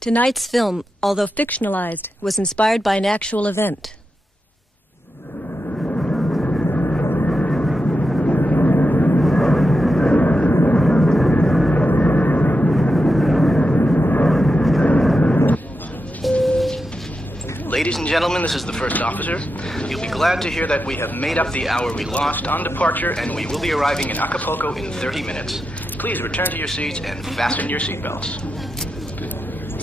Tonight's film, although fictionalized, was inspired by an actual event. Ladies and gentlemen, this is the first officer. You'll be glad to hear that we have made up the hour we lost on departure, and we will be arriving in Acapulco in 30 minutes. Please return to your seats and fasten your seatbelts.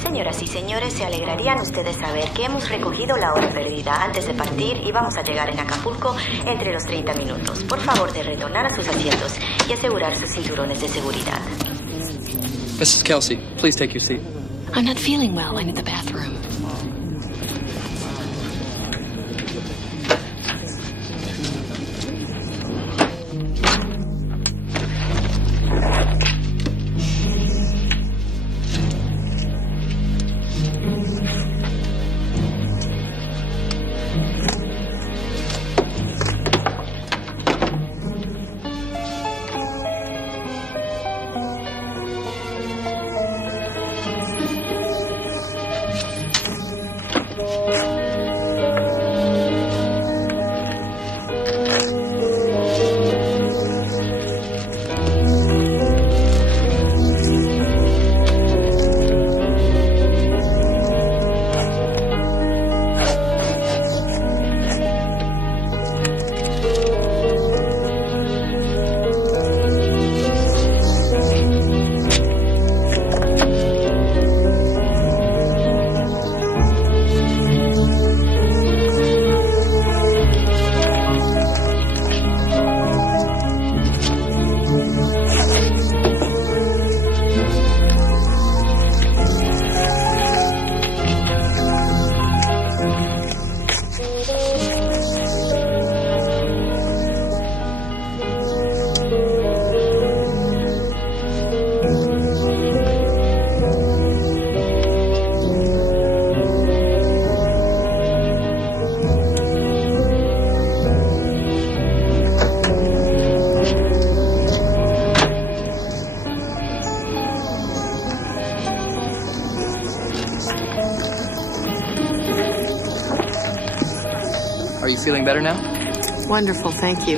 Señoras y señores, se alegrarían ustedes saber que hemos recogido la hora perdida antes de partir y vamos a llegar en Acapulco entre los 30 minutos. Por favor, de retornar a sus asientos y asegurar sus cinturones de seguridad. Mrs. Kelsey, please take your seat. I'm not feeling well. I need the bathroom. Are you feeling better now? Wonderful, thank you.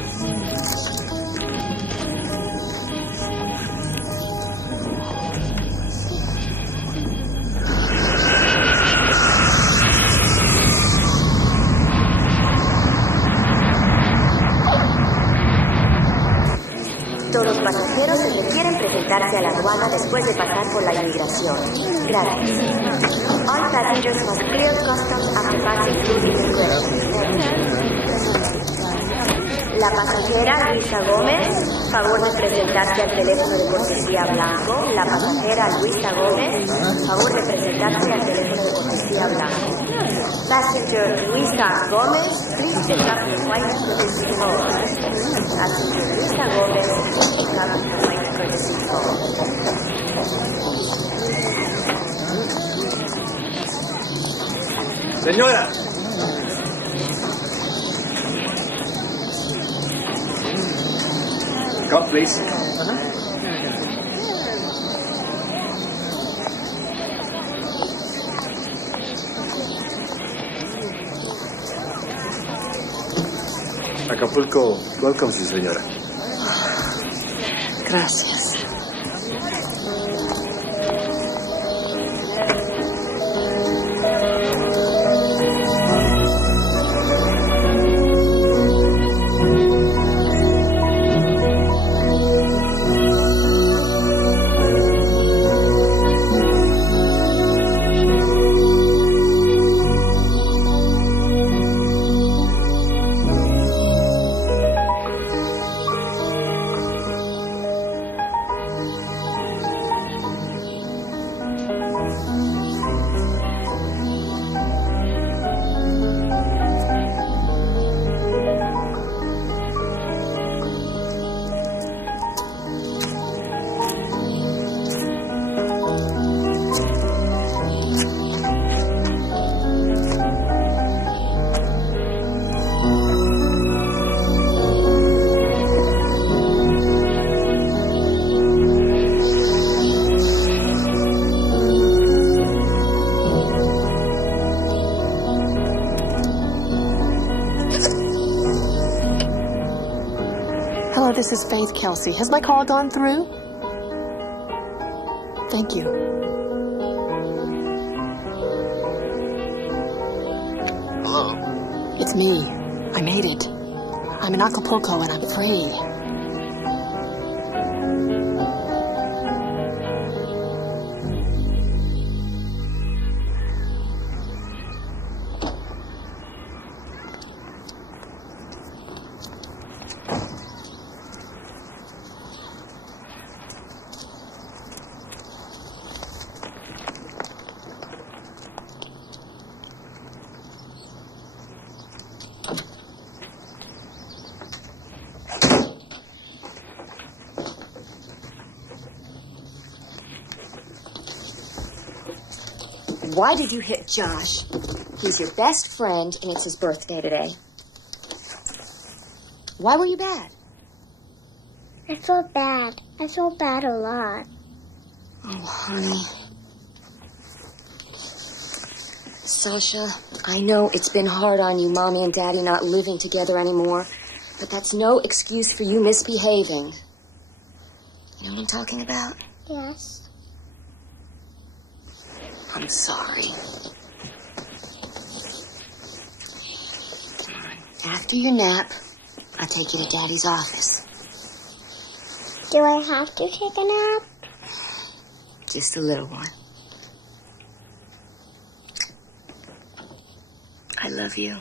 Todos los pasajeros se requieren presentarse a la aduana después de pasar por la inmigración. Gracias. All passengers must clear customs after passing through immigration. La pasajera Luisa Gómez, favor de presentarse al teléfono de cortesía blanco. La pasajera Luisa Gómez, favor de presentarse al teléfono de cortesía blanco. Passenger Luisa Gómez, please pick up the white courtesy phone. Passenger Luisa Gómez, please pick up the white courtesy phone. Señora. Come, please. Acapulco welcomes you, señora. Gracias. this is Faith Kelsey. Has my call gone through? Thank you. Hello? It's me. I made it. I'm in Acapulco and I'm free. Why did you hit Josh? He's your best friend, and it's his birthday today. Why were you bad? I felt bad. I felt bad a lot. Oh, honey. Sasha, I know it's been hard on you, Mommy and Daddy not living together anymore, but that's no excuse for you misbehaving. You know what I'm talking about? Yes. I'm sorry. Come on. After your nap, I'll take you to Daddy's office. Do I have to take a nap? Just a little one. I love you.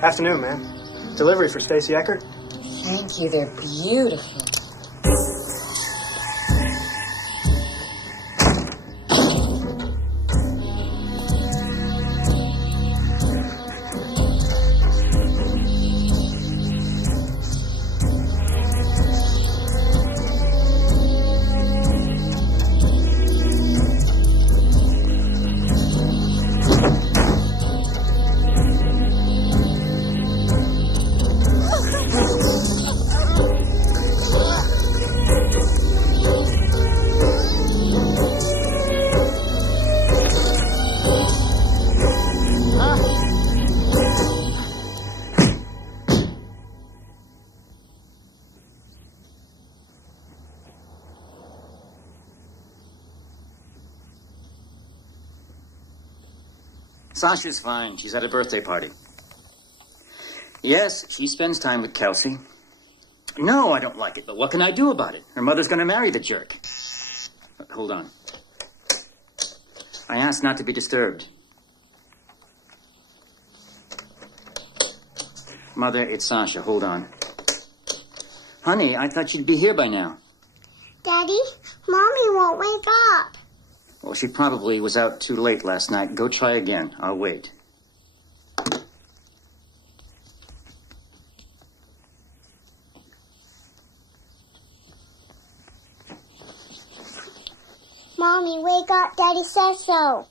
Afternoon, ma'am. Delivery for Stacy Eckert? Thank you. They're beautiful. Sasha's fine. She's at a birthday party. Yes, she spends time with Kelsey. No, I don't like it, but what can I do about it? Her mother's going to marry the jerk. But hold on. I asked not to be disturbed. Mother, it's Sasha. Hold on. Honey, I thought you'd be here by now. Daddy, Mommy won't wake up. Well, she probably was out too late last night. Go try again. I'll wait. Mommy, wake up. Daddy says so.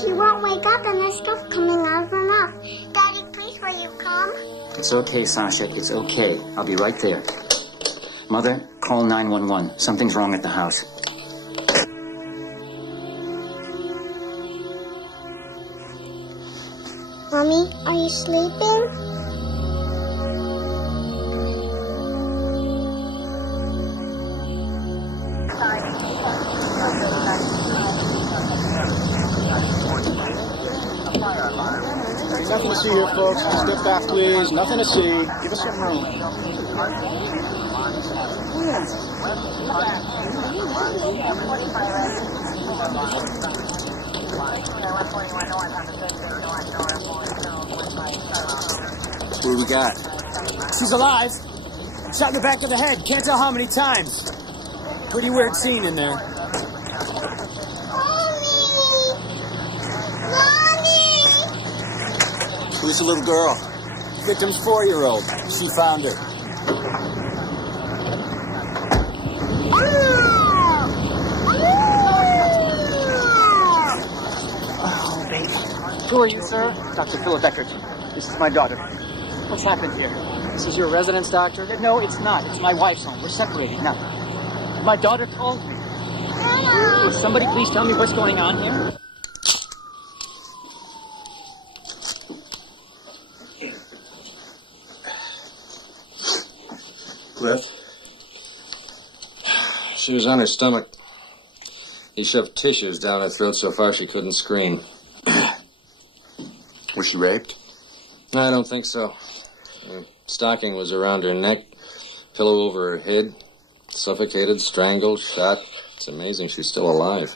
She won't wake up and there's stuff coming out of her mouth. Daddy, please, will you come? It's okay, Sasha. It's okay. I'll be right there. Mother, call 911. Something's wrong at the house. Mommy, are you sleeping? Nothing to see here, folks. Step back, please. Nothing to see. Give us some room. What do we got? She's alive. Shot in the back of the head. Can't tell how many times. Pretty weird scene in there. Who's the little girl? Victim's 4-year-old. She found her. Oh, baby. Who are you, sir? Dr. Philip Eckert. This is my daughter. What's happened here? This is your residence, doctor? No, it's not. It's my wife's home. We're separating now. My daughter called me. Will somebody please tell me what's going on here? Cliff? She was on her stomach. He shoved tissues down her throat so far she couldn't scream. Was she raped? No, I don't think so. Her stocking was around her neck, pillow over her head, suffocated, strangled, shot. It's amazing she's still alive.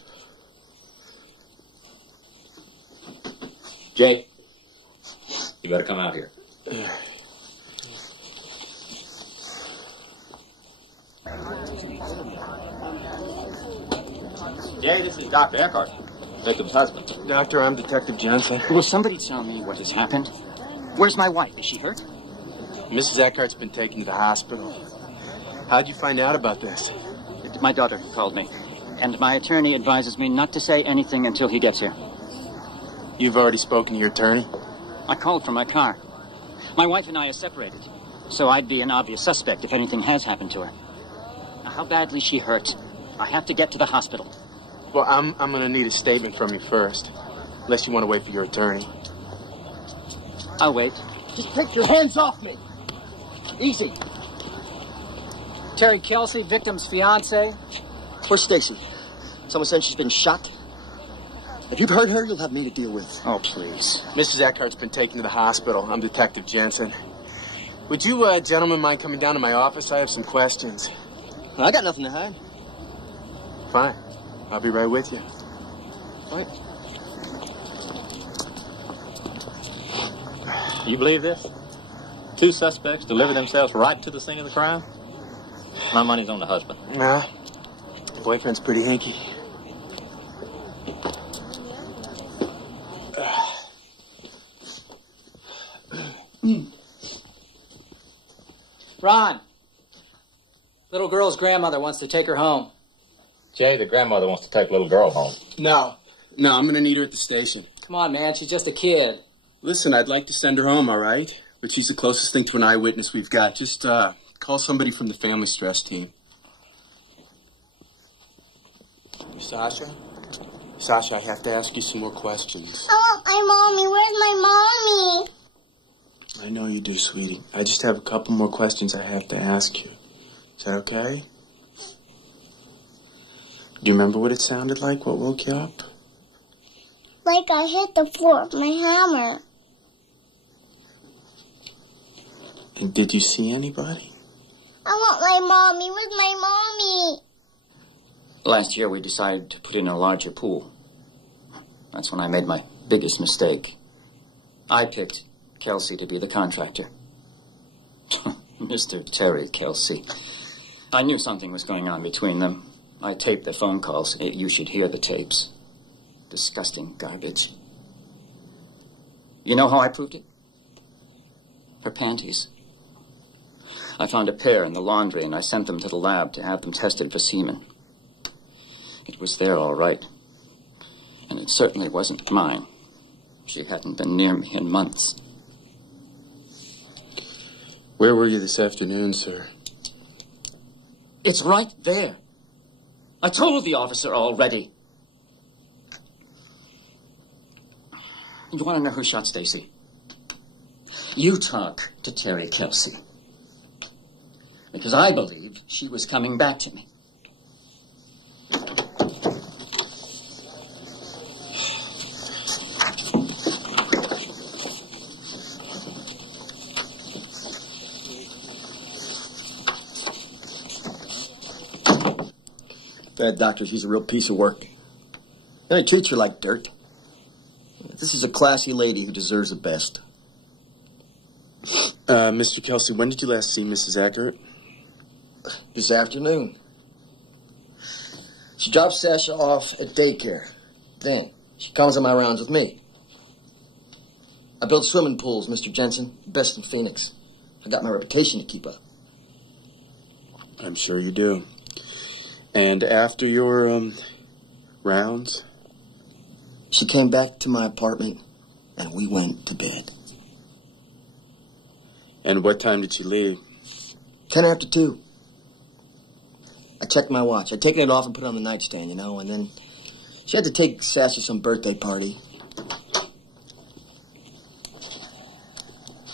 Jay, you better come out here. Jay, this is Dr. Eckhart, victim's husband. Doctor, I'm Detective Jensen. Will somebody tell me what has happened? Where's my wife? Is she hurt? Mrs. Eckhart's been taken to the hospital. How'd you find out about this? My daughter called me, and my attorney advises me not to say anything until he gets here. You've already spoken to your attorney? I called from my car. My wife and I are separated, so I'd be an obvious suspect if anything has happened to her. Now, how badly is she hurt? I have to get to the hospital. Well, I'm going to need a statement from you first, unless you want to wait for your attorney. I'll wait. Just take your hands off me. Easy. Terry Kelsey, victim's fiance. Where's Stacy? Someone said she's been shot. If you've heard her, you'll have me to deal with. Oh, please. Mrs. Eckhart's been taken to the hospital. I'm Detective Jensen. Would you gentlemen mind coming down to my office? I have some questions. I got nothing to hide. Fine. I'll be right with you. Right. You believe this? 2 suspects delivered themselves right to the scene of the crime? My money's on the husband. Nah. Boyfriend's pretty hinky. Ron. Little girl's grandmother wants to take her home. Jay, the grandmother wants to take little girl home. No, I'm going to need her at the station. Come on, man. She's just a kid. Listen, I'd like to send her home, all right? But she's the closest thing to an eyewitness we've got. Just call somebody from the family stress team. Sasha, I have to ask you some more questions. I want my mommy. Where's my mommy? I know you do, sweetie. I just have a couple more questions I have to ask you. Is that okay? Do you remember what it sounded like? What woke you up? Like I hit the floor with my hammer. And did you see anybody? I want my mommy. Where's my mommy? Last year, we decided to put in a larger pool. That's when I made my biggest mistake. I picked Kelsey to be the contractor. Mr. Terry Kelsey. I knew something was going on between them. I taped the phone calls. You should hear the tapes. Disgusting garbage. You know how I proved it? Her panties. I found a pair in the laundry, and I sent them to the lab to have them tested for semen. It was there all right. And it certainly wasn't mine. She hadn't been near me in months. Where were you this afternoon, sir? It's right there. I told the officer already. You want to know who shot Stacy? You talk to Terry Kelsey. Because I believe she was coming back to me. That doctor, he's a real piece of work. And he treats her like dirt. This is a classy lady who deserves the best. Mr. Kelsey, when did you last see Mrs. Eckert? This afternoon. She drops Sasha off at daycare. Then she comes on my rounds with me. I build swimming pools, Mr. Jensen. Best in Phoenix. I got my reputation to keep up. I'm sure you do. And after your, rounds? She came back to my apartment, and we went to bed. And what time did she leave? 10 after 2. I checked my watch. I'd taken it off and put it on the nightstand, you know, and then she had to take Sasha to some birthday party.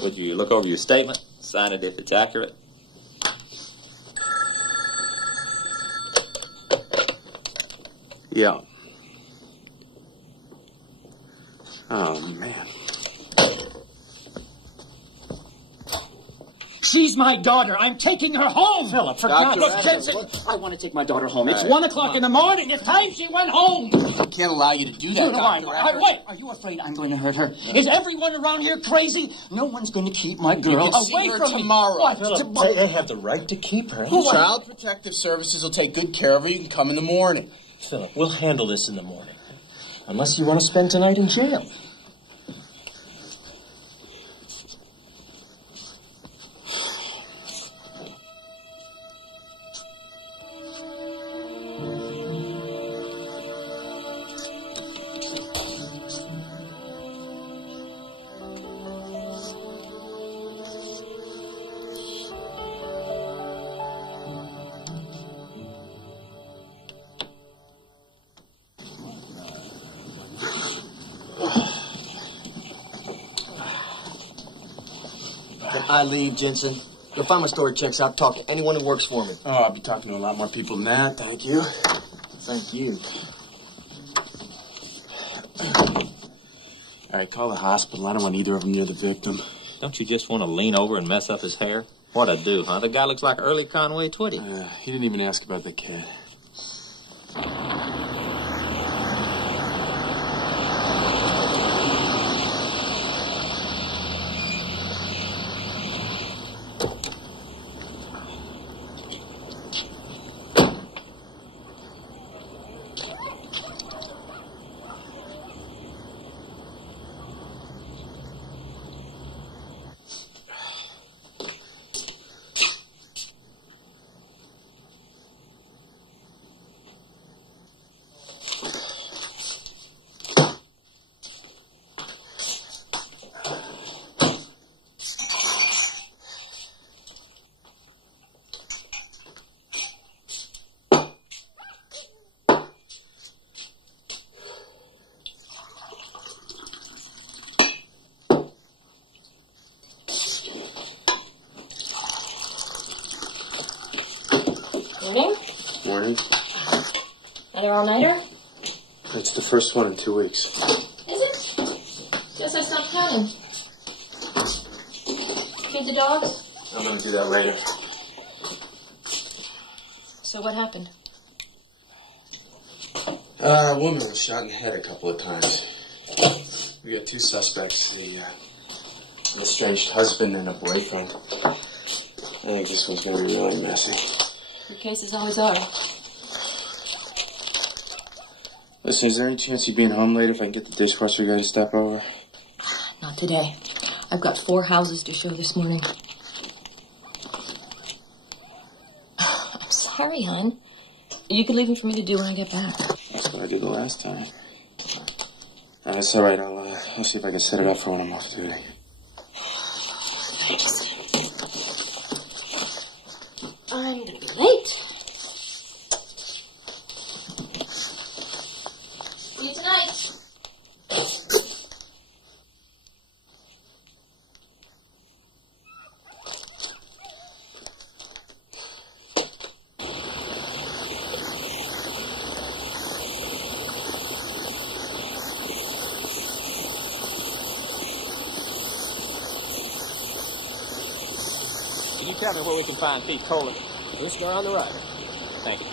Would you look over your statement, sign it if it's accurate? Yeah. Oh, man. She's my daughter. I'm taking her home. Philip, for God's God's sake. Jensen. I want to take my daughter home. It's Right. 1 o'clock in the morning. It's time she went home. I can't allow you to do that, Doctor. Wait, are you afraid I'm going to hurt her? Is everyone around here crazy? No one's going to keep my girl You can see away her from tomorrow. me. What? Philip, They have the right to keep her. Child Protective Services will take good care of her. You can come in the morning. Philip, we'll handle this in the morning. Unless you want to spend tonight in jail. Can I leave, Jensen? If my story checks out, talk to anyone who works for me. Oh, I'll be talking to a lot more people than that. Thank you. Thank you. All right, call the hospital. I don't want either of them near the victim. Don't you just want to lean over and mess up his hair? What'd I do, huh? The guy looks like early Conway Twitty. He didn't even ask about the kid. Morning. Morning. Another all-nighter? It's the first one in 2 weeks. Is it? Guess I stopped counting. Feed the dogs? I'm gonna do that later. So what happened? A woman was shot in the head a couple of times. We got 2 suspects, the estranged husband and a boyfriend. I think this one's gonna be really messy. Your cases always are. Listen, is there any chance you'd be home late if I can get the dishwasher guy to step over? Not today. I've got 4 houses to show this morning. I'm sorry, hon. You could leave them for me to do when I get back. That's what I did the last time. That's all right. I'll see if I can set it up for when I'm off duty. I'm gonna be late. See you tonight. Can you tell me where we can find Pete Kohler? First door on the right. Thank you.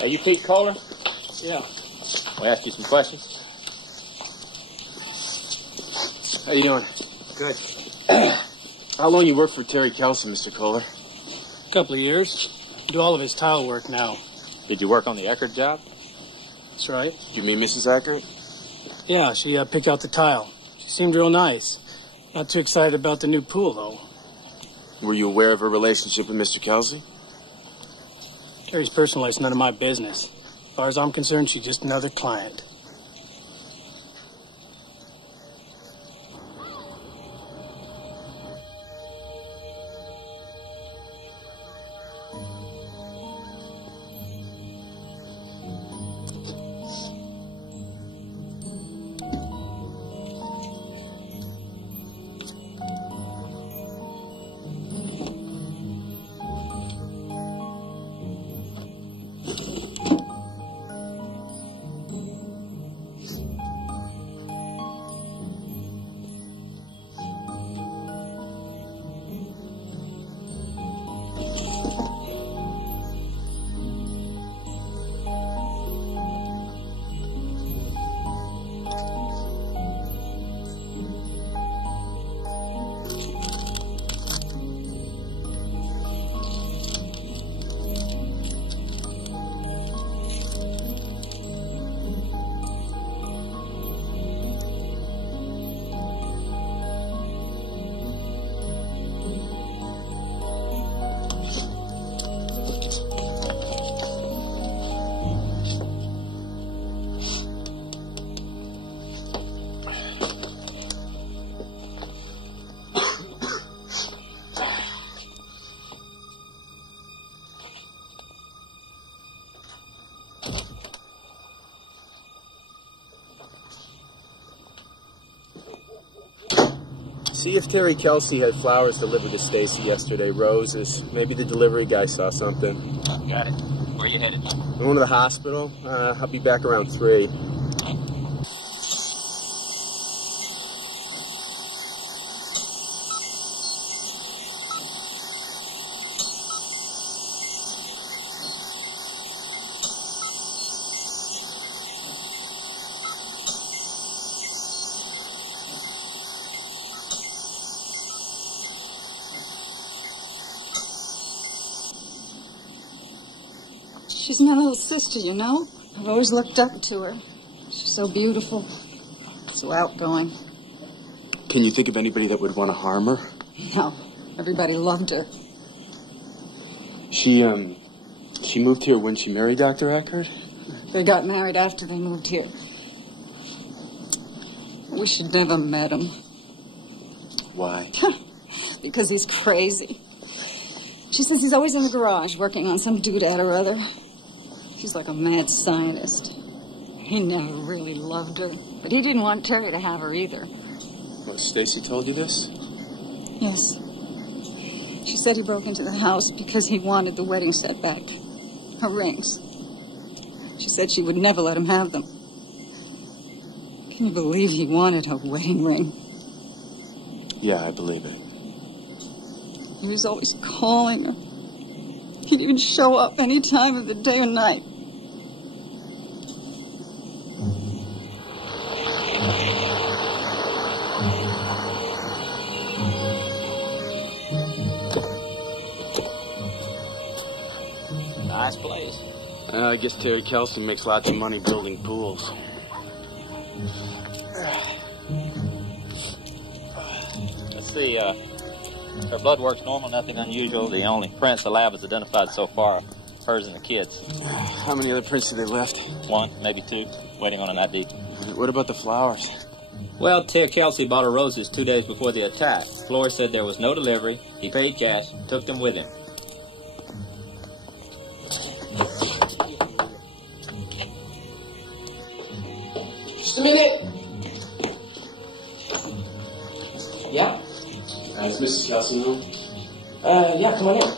Are you Pete Kohler? Yeah. We asked you some questions. How you doing? Good. How long you worked for Terry Kelsey, Mr. Kohler? A couple of years. Do all of his tile work now. Did you work on the Eckert job? That's right. Did you meet Mrs. Eckert? Yeah, she picked out the tile. She seemed real nice. Not too excited about the new pool, though. Were you aware of her relationship with Mr. Kelsey? Terry's personal life's none of my business. As far as I'm concerned, she's just another client. See if Terry Kelsey had flowers delivered to Stacy yesterday, roses. Maybe the delivery guy saw something. Got it. Where you headed? I'm going to the hospital. I'll be back around 3. She's my little sister, you know. I've always looked up to her. She's so beautiful, so outgoing. Can you think of anybody that would want to harm her? No, everybody loved her. She moved here when she married Dr. Eckert? They got married after they moved here. We should never met him. Why? Because he's crazy. She says he's always in the garage working on some doodad or other. She's like a mad scientist. He never really loved her, but he didn't want Terry to have her either. What, Stacy told you this? Yes. She said he broke into the house because he wanted the wedding set back. Her rings. She said she would never let him have them. Can you believe he wanted her wedding ring? Yeah, I believe it. He was always calling her. He'd even show up any time of the day or night. Nice place. I guess Terry Kelsey makes lots of money building pools. Let's see, her blood work's normal, nothing unusual. The only prints the lab has identified so far, hers and the kids. How many other prints did they left? 1, maybe 2, waiting on an ID. What about the flowers? Well, Terry Kelsey bought her roses 2 days before the attack. Flores said there was no delivery. He paid cash, took them with him. Just a minute. Yeah? Is Mrs. Kelsey home? Yeah, come on in.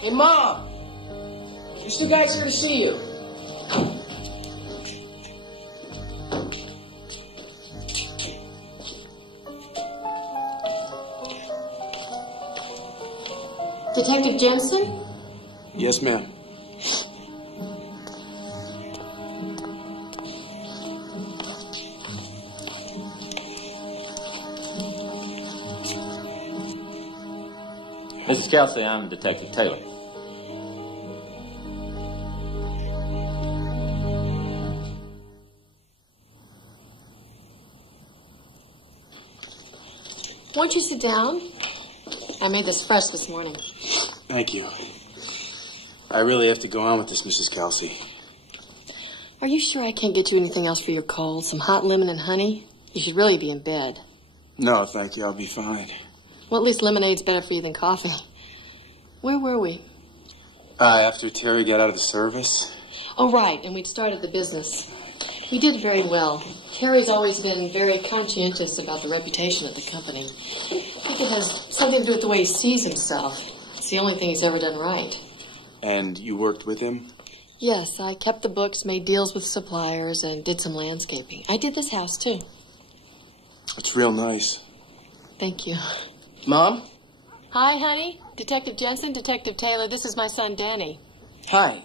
Hey, Mom! There's 2 guys here to see you. Detective Jensen? Yes, ma'am. Mrs. Kelsey, I'm Detective Taylor. Won't you sit down? I made this fresh this morning. Thank you. I really have to go on with this, Mrs. Kelsey. Are you sure I can't get you anything else for your cold? Some hot lemon and honey? You should really be in bed. No, thank you. I'll be fine. Well, at least lemonade's better for you than coffee. Where were we? After Terry got out of the service. Oh, right, and we'd started the business. We did very well. Terry's always been very conscientious about the reputation of the company. I think it has something to do with the way he sees himself. It's the only thing he's ever done right. And you worked with him? Yes, I kept the books, made deals with suppliers, and did some landscaping. I did this house, too. It's real nice. Thank you. Mom? Hi, honey. Detective Jensen, Detective Taylor. This is my son, Danny. Hi.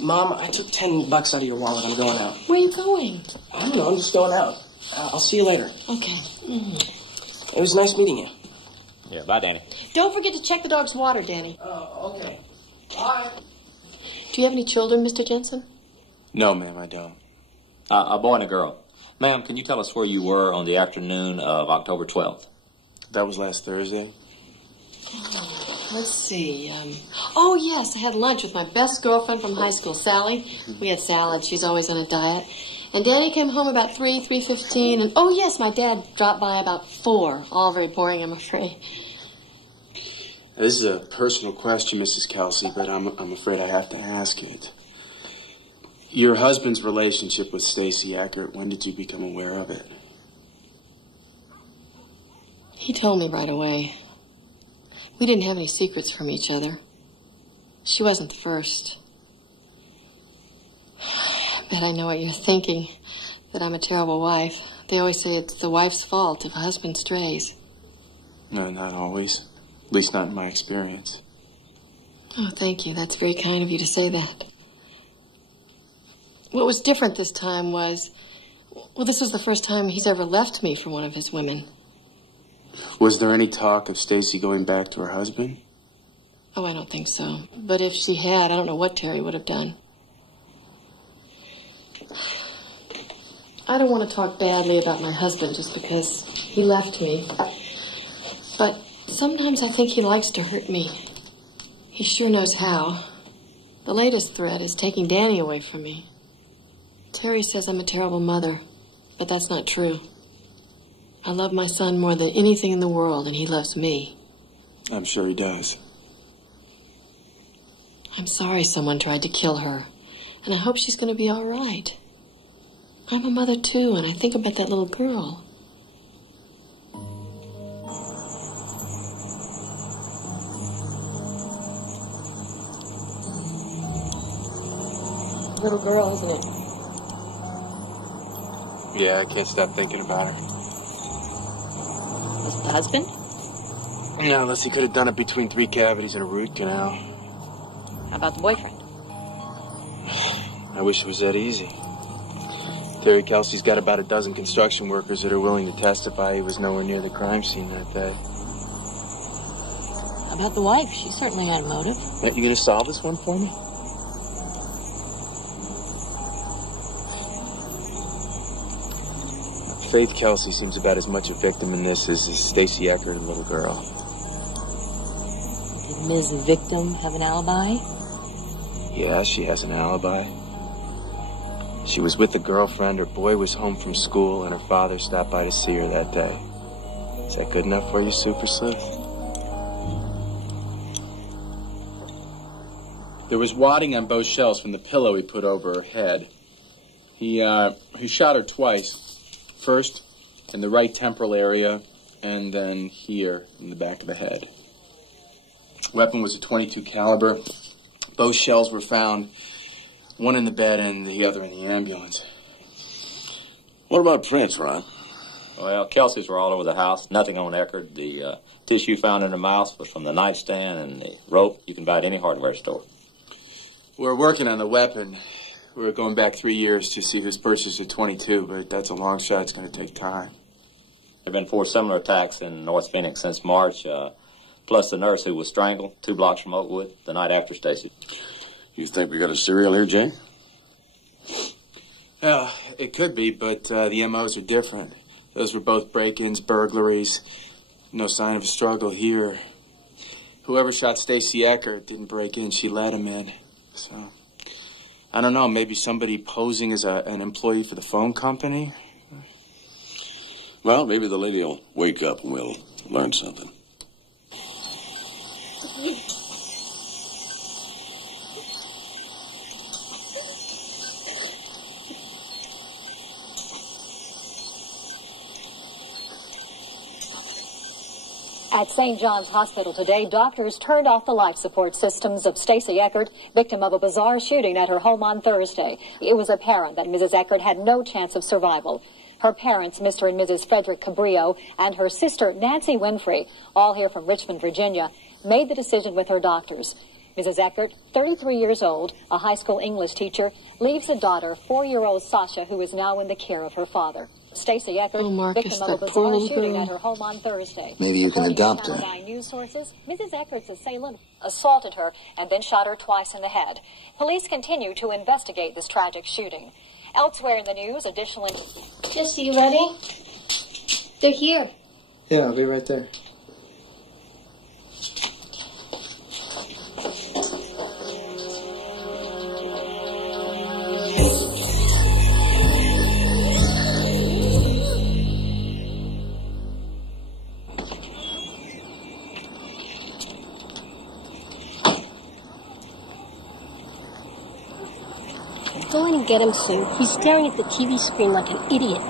Mom, I took $10 out of your wallet. I'm going out. Where are you going? I don't know. I'm just going out. I'll see you later. Okay. It was nice meeting you. Yeah, bye, Danny. Don't forget to check the dog's water, Danny. Okay. Bye. Do you have any children, Mr. Jensen? No, ma'am, I don't. A boy and a girl. Ma'am, can you tell us where you were on the afternoon of October 12th? That was last Thursday. Let's see. Oh, yes, I had lunch with my best girlfriend from high school, Sally. We had salad. She's always on a diet. And Danny came home about 3:15. And, oh, yes, my dad dropped by about 4. All very boring, I'm afraid. This is a personal question, Mrs. Kelsey, but I'm afraid I have to ask it. Your husband's relationship with Stacy Eckert, when did you become aware of it? He told me right away. We didn't have any secrets from each other. She wasn't the first. I bet I know what you're thinking, that I'm a terrible wife. They always say it's the wife's fault if a husband strays. No, not always. At least not in my experience. Oh, thank you. That's very kind of you to say that. What was different this time was, well, this was the first time he's ever left me for one of his women. Was there any talk of Stacy going back to her husband? Oh, I don't think so. But if she had, I don't know what Terry would have done. I don't want to talk badly about my husband just because he left me. But sometimes I think he likes to hurt me. He sure knows how. The latest threat is taking Danny away from me. Terry says I'm a terrible mother, but that's not true. I love my son more than anything in the world, and he loves me. I'm sure he does. I'm sorry someone tried to kill her, and I hope she's going to be all right. I'm a mother, too, and I think about that little girl. Little girl, isn't it? Yeah, I can't stop thinking about it. Is it the husband? No, unless he could have done it between 3 cavities and a root canal. How about the boyfriend? I wish it was that easy. Terry Kelsey's got about a dozen construction workers that are willing to testify he was nowhere near the crime scene that day. How about the wife? She's certainly got a motive. Are you going to solve this one for me? Faith Kelsey seems about as much a victim in this as Stacy Eckert and the little girl. Did Ms. Victim have an alibi? Yeah, she has an alibi. She was with a girlfriend, her boy was home from school, and her father stopped by to see her that day. Is that good enough for you, Super Sleuth? There was wadding on both shells from the pillow he put over her head. He shot her twice. First in the right temporal area, and then here in the back of the head. Weapon was a .22 caliber. Both shells were found, one in the bed and the other in the ambulance. What about prints, Ron? Well, Kelsey's were all over the house. Nothing on Eckert. The tissue found in the mouse was from the nightstand, and the rope you can buy at any hardware store. We're working on the weapon. We're going back 3 years to see who's purchased a .22, but that's a long shot. It's going to take time. There have been 4 similar attacks in North Phoenix since March. plus the nurse who was strangled 2 blocks from Oakwood the night after Stacy. You think we got a serial here, Jay? It could be, but the MOs are different. Those were both break-ins, burglaries. No sign of a struggle here. Whoever shot Stacy Eckert didn't break in. She let him in. So, I don't know. Maybe somebody posing as an employee for the phone company? Well, maybe the lady will wake up and we'll learn something. At St. John's Hospital today, doctors turned off the life support systems of Stacy Eckert, victim of a bizarre shooting at her home on Thursday. It was apparent that Mrs. Eckert had no chance of survival. Her parents, Mr. and Mrs. Frederick Cabrillo, and her sister, Nancy Winfrey, all here from Richmond, Virginia, made the decision with her doctors. Mrs. Eckert, 33 years old, a high school English teacher, leaves a daughter, 4-year-old Sasha, who is now in the care of her father. Stacy Eckert, victim of a bizarre shooting at her home on Thursday. Maybe you can adopt her. By news sources, Mrs. Eckert's assailant assaulted her and then shot her twice in the head. Police continue to investigate this tragic shooting. Elsewhere in the news, additionally... Jesse, you ready? They're here. Yeah, I'll be right there. Go in and get him, Sue. He's staring at the TV screen like an idiot.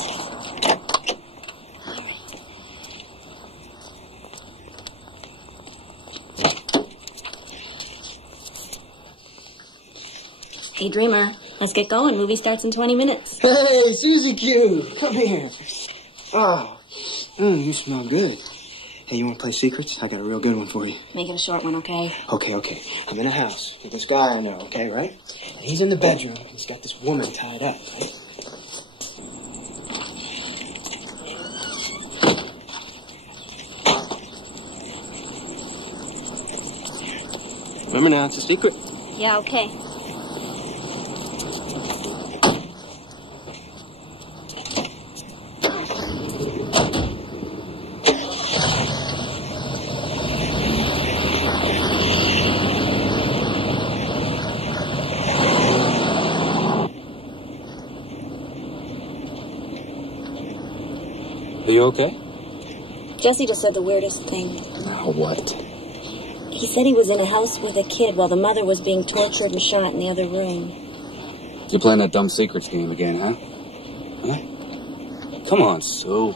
Hey, Dreamer, let's get going. Movie starts in 20 minutes. Hey, Susie Q, come here. Oh, you smell good. Hey, you want to play secrets? I got a real good one for you. Make it a short one, okay? Okay. I'm in a house with this guy I know, okay, right? And he's in the bedroom. He's got this woman tied up, right? Remember now, it's a secret. Yeah, okay. Are you okay? Jesse just said the weirdest thing. Now what? He said he was in a house with a kid while the mother was being tortured and shot in the other room. You're playing that dumb secrets game again, huh? Huh? Come on, Sue.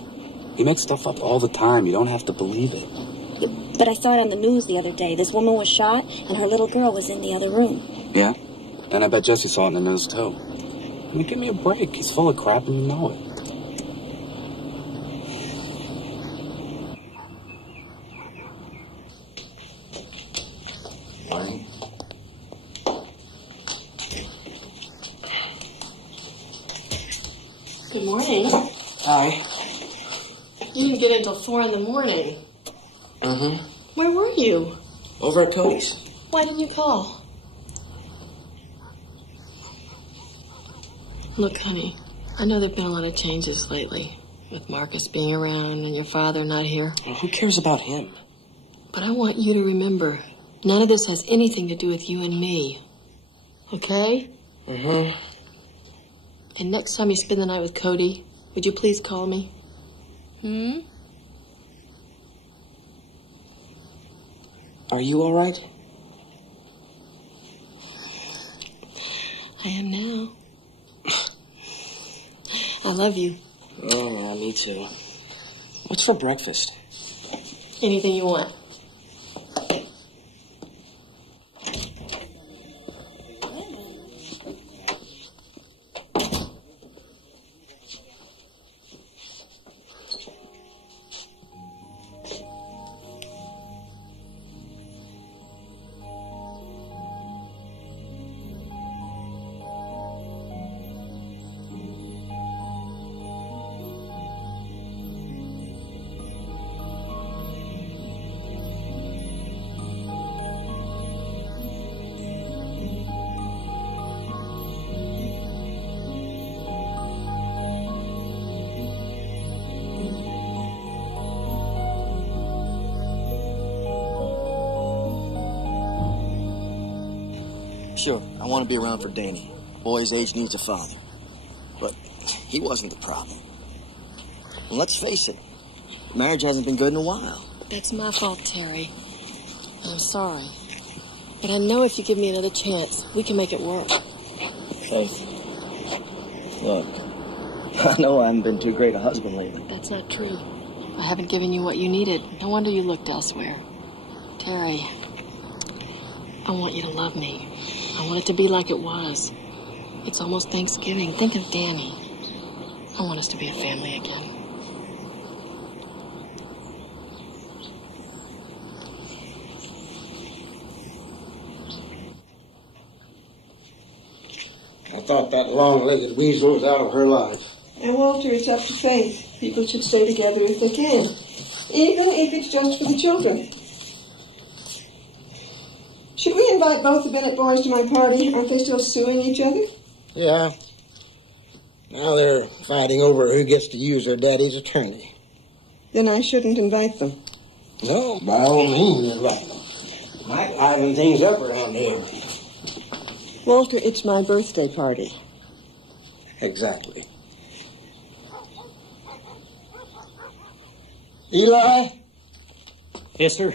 You make stuff up all the time. You don't have to believe it. But I saw it on the news the other day. This woman was shot, and her little girl was in the other room. Yeah? And I bet Jesse saw it in the news, too. I mean, give me a break. He's full of crap, and you know it. Good morning. Hi. You didn't get in until 4 in the morning. Mm-hmm. Where were you? Over at Cody's. Why didn't you call? Look, honey, I know there have been a lot of changes lately, with Marcus being around and your father not here. Well, who cares about him? But I want you to remember, none of this has anything to do with you and me. Okay? Mm-hmm. And next time you spend the night with Cody, would you please call me? Are you all right? I am now. I love you. Oh, yeah, me too. What's for breakfast? Anything you want. Sure, I want to be around for Danny. Boy's age needs a father. But he wasn't the problem. And let's face it, marriage hasn't been good in a while. That's my fault, Terry. I'm sorry. But I know if you give me another chance, we can make it work. Faith, look, I know I haven't been too great a husband lately. That's not true. I haven't given you what you needed. No wonder you looked elsewhere. Terry, I want you to love me. I want it to be like it was. It's almost Thanksgiving. Think of Danny. I want us to be a family again. I thought that long-legged weasel was out of her life. And Walter, it's up to Faith. People should stay together if they can, even if it's just for the children. Should we invite both the Bennett boys to my party? Aren't they still suing each other? Yeah. Now they're fighting over who gets to use their daddy's attorney. Then I shouldn't invite them. No, by all means invite them. Might liven things up around here. Walter, it's my birthday party. Exactly. Eli? Yes, sir?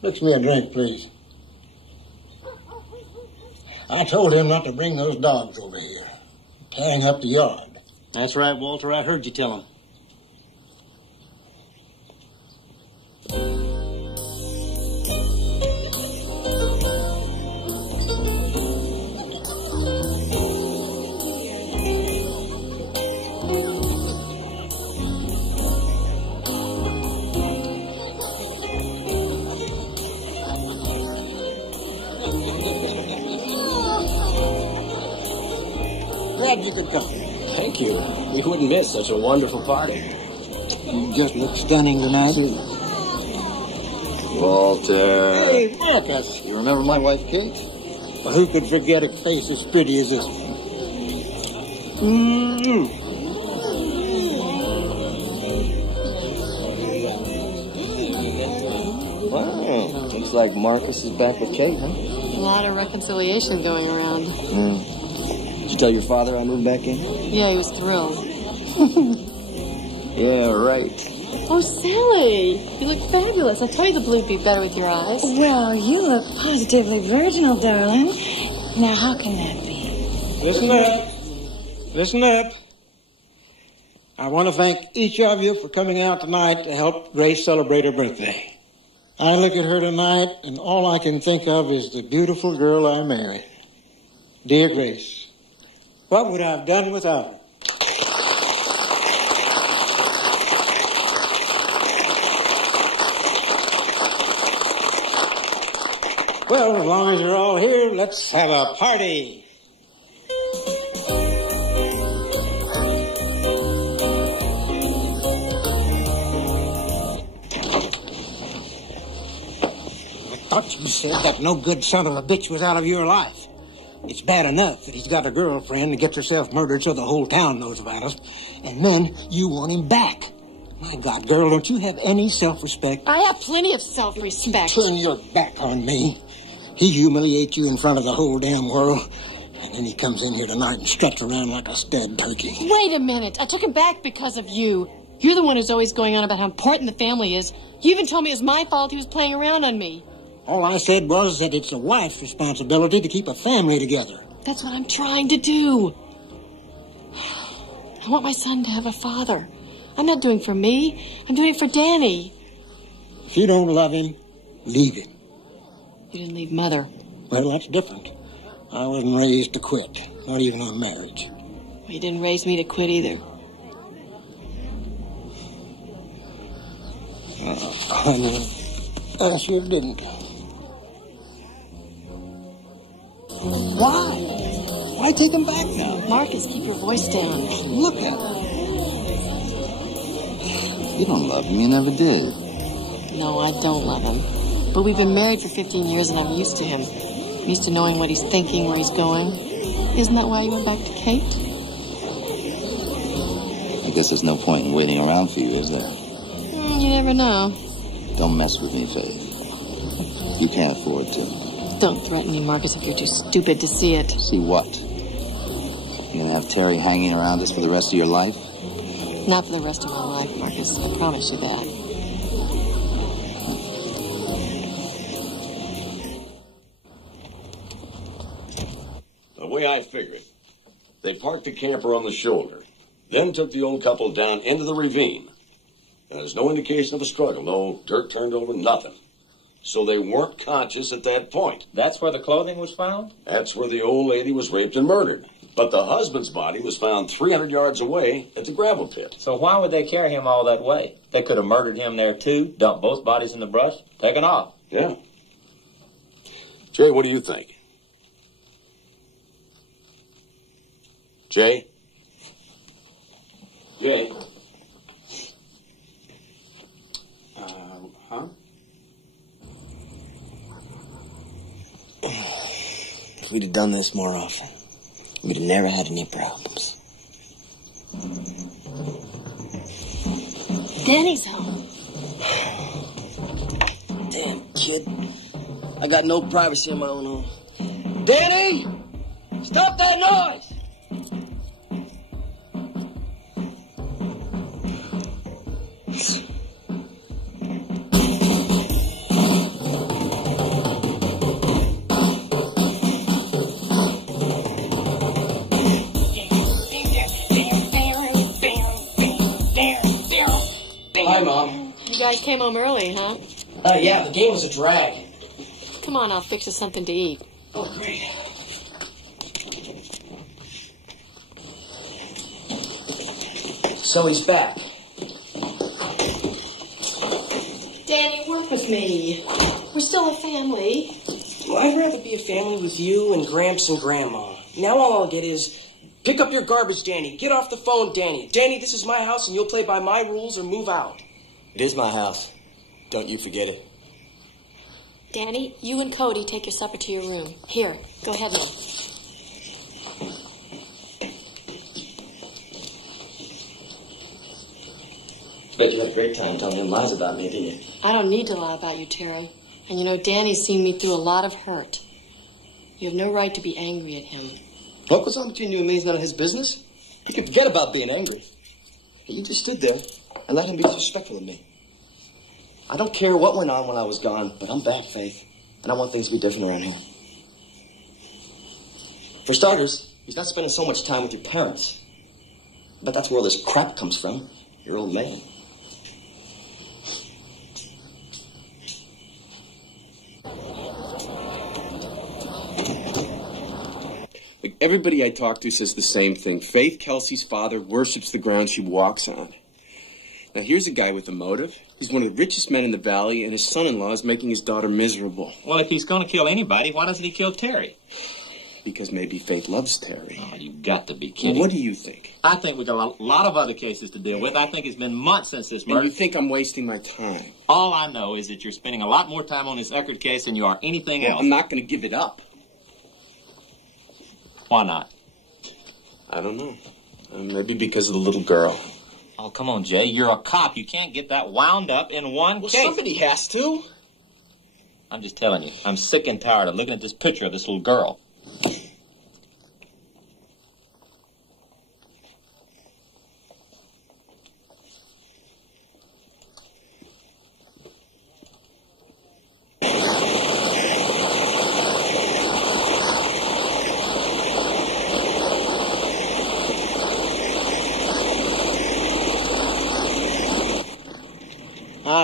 Mix me a drink, please. I told him not to bring those dogs over here. Tearing up the yard. That's right, Walter. I heard you tell him. Glad you could come. Thank you. We wouldn't miss such a wonderful party. You just look stunning tonight. Walter. Hey, Marcus. You remember my wife, Kate? Well, who could forget a face as pretty as this one? Wow. Looks like Marcus is back with Kate, huh? A lot of reconciliation going around. Did you tell your father I moved back in? Yeah, he was thrilled. Yeah, right. Oh, Sally, you look fabulous. I told you the blue'd be better with your eyes. Well, you look positively virginal, darling. Now, how can that be? Listen up. Listen up. I want to thank each of you for coming out tonight to help Grace celebrate her birthday. I look at her tonight, and all I can think of is the beautiful girl I married. Dear Grace, what would I have done without her? Well, as long as you're all here, let's have a party. I thought you said that no good son of a bitch was out of your life. It's bad enough that he's got a girlfriend that gets herself murdered so the whole town knows about us. And then you want him back. My God, girl, don't you have any self-respect? I have plenty of self-respect. Turn your back on me. He humiliates you in front of the whole damn world. And then he comes in here tonight and struts around like a stud turkey. Wait a minute. I took him back because of you. You're the one who's always going on about how important the family is. You even told me it was my fault he was playing around on me. All I said was that it's a wife's responsibility to keep a family together. That's what I'm trying to do. I want my son to have a father. I'm not doing it for me. I'm doing it for Danny. If you don't love him, leave him. You didn't leave Mother. Well, that's different. I wasn't raised to quit, not even on marriage. Well, you didn't raise me to quit either. Honey, I sure didn't. Why? Why take him back now? Marcus, keep your voice down. Look at him. You don't love him. You never did. No, I don't love him. But we've been married for 15 years and I'm used to him. I'm used to knowing what he's thinking, where he's going. Isn't that why you went back to Kate? I guess there's no point in waiting around for you, is there? You never know. Don't mess with me, Faith. You can't afford to. Don't threaten me, Marcus, if you're too stupid to see it. See what? You gonna have Terry hanging around us for the rest of your life? Not for the rest of my life, Marcus. I promise you that. The way I figure it, they parked the camper on the shoulder, then took the old couple down into the ravine. And there's no indication of a struggle, no dirt turned over, nothing. So they weren't conscious at that point. That's where the clothing was found? That's where the old lady was raped and murdered. But the husband's body was found 300 yards away at the gravel pit. So why would they carry him all that way? They could have murdered him there, too, dumped both bodies in the brush, taken off. Yeah. Jay, what do you think? Jay? Jay? Huh? If we'd have done this more often, we'd have never had any problems. Danny's home. Damn, kid. I got no privacy in my own home. Danny! Stop that noise! Hi, Mom. You guys came home early, huh? Yeah, the game was a drag. Come on, I'll fix us something to eat. Oh, great. So he's back. Danny, work with me. We're still a family. Well, I'd rather be a family with you and Gramps and Grandma. Now all I'll get is, pick up your garbage, Danny. Get off the phone, Danny. Danny, this is my house and you'll play by my rules or move out. It is my house. Don't you forget it. Danny, you and Cody take your supper to your room. Here, go ahead, Mom. Bet you had a great time telling him lies about me, didn't you? I don't need to lie about you, Terry. And you know, Danny's seen me through a lot of hurt. You have no right to be angry at him. What goes on between you and me is none of his business. He could forget about being angry. You just stood there and let him be disrespectful of me. I don't care what went on when I was gone, but I'm back, Faith. And I want things to be different around here. For starters, he's not spending so much time with your parents. But that's where all this crap comes from. Your old man. Like, everybody I talk to says the same thing. Faith Kelsey's father worships the ground she walks on. Now, here's a guy with a motive. He's one of the richest men in the valley, and his son-in-law is making his daughter miserable. Well, if he's going to kill anybody, why doesn't he kill Terry? Because maybe Faith loves Terry. Oh, you've got to be kidding. Well, what do you think? I think we've got a lot of other cases to deal with. I think it's been months since this murder. And you think I'm wasting my time? All I know is that you're spending a lot more time on this Eckert case than you are anything else. I'm not going to give it up. Why not? I don't know. Maybe because of the little girl. Oh, come on, Jay. You're a cop. You can't get that wound up in one case. Well, somebody has to. I'm just telling you. I'm sick and tired of looking at this picture of this little girl.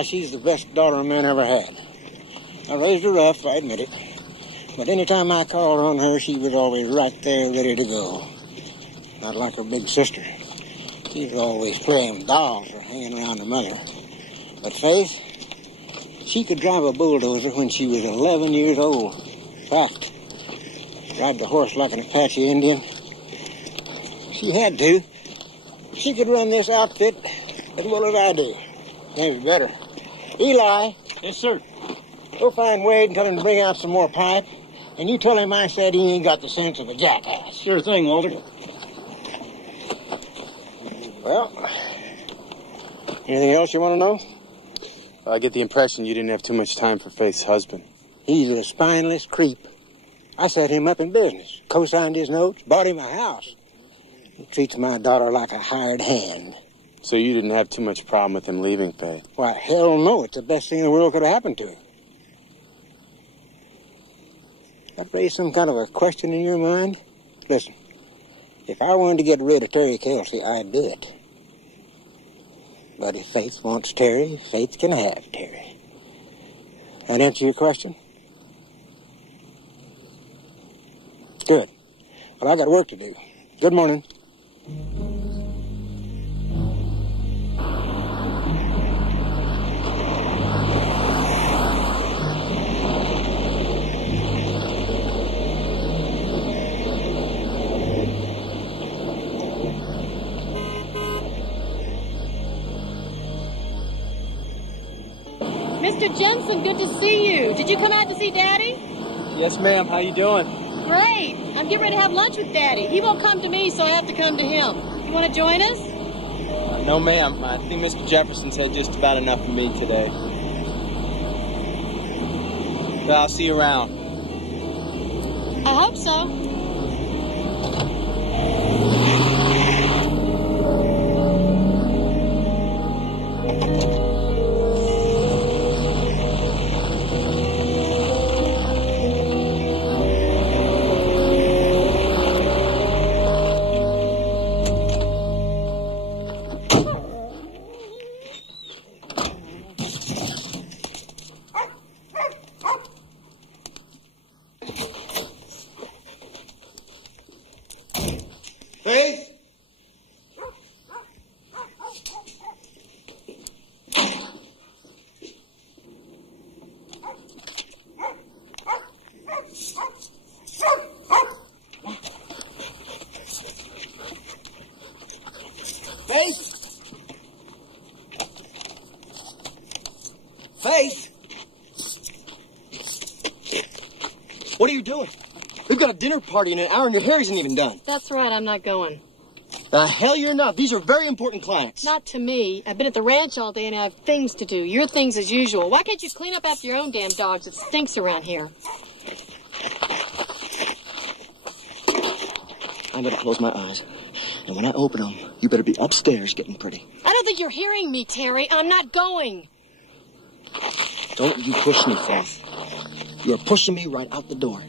She's the best daughter a man ever had. I raised her rough, I admit it. But any time I called on her, she was always right there, ready to go. Not like her big sister. She was always playing dolls or hanging around her mother. But Faith, she could drive a bulldozer when she was 11 years old. Fact. Ride the horse like an Apache Indian. She had to. She could run this outfit as well as I do. Maybe better. Eli. Yes, sir. Go find Wade and tell him to bring out some more pipe. And you tell him I said he ain't got the sense of a jackass. Sure thing, Walter. Well, anything else you want to know? I get the impression you didn't have too much time for Faith's husband. He's a spineless creep. I set him up in business, co-signed his notes, bought him a house. He treats my daughter like a hired hand. So you didn't have too much problem with him leaving, Faith? Why, hell no. It's the best thing in the world could have happened to him. That raised some kind of a question in your mind? Listen, if I wanted to get rid of Terry Kelsey, I'd do it. But if Faith wants Terry, Faith can have Terry. That answer your question? Good. Well, I got work to do. Good morning. Mr. Jensen, good to see you. Did you come out to see Daddy? Yes, ma'am. How you doing? Great. I'm getting ready to have lunch with Daddy. He won't come to me, so I have to come to him. You want to join us? No, ma'am. I think Mr. Jefferson said just about enough for me today. But I'll see you around. I hope so. Faith? Faith? Faith? What are you doing? We've got a dinner party in an hour and your hair isn't even done. That's right, I'm not going. The hell you're not. These are very important clients. Not to me. I've been at the ranch all day and I have things to do. Your things as usual. Why can't you clean up after your own damn dogs? It stinks around here. I'm going to close my eyes. And when I open them, you better be upstairs getting pretty. I don't think you're hearing me, Terry. I'm not going. Don't you push me, Faith. You're pushing me right out the door.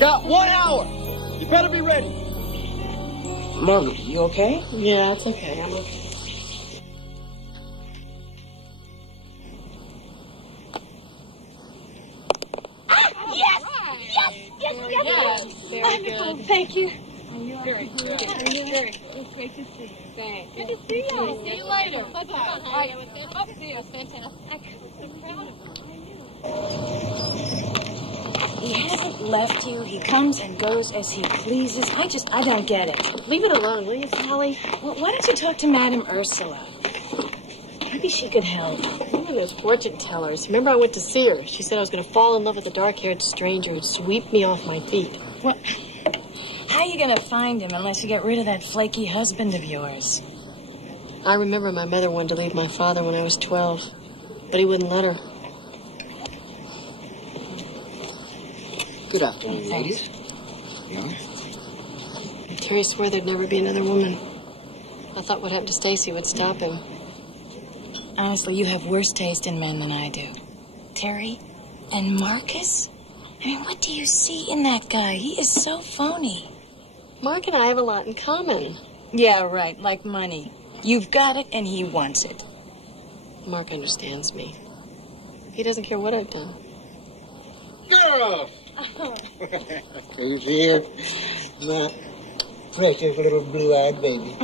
Got 1 hour. You better be ready. Margaret, you okay? Yeah, it's okay. I'm okay. Yes! Very good. Thank you. Very good. Very good. It's great to see you. Thanks. Good to see you. See you later. Bye-bye. All right. See you. Fantastic. He hasn't left you. He comes and goes as he pleases. I don't get it. Leave it alone, will you, Sally? Well, why don't you talk to Madame Ursula? Maybe she could help. One of those fortune tellers. Remember I went to see her. She said I was going to fall in love with a dark-haired stranger who'd sweep me off my feet. What? How are you going to find him unless you get rid of that flaky husband of yours? I remember my mother wanted to leave my father when I was 12, but he wouldn't let her. Good afternoon, ladies. Yeah? Terry swore there'd never be another woman. I thought what happened to Stacy would stop him. Honestly, you have worse taste in men than I do. Terry and Marcus? I mean, what do you see in that guy? He is so phony. Mark and I have a lot in common. Yeah, right, like money. You've got it and he wants it. Mark understands me. He doesn't care what I've done. Girls! Who's here? My precious little blue-eyed baby.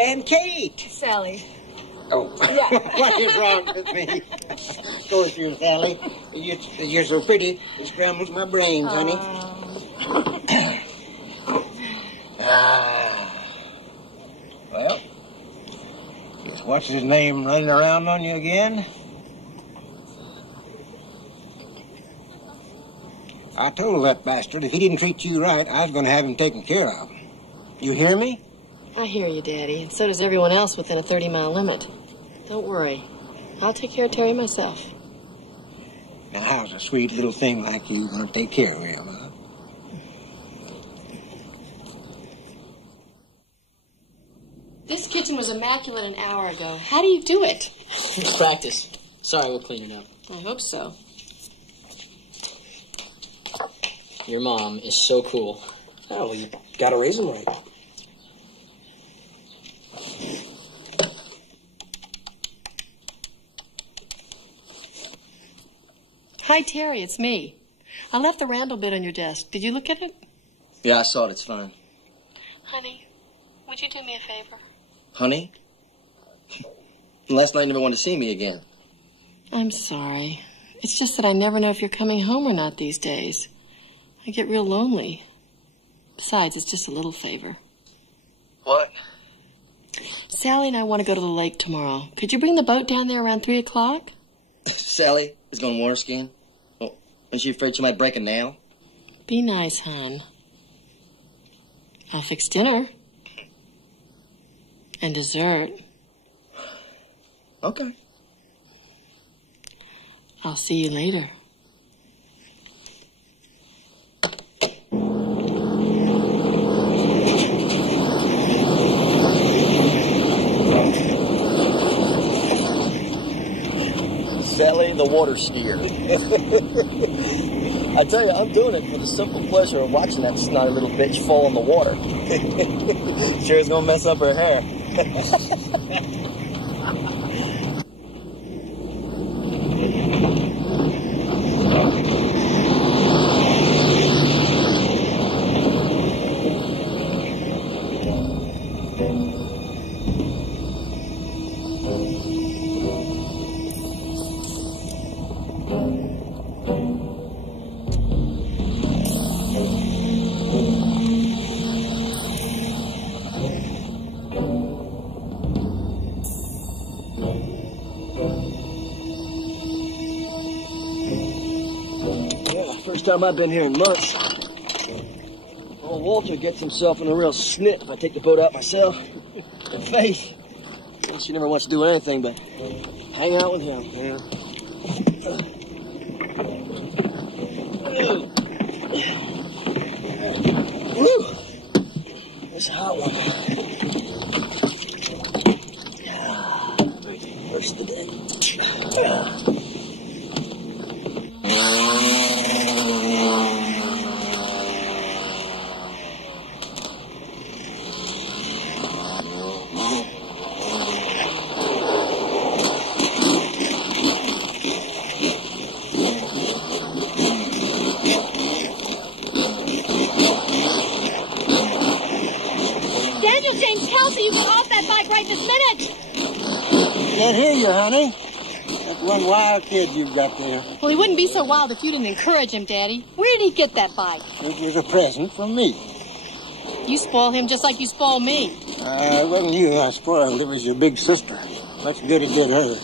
And Kate. Sally. Oh, yeah. What is wrong with me? Of course you're Sally. You're so pretty, it scrambles my brains, honey. Well, what's his name running around on you again? I told that bastard if he didn't treat you right, I was going to have him taken care of. You hear me? I hear you, Daddy, and so does everyone else within a 30-mile limit. Don't worry. I'll take care of Terry myself. Now, how's a sweet little thing like you going to take care of him, huh? This kitchen was immaculate an hour ago. How do you do it? Practice. Sorry, we'll clean it up. I hope so. Your mom is so cool. Oh, well, you gotta raise him right. Hi, Terry, it's me. I left the Randall bit on your desk. Did you look at it? Yeah, I saw it. It's fine. Honey, would you do me a favor? Honey? Last night you never wanted to see me again. I'm sorry. It's just that I never know if you're coming home or not these days. I get real lonely. Besides, it's just a little favor. What? Sally and I want to go to the lake tomorrow. Could you bring the boat down there around 3 o'clock? Sally is going water skiing. Oh, isn't she afraid she might break a nail? Be nice, hon. I'll fix dinner. And dessert. Okay. I'll see you later. Sally the water skier. I tell you, I'm doing it for the simple pleasure of watching that snotty little bitch fall in the water. Sure is gonna mess up her hair. First time I've been here in months. Old Walter gets himself in a real snit if I take the boat out myself. And Faith, well, she never wants to do anything but hang out with him, you know. Woo! It's a hot one. First of the day. Can't hear you, honey. That's one wild kid you've got there. Well, he wouldn't be so wild if you didn't encourage him, Daddy. Where did he get that bike? It was a present from me. You spoil him just like you spoil me. It wasn't you I spoiled. It was your big sister. Much good it did her.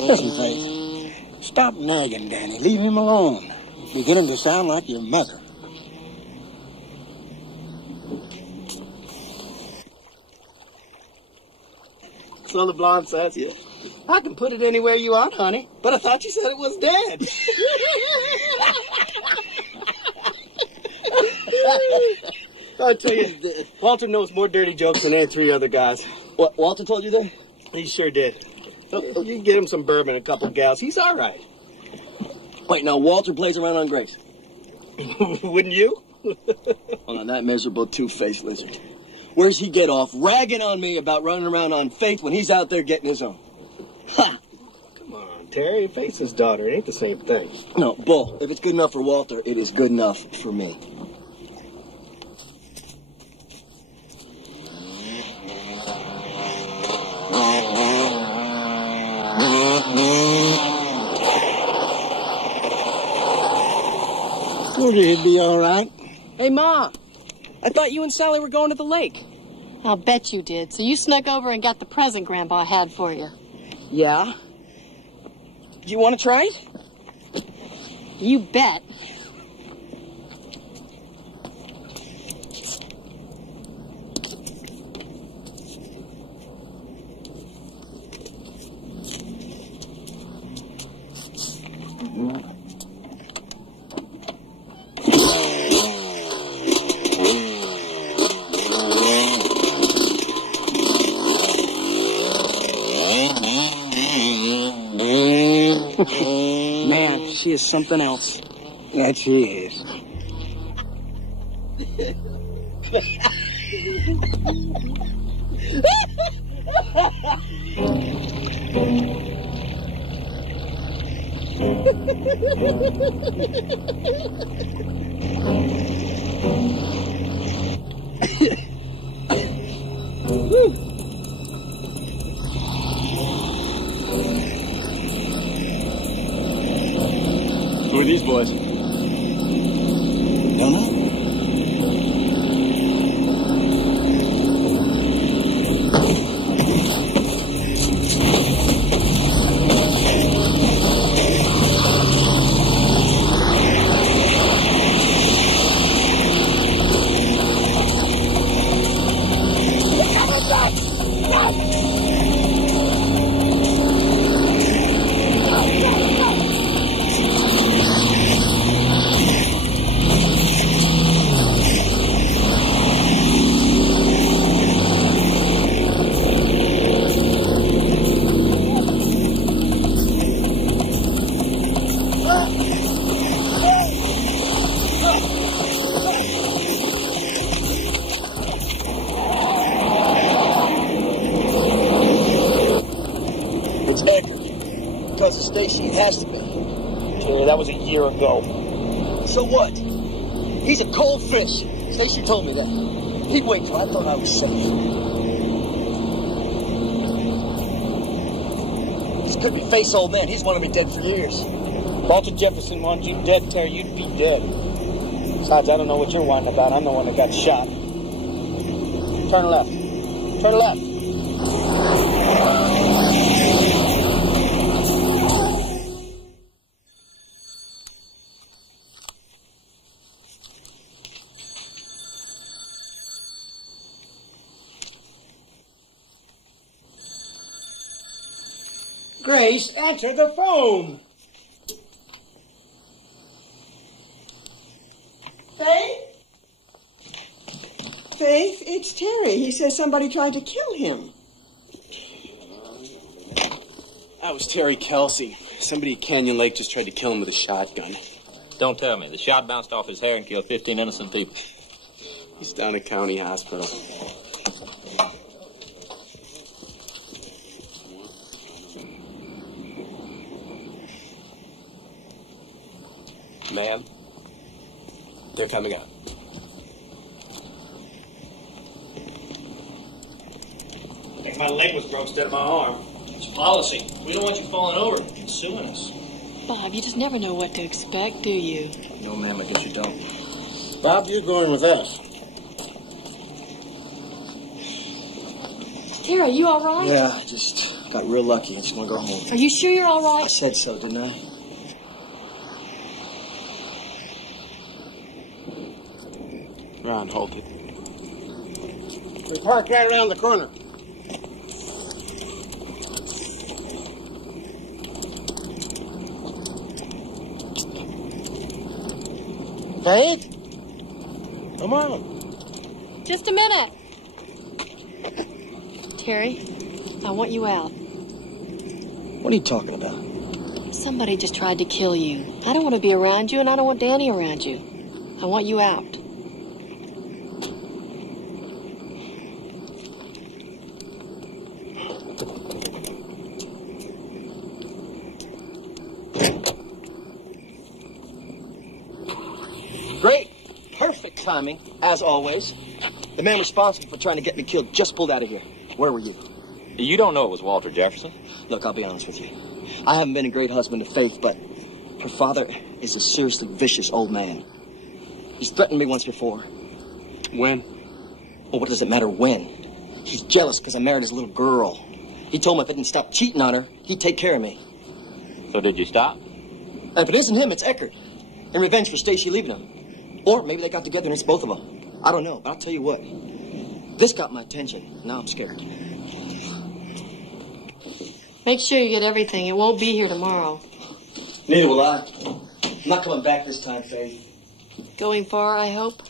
Listen, Faith. Stop nagging Danny. Leave him alone. It's beginning to sound like your mother. So the blonde says, yeah, I can put it anywhere you want, honey. But I thought you said it was dead. I'll tell you, Walter knows more dirty jokes than any three other guys. What, Walter told you that? He sure did. You can get him some bourbon and a couple of gals. He's all right. Wait, now Walter plays around on Grace. Wouldn't you? Well, now that miserable two-faced lizard. Where's he get off ragging on me about running around on Faith when he's out there getting his own? Ha! Come on, Terry. Faith's his daughter. It ain't the same thing. No, Bull. If it's good enough for Walter, it is good enough for me. Well, he'll be all right. Hey, Ma. I thought you and Sally were going to the lake. I'll bet you did. So you snuck over and got the present Grandpa had for you. Yeah? Do you want to try it? You bet. Man, she is something else. That she is. Who are these boys? Don't know. It's Eckert. Because of Stacy, it has to be. Terry, that was a year ago. So what? He's a cold fish. Stacy told me that. He'd wait till I thought I was safe. This could be Face Old Man. He's wanted me dead for years. Walter Jefferson wanted you dead, Terry. You'd be dead. Besides, I don't know what you're whining about. I'm the one that got shot. Turn left. Turn left. Grace, answer the phone. Faith? Faith, it's Terry. He says somebody tried to kill him. That was Terry Kelsey. Somebody at Canyon Lake just tried to kill him with a shotgun. Don't tell me. The shot bounced off his hair and killed 15 innocent people. He's down at County Hospital. Ma'am, they're coming out. If my leg was broke instead of my arm. It's policy. We don't want you falling over and suing us. Bob, you just never know what to expect, do you? No, ma'am, I guess you don't. Bob, you're going with us. Terry, you all right? Yeah, I just got real lucky. I just want to go home. Are you sure you're all I right? said so, didn't I? Ron, hold it. We parked right around the corner. Faith? Come on. Just a minute. Terry, I want you out. What are you talking about? Somebody just tried to kill you. I don't want to be around you, and I don't want Danny around you. I want you out. Great. Perfect timing, as always. The man responsible for trying to get me killed just pulled out of here. Where were you? You don't know it was Walter Jefferson? Look, I'll be honest with you. I haven't been a great husband to Faith, but her father is a seriously vicious old man. He's threatened me once before. When? Well, what does it matter when? He's jealous because I married his little girl. He told me if I didn't stop cheating on her, he'd take care of me. So did you stop? If it isn't him, it's Eckert. In revenge for Stacy leaving him. Or maybe they got together and it's both of them. I don't know, but I'll tell you what. This got my attention. Now I'm scared. Make sure you get everything. It won't be here tomorrow. Neither will I. I'm not coming back this time, Faith. Going far, I hope?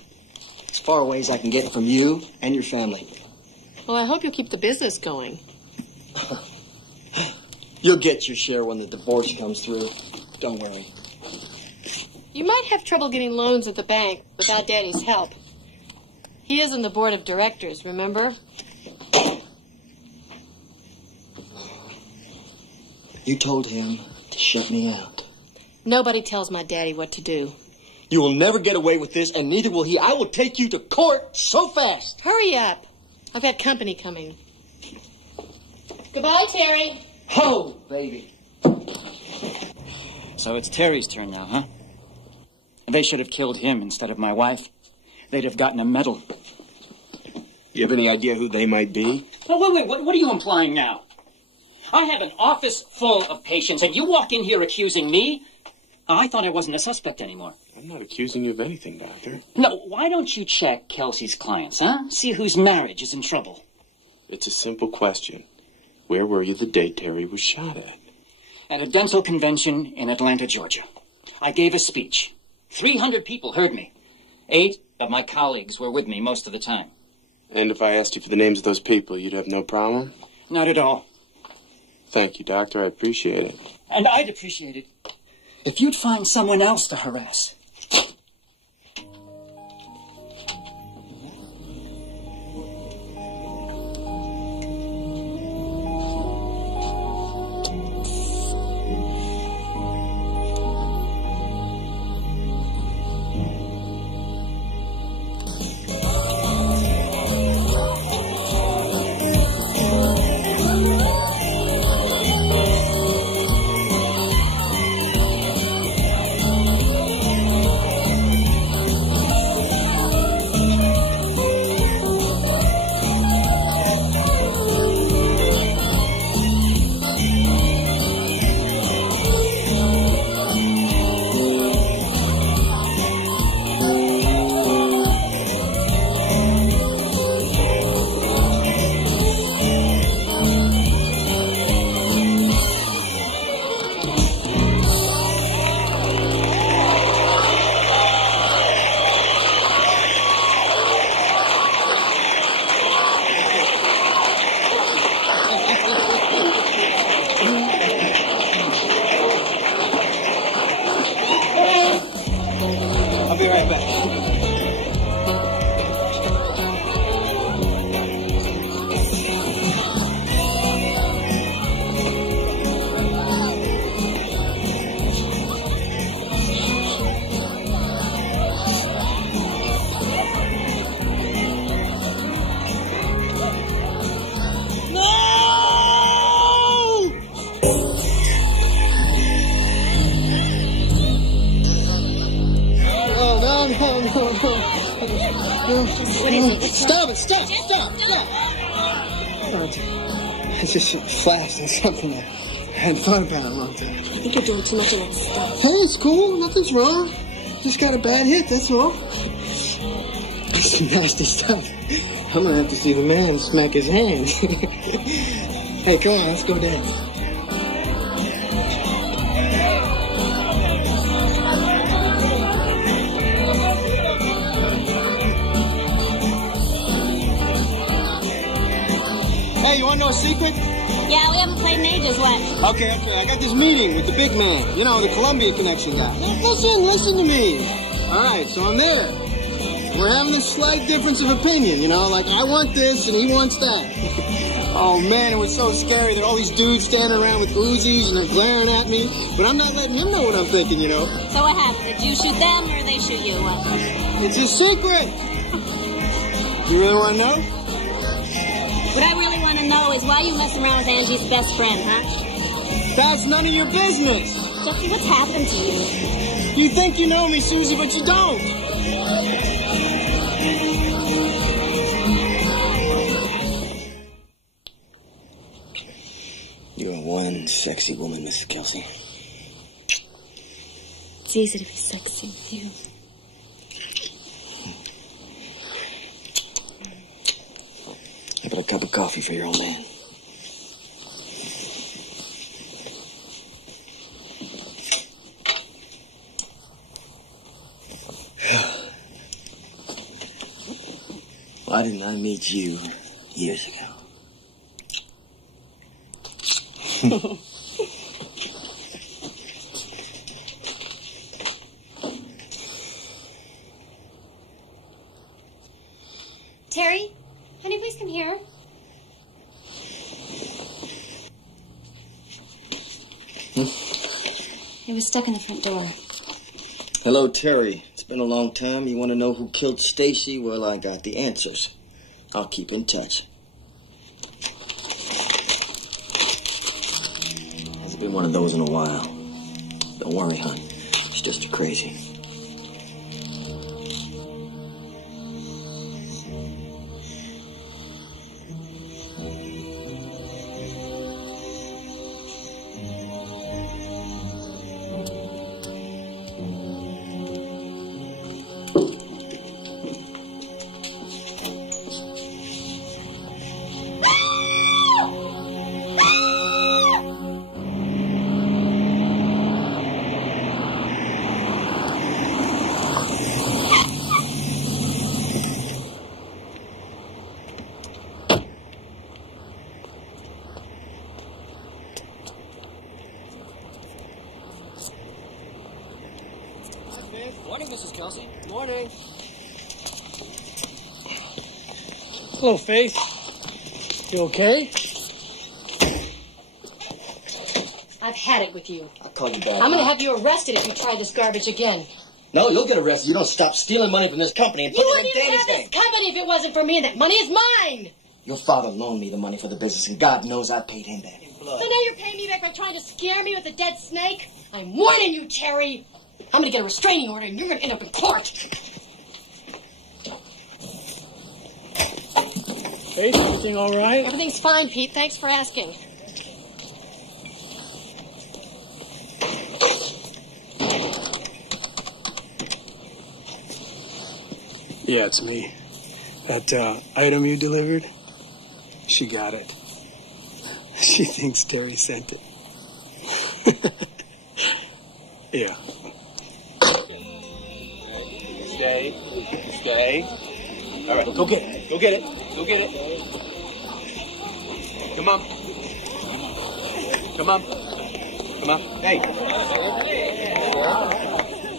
As far away as I can get from you and your family. Well, I hope you'll keep the business going. You'll get your share when the divorce comes through. Don't worry. You might have trouble getting loans at the bank without Daddy's help. He is on the board of directors, remember? You told him to shut me out. Nobody tells my daddy what to do. You will never get away with this, and neither will he. I will take you to court so fast. Hurry up. I've got company coming. Goodbye, Terry. Ho, baby. So it's Terry's turn now, huh? They should have killed him instead of my wife. They'd have gotten a medal. You have any idea who they might be? Oh, wait, what are you implying now? I have an office full of patients, and you walk in here accusing me? I thought I wasn't a suspect anymore. I'm not accusing you of anything, Doctor. No, why don't you check Kelsey's clients, huh? See whose marriage is in trouble. It's a simple question. Where were you the day Terry was shot at? At a dental convention in Atlanta, Georgia. I gave a speech. 300 people heard me. 8 of my colleagues were with me most of the time. And if I asked you for the names of those people, you'd have no problem? Not at all. Thank you, Doctor. I appreciate it. And I'd appreciate it if you'd find someone else to harass. It's just flashed and something I hadn't thought about in a long time. I think you're doing too much of that stuff. Hey, it's cool. Nothing's wrong. Just got a bad hit, that's all. It's some nasty stuff. I'm gonna have to see the man smack his hands. Hey, come on, let's go dance. Hey, you wanna know a secret? Yeah, we haven't played in ages, what? Okay. I got this meeting with the big man. You know, the Columbia Connection guy. Listen to me. All right, so I'm there. We're having a slight difference of opinion, you know, like I want this and he wants that. Oh, man, it was so scary that all these dudes standing around with Uzis and they're glaring at me, but I'm not letting them know what I'm thinking, you know. So what happened? Did you shoot them or they shoot you? What? It's a secret. You really want to know? What I really want to know is why you messing around with Angie's best friend, huh? That's none of your business. Jeffy, what's happened to you? You think you know me, Susie, but you don't. one sexy woman, Mrs. Kelsey. It's easy to be sexy with you. How about a cup of coffee for your old man? Why didn't I meet you years ago? Terry, honey, please come here. He was stuck in the front door. Hello, Terry. It's been a long time. You want to know who killed Stacy? Well, I got the answers. I'll keep in touch. Hasn't been one of those in a while. Don't worry, hon. It's just a crazy. Morning, Mrs. Kelsey. Morning. Hello, Faith. You okay? I've had it with you. I'll call you back. I'm going to have you arrested if you try this garbage again. No, you'll get arrested. You don't stop stealing money from this company and put You it wouldn't in even Danny's have name. this company if it wasn't for me, and that money is mine. Your father loaned me the money for the business, and God knows I paid him back in blood. So now you're paying me back by trying to scare me with a dead snake? I'm warning you, Terry. I'm going to get a restraining order, and you're going to end up in court. Faith, everything all right? Everything's fine, Pete. Thanks for asking. Yeah, it's me. That item you delivered, she got it. She thinks Terry sent it. Yeah. Stay. Stay. All right, go get it. Go get it. Go get it. Come on. Come on. Come on. Hey.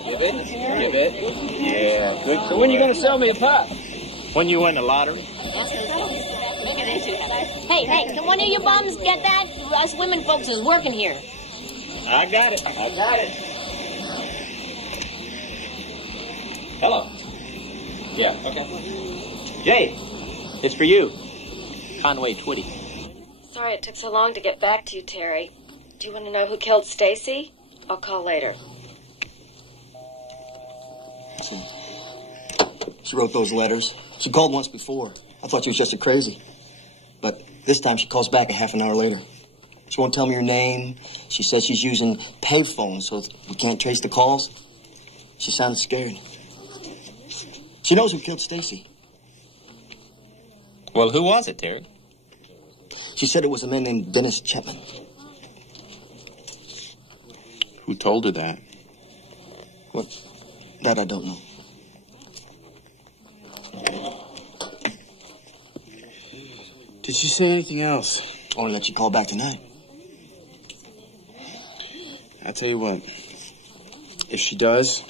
Give it. Give it. Yeah, good. So when are you going to sell me a pup? When you win the lottery. Hey, can one of you bums get that? Us women folks is working here. I got it. I got it. Hello. Yeah, okay. Jay, it's for you. Conway Twitty. Sorry it took so long to get back to you, Terry. Do you want to know who killed Stacy? I'll call later. She wrote those letters. She called once before. I thought she was just a crazy. But this time she calls back a half an hour later. She won't tell me her name. She says she's using payphones so we can't trace the calls. She sounded scared. She knows who killed Stacy. Well, who was it, Terry? She said it was a man named Dennis Chapman. Who told her that? What? That I don't know. Did she say anything else? Only that she called back tonight. I tell you what. If she does,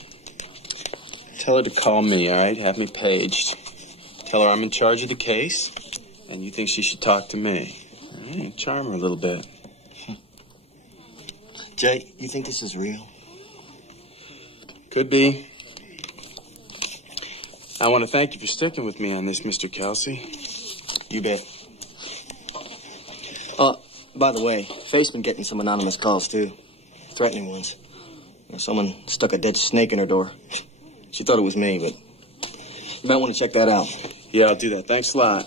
tell her to call me, all right? Have me paged. Tell her I'm in charge of the case, and you think she should talk to me. All right? Charm her a little bit. Jay, you think this is real? Could be. I want to thank you for sticking with me on this, Mr. Kelsey. You bet. By the way, Faith's been getting some anonymous calls, too. Threatening ones. Someone stuck a dead snake in her door. She thought it was me, but you might want to check that out. Yeah, I'll do that. Thanks a lot.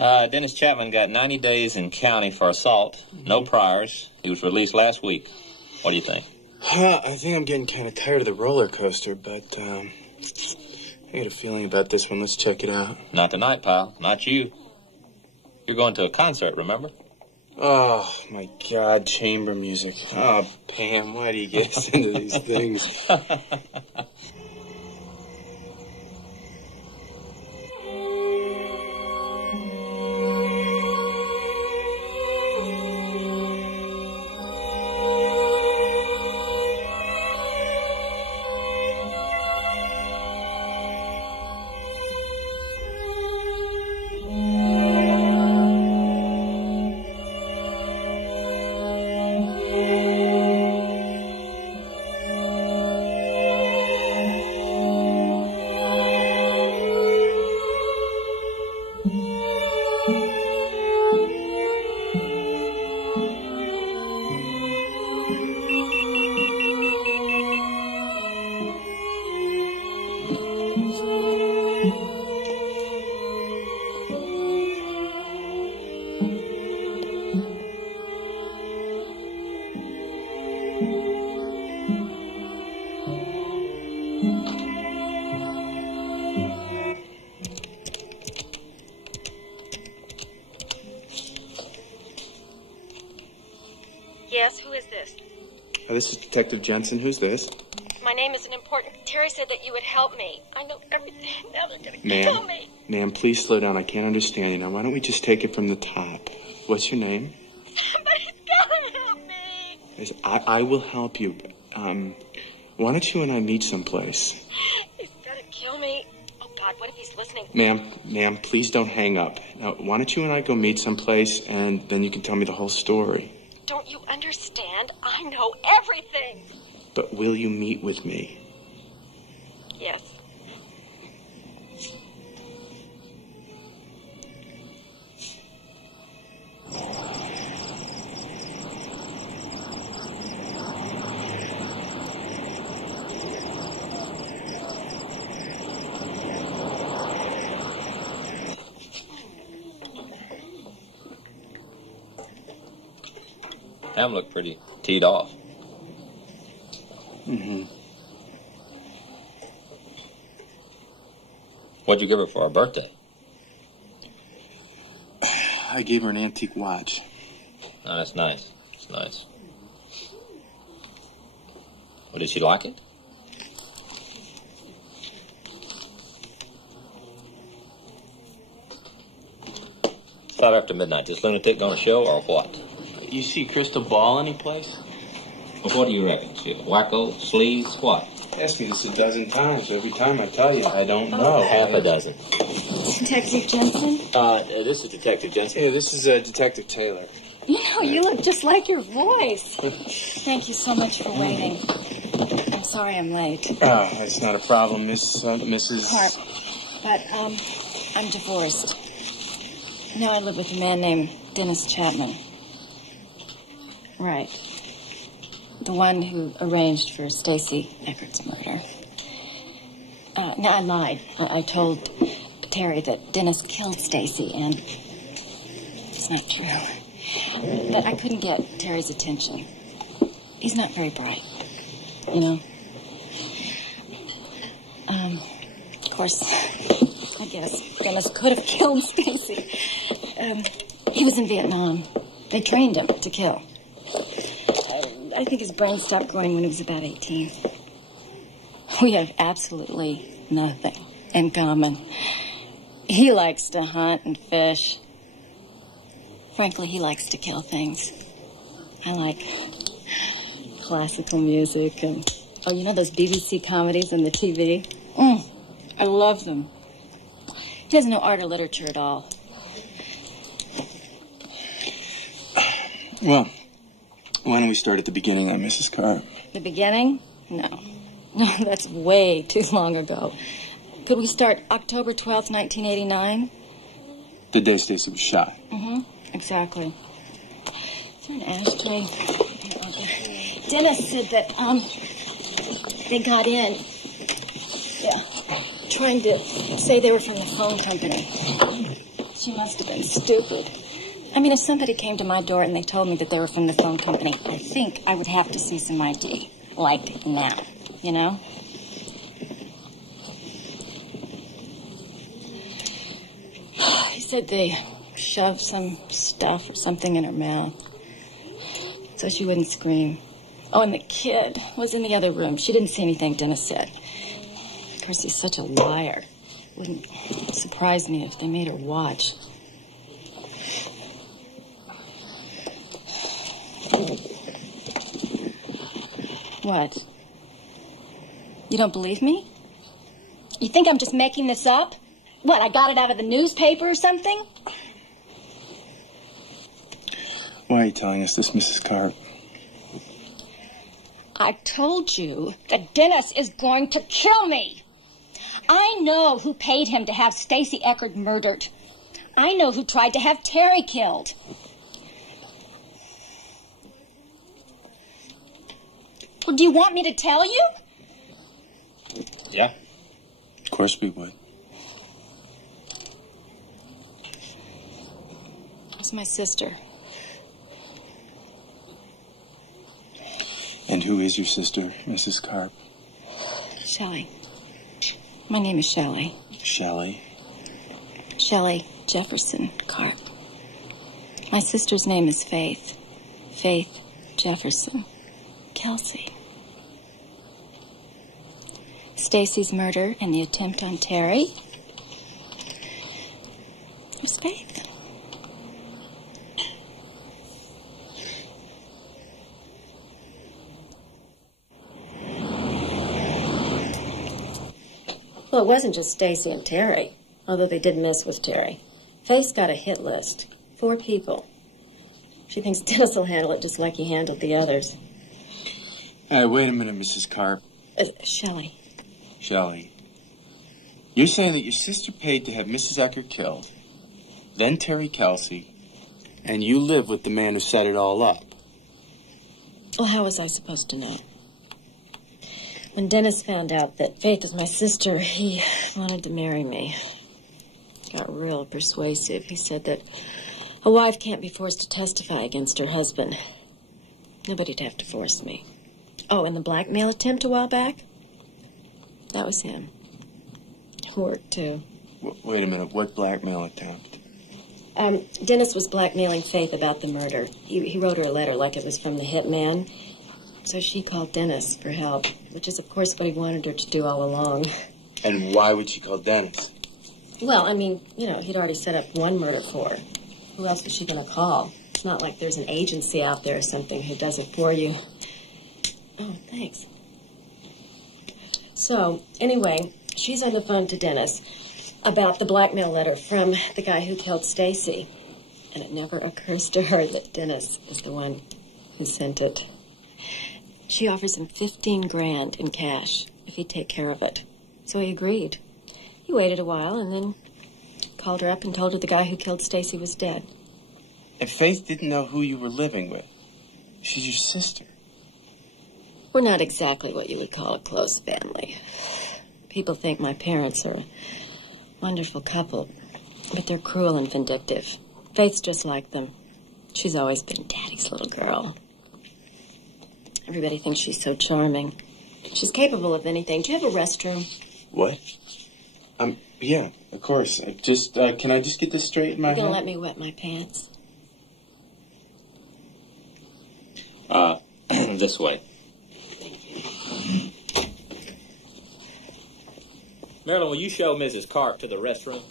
Dennis Chapman got 90 days in county for assault. No priors. He was released last week. What do you think? I think I'm getting kind of tired of the roller coaster, but I got a feeling about this one. Let's check it out. Not tonight, pal. Not you. You're going to a concert, remember? Oh, my God, chamber music. Oh, Pam, why do you get us into these things? Yes, who is this? This is Detective Jensen. Who's this? My name isn't important. Terry said that you would help me. I know everything. Now they're going to kill me. Ma'am, please slow down. I can't understand you now. Why don't we just take it from the top? What's your name? But he's going to help me. I will help you. Why don't you and I meet someplace? He's going to kill me. Oh, God, what if he's listening? Ma'am, please don't hang up. Now, why don't you and I go meet someplace, and then you can tell me the whole story. Don't you understand? I know everything. But will you meet with me? Yes. Ham looked pretty teed off. Mm-hmm. What'd you give her for her birthday? I gave her an antique watch. Oh, that's nice. It's nice. Well, did she like it? It's out after midnight. This lunatic gonna show or what? You see Crystal Ball anyplace? Well, what do you reckon? She a wacko, sleaze, what? Ask me this a dozen times. Every time I tell you, I don't know. Half a dozen. Detective Jensen? This is Detective Jensen. Yeah, this is Detective Taylor. You know, you look just like your voice. Thank you so much for waiting. I'm sorry I'm late. Oh, it's not a problem, Mrs. Hart. But, I'm divorced. Now I live with a man named Dennis Chapman. Right. The one who arranged for Stacy Eckert's murder. Now, I lied. I told Terry that Dennis killed Stacy, and it's not true. But I couldn't get Terry's attention. He's not very bright, you know. Of course, I guess Dennis could have killed Stacy. He was in Vietnam. They trained him to kill. I think his brain stopped growing when he was about 18. We have absolutely nothing in common. He likes to hunt and fish. Frankly, he likes to kill things. I like classical music and, oh, you know those BBC comedies on the TV? I love them. He has no art or literature at all. Well, why don't we start at the beginning then, Mrs. Carr? The beginning? No. No, that's way too long ago. Could we start October 12th, 1989? The day Stacy was shot. Mm-hmm. Exactly. Is there an ashtray? Dennis said that, they got in. Yeah. Trying to say they were from the phone company. She must have been stupid. I mean, if somebody came to my door and they told me that they were from the phone company, I think I would have to see some ID. Like now, you know? He said they shoved some stuff or something in her mouth so she wouldn't scream. Oh, and the kid was in the other room. She didn't see anything Dennis said. Of course, he's such a liar. Wouldn't surprise me if they made her watch. What? You don't believe me? You think I'm just making this up? What, I got it out of the newspaper or something? Why are you telling us this, Mrs. Carp? I told you that Dennis is going to kill me. I know who paid him to have Stacy Eckert murdered. I know who tried to have Terry killed. Well, do you want me to tell you? Yeah. Of course we would. It's my sister. And who is your sister, Mrs. Carp? Shelley. My name is Shelley. Shelley? Shelley Jefferson Carp. My sister's name is Faith. Faith Jefferson Kelsey. Stacy's murder and the attempt on Terry. There's Faith. Well, it wasn't just Stacy and Terry, although they did mess with Terry. Faith's got a hit list. 4 people. She thinks Dennis will handle it just like he handled the others. Hey, wait a minute, Mrs. Carp. Shelley. Shelley. You're saying that your sister paid to have Mrs. Eckert killed, then Terry Kelsey, and you live with the man who set it all up. Well, how was I supposed to know? When Dennis found out that Faith is my sister, he wanted to marry me. Got real persuasive. He said that a wife can't be forced to testify against her husband. Nobody'd have to force me. Oh, and the blackmail attempt a while back? That was him. Worked, too. Wait a minute, what blackmail attempt? Dennis was blackmailing Faith about the murder. He wrote her a letter like it was from the hitman. So she called Dennis for help, which is, of course, what he wanted her to do all along. And why would she call Dennis? Well, I mean, you know, he'd already set up one murder for her. Who else was she going to call? It's not like there's an agency out there or something who does it for you. Oh, thanks. So, anyway, she's on the phone to Dennis about the blackmail letter from the guy who killed Stacy. And it never occurs to her that Dennis is the one who sent it. She offers him $15,000 in cash if he'd take care of it. So he agreed. He waited a while and then called her up and told her the guy who killed Stacy was dead. And Faith didn't know who you were living with. She's your sister. We're not exactly what you would call a close family. People think my parents are a wonderful couple, but they're cruel and vindictive. Faith's just like them. She's always been Daddy's little girl. Everybody thinks she's so charming. She's capable of anything. Do you have a restroom? What? Yeah, of course. Can I just get this straight in my head? You gonna let me wet my pants? This way. Marilyn, will you show Mrs. Carp to the restroom?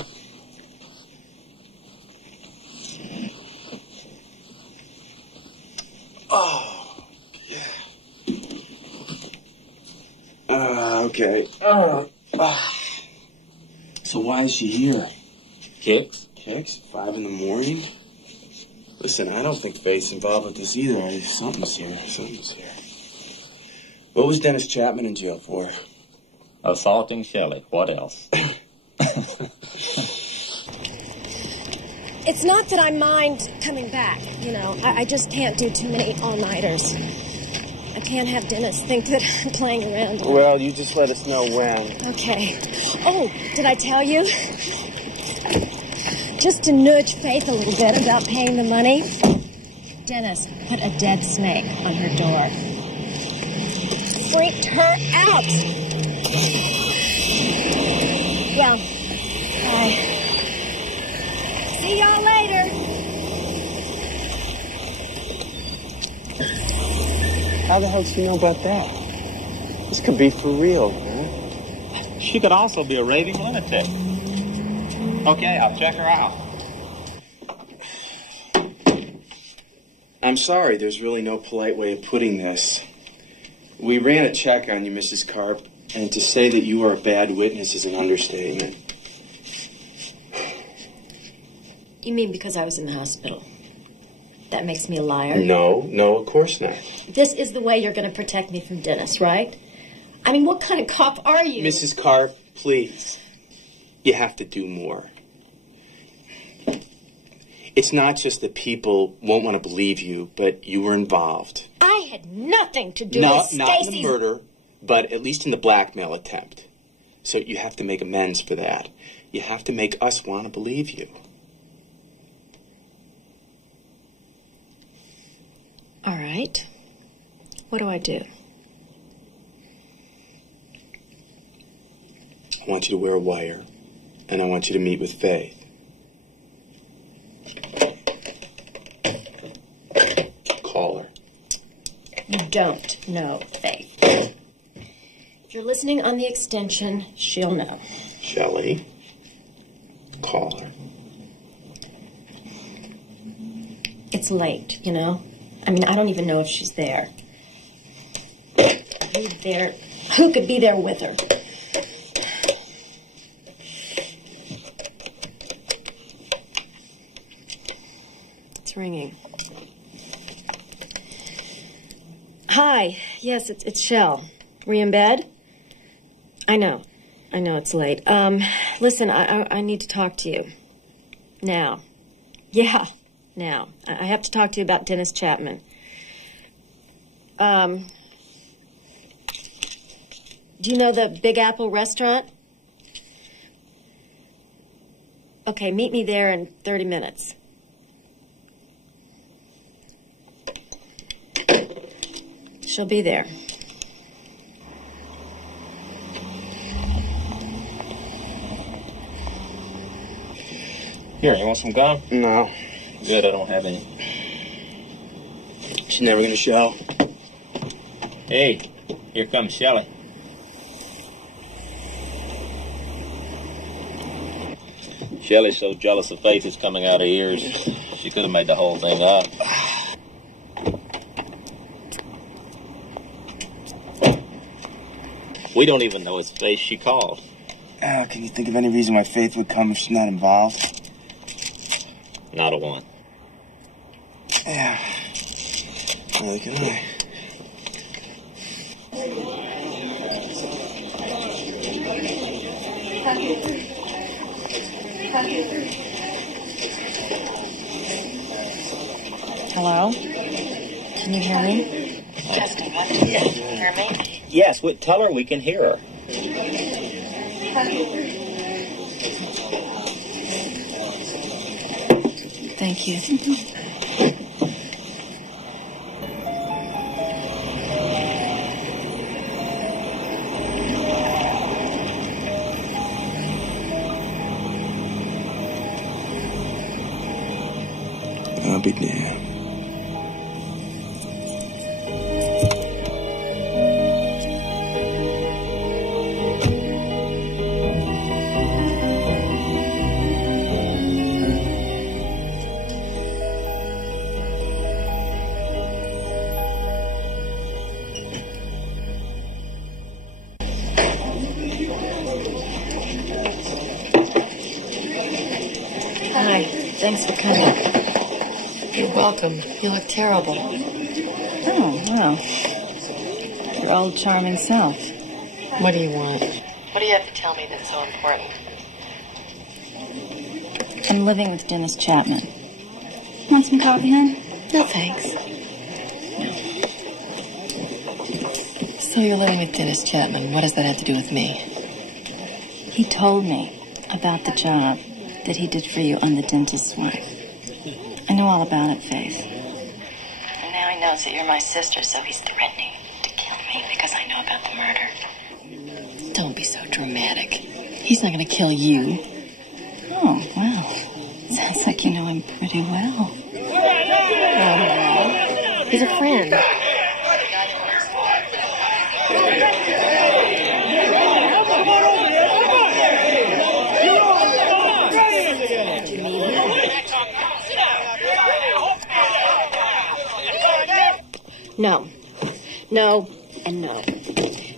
Oh, yeah. Okay. So why is she here? Kicks? Kicks? 5 in the morning? Listen, I don't think Faith's involved with this either. Something's here. What was Dennis Chapman in jail for? Assaulting Shelley. What else? It's not that I mind coming back, you know. I just can't do too many all-nighters. I can't have Dennis think that I'm playing around. Well, you just let us know when. Okay. Oh, did I tell you? Just to nudge Faith a little bit about paying the money, Dennis put a dead snake on her door. Freaked her out. Well, bye. See y'all later. How the hell do you know about that? This could be for real, huh? She could also be a raving lunatic. Okay, I'll check her out. I'm sorry, there's really no polite way of putting this. We ran a check on you, Mrs. Karp, and to say that you are a bad witness is an understatement. You mean because I was in the hospital? That makes me a liar? No, of course not. This is the way you're going to protect me from Dennis, right? I mean, what kind of cop are you? Mrs. Karp, please. You have to do more. It's not just that people won't want to believe you, but you were involved. I had nothing to do with Stacy's... Not in the murder, but at least in the blackmail attempt. So you have to make amends for that. You have to make us want to believe you. All right. What do I do? I want you to wear a wire, and I want you to meet with Faith. Call her. You don't know Faith. If you're listening on the extension, she'll know. Shelley, call her. It's late, you know? I mean, I don't even know if she's there. Who could be there with her? It's ringing. Hi. Yes, it's Shell. Were you in bed? I know it's late. Listen, I need to talk to you. Now. Yeah, now. I have to talk to you about Dennis Chapman. Do you know the Big Apple restaurant? Okay, meet me there in 30 minutes. She'll be there. Here, you want some gum? No. Good, I don't have any. She's never gonna show. Hey, here comes Shelley. Shelley's so jealous of Faith is coming out of ears. She could have made the whole thing up. We don't even know his face. She called. Can you think of any reason why Faith would come if she's not involved? Not a one. Yeah. Neither can I. Hello? Can you hear me? Justin, what? Can you hear me? Yes, tell her we can hear her. Thank you. I'll be there. Hi. Thanks for coming. You're welcome. You look terrible. Oh, well. Your old charming self. What do you want? What do you have to tell me that's so important? I'm living with Dennis Chapman. Want some coffee, hon? No, thanks. So you're living with Dennis Chapman. What does that have to do with me? He told me about the job that he did for you on the dentist's wife. I know all about it, Faith. And now he knows that you're my sister, so he's threatening to kill me because I know about the murder. Don't be so dramatic. He's not going to kill you. Oh, wow. Sounds like you know him pretty well. He's a friend. No. No and no.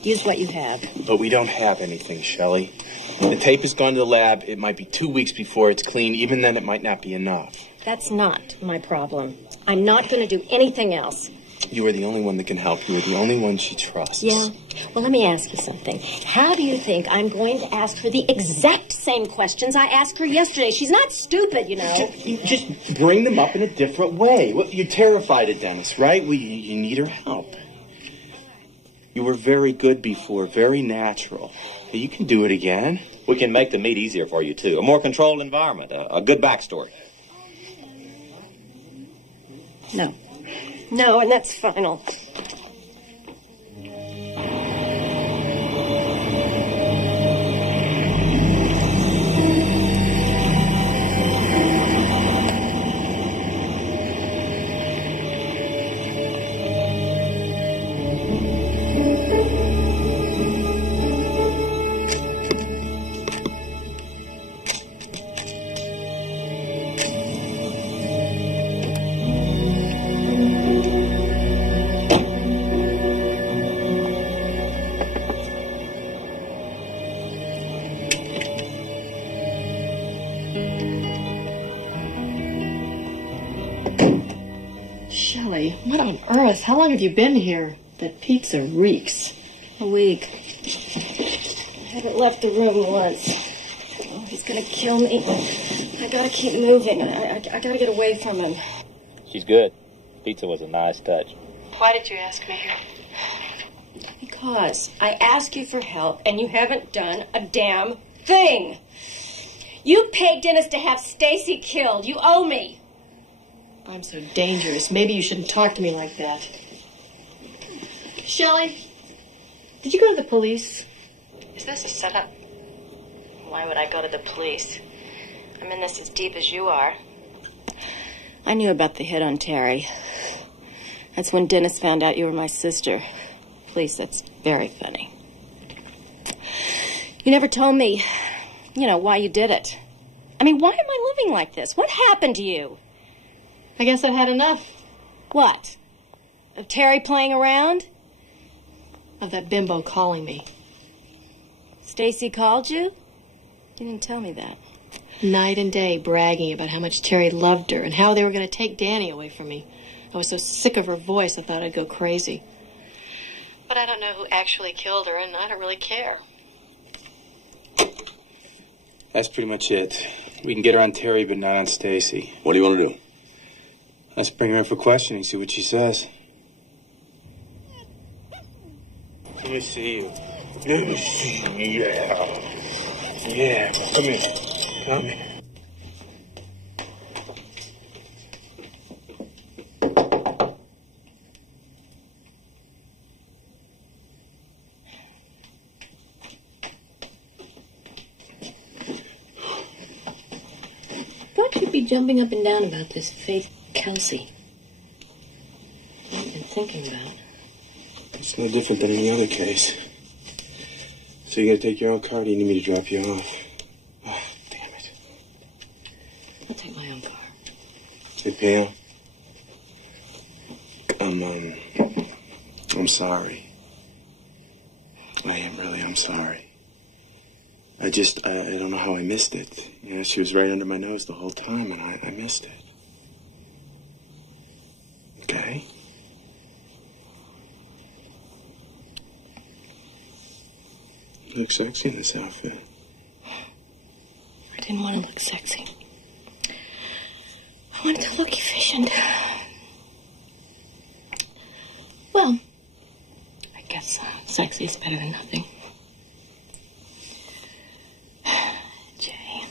Use what you have. But we don't have anything, Shelley. The tape has gone to the lab. It might be 2 weeks before it's clean. Even then, it might not be enough. That's not my problem. I'm not going to do anything else. You are the only one that can help. You are the only one she trusts. Yeah? Well, let me ask you something. How do you think I'm going to ask her the exact same questions I asked her yesterday? She's not stupid, you know. You just bring them up in a different way. Well, you're terrified of Dennis, right? Well, you need her help. You were very good before, very natural. You can do it again. We can make the meet easier for you, too. A more controlled environment, a good backstory. No. No, and that's final. Shelley, what on earth? How long have you been here? That pizza reeks. A week. I haven't left the room once. Oh, he's gonna kill me. I gotta keep moving. I gotta get away from him. She's good. Pizza was a nice touch. Why did you ask me here? Because I asked you for help, and you haven't done a damn thing. You paid Dennis to have Stacy killed. You owe me. I'm so dangerous. Maybe you shouldn't talk to me like that. Shelley, did you go to the police? Is this a setup? Why would I go to the police? I'm in this as deep as you are. I knew about the hit on Terry. That's when Dennis found out you were my sister. Please, that's very funny. You never told me, why you did it. I mean, why am I living like this? What happened to you? I guess I've had enough. What? Of Terry playing around? Of that bimbo calling me. Stacy called you? You didn't tell me that. Night and day bragging about how much Terry loved her and how they were going to take Danny away from me. I was so sick of her voice I thought I'd go crazy. But I don't know who actually killed her, and I don't really care. That's pretty much it. We can get her on Terry, but not on Stacy. What do you want to do? Let's bring her in for questioning, see what she says. Let me see you. Let me see you. Yeah. Yeah. Come here. Come here. Don't you be jumping up and down about this Faith Kelsey. I've been thinking about. It's no different than any other case. So you gotta take your own car, or do you need me to drop you off? Oh, damn it. I'll take my own car. Hey, Pam. I'm sorry. I am really, I'm sorry. I don't know how I missed it. She was right under my nose the whole time, and I missed it. Okay? You look sexy in this outfit. I didn't want to look sexy. I wanted to look efficient. Well, I guess sexy is better than nothing. Jay,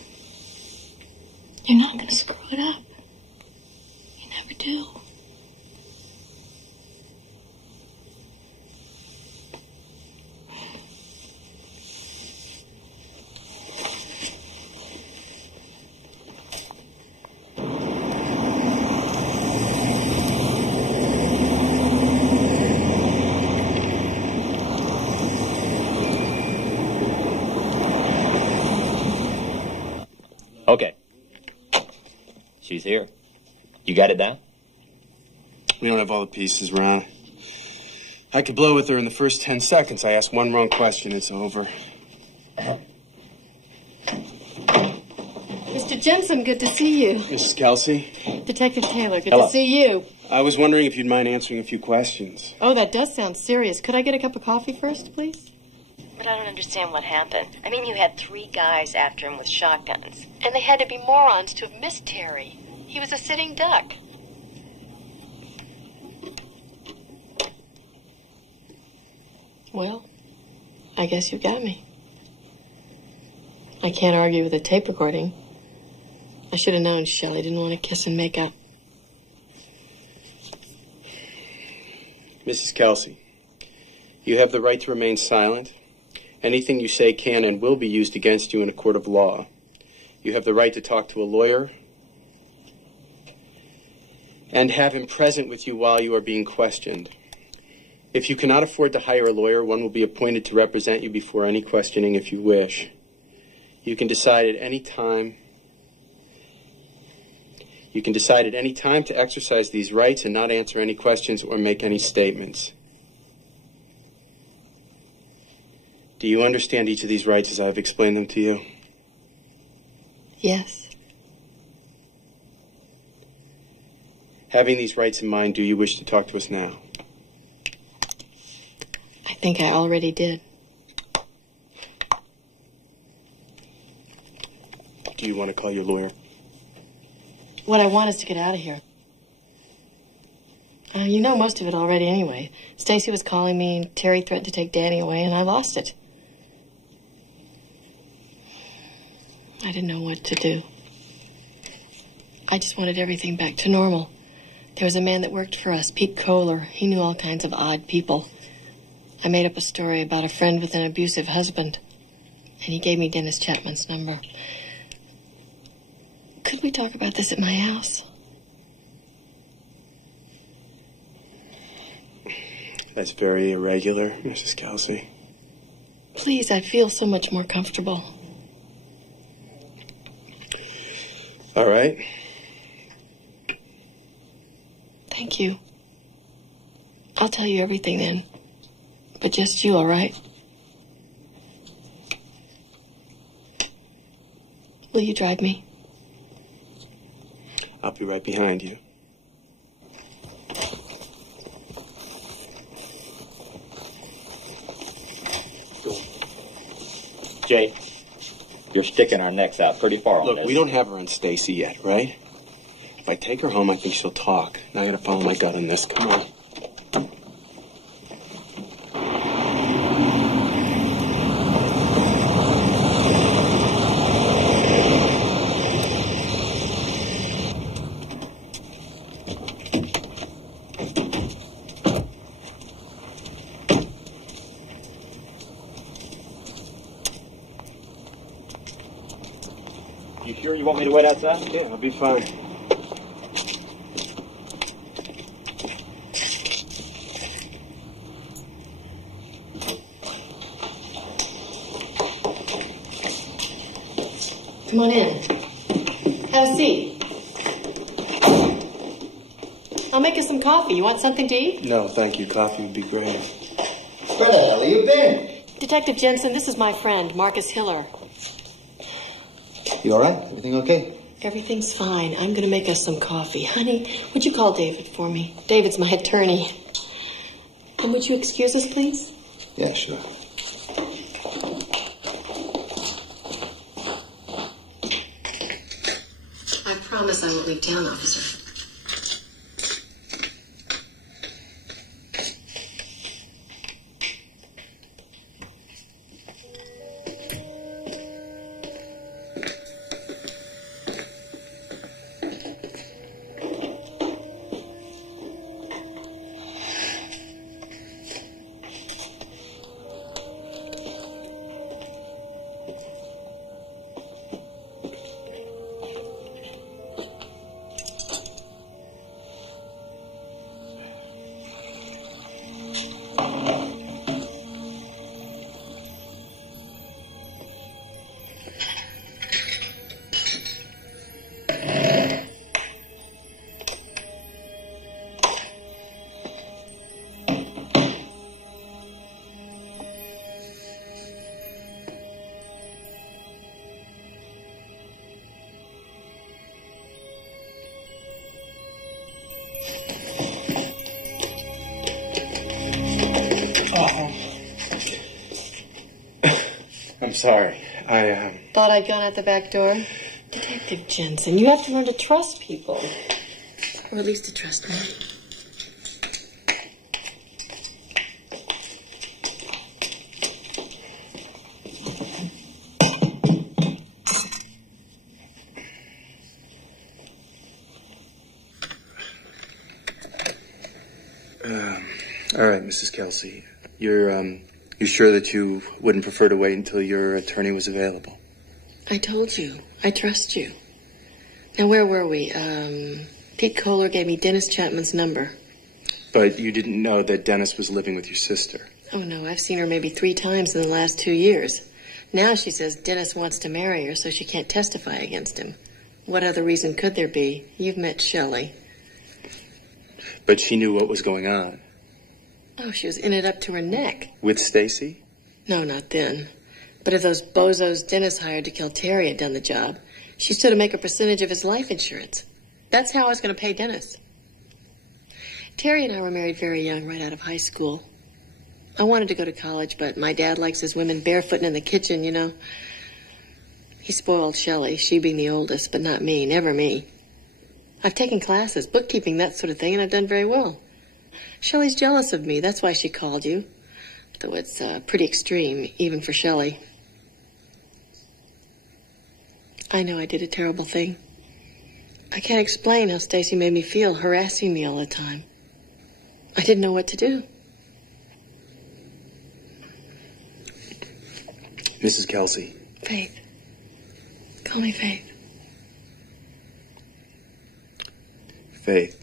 She's here. You got it down? We don't have all the pieces, Ron. I could blow with her in the first 10 seconds. I ask one wrong question, it's over. Mr. Jensen, good to see you. Mrs. Kelsey? Detective Taylor, good Hello. to see you. I was wondering if you'd mind answering a few questions. Oh, that does sound serious. Could I get a cup of coffee first, please? But I don't understand what happened. I mean, you had 3 guys after him with shotguns. And they had to be morons to have missed Terry. He was a sitting duck. Well, I guess you got me. I can't argue with a tape recording. I should have known Shelley didn't want to kiss and make up. Mrs. Kelsey, you have the right to remain silent. Anything you say can and will be used against you in a court of law. You have the right to talk to a lawyer and have him present with you while you are being questioned. If you cannot afford to hire a lawyer, one will be appointed to represent you before any questioning if you wish. You can decide at any time to exercise these rights and not answer any questions or make any statements. Do you understand each of these rights as I've explained them to you? Yes. Having these rights in mind, do you wish to talk to us now? I think I already did. Do you want to call your lawyer? What I want is to get out of here. You know most of it already anyway. Stacy was calling me, and Terry threatened to take Danny away, and I lost it. I didn't know what to do. I just wanted everything back to normal. There was a man that worked for us, Pete Kohler. He knew all kinds of odd people. I made up a story about a friend with an abusive husband, and he gave me Dennis Chapman's number. Could we talk about this at my house? That's very irregular, Mrs. Kelsey. Please, I feel so much more comfortable. All right. Thank you. I'll tell you everything then. But just you, all right? Will you drive me? I'll be right behind you. Jay, you're sticking our necks out pretty far on this. Look, we don't have her on Stacy yet, right? If I take her home, I think she'll talk. Now I gotta follow my gut on this. Come on. You sure you want me to wait outside? Yeah, I'll be fine. Come on in. Have a seat. I'll make you some coffee. You want something to eat? No, thank you. Coffee would be great. Where the hell have you been? Detective Jensen, this is my friend, Marcus Hiller. You all right? Everything okay? Everything's fine. I'm going to make us some coffee. Honey, would you call David for me? David's my attorney. And would you excuse us, please? Yeah, sure. I promise I won't leave town, officer. sorry. I Thought I'd gone out the back door? Detective Jensen, you have to learn to trust people. Or at least to trust me. All right, Mrs. Kelsey. You sure that you wouldn't prefer to wait until your attorney was available? I told you. I trust you. Now, where were we? Pete Kohler gave me Dennis Chapman's number. But you didn't know that Dennis was living with your sister. Oh, no, I've seen her maybe 3 times in the last 2 years. Now she says Dennis wants to marry her, so she can't testify against him. What other reason could there be? You've met Shelley. But she knew what was going on. Oh, she was in it up to her neck. With Stacy? No, not then. But if those bozos Dennis hired to kill Terry had done the job, she stood to make a percentage of his life insurance. That's how I was going to pay Dennis. Terry and I were married very young, right out of high school. I wanted to go to college, but my dad likes his women barefooting in the kitchen, you know. He spoiled Shelley, she being the oldest, but not me, never me. I've taken classes, bookkeeping, that sort of thing, and I've done very well. Shelley's jealous of me. That's why she called you. Though it's pretty extreme, even for Shelley. I know I did a terrible thing. I can't explain how Stacy made me feel, harassing me all the time. I didn't know what to do. Mrs. Kelsey. Faith. Call me Faith. Faith.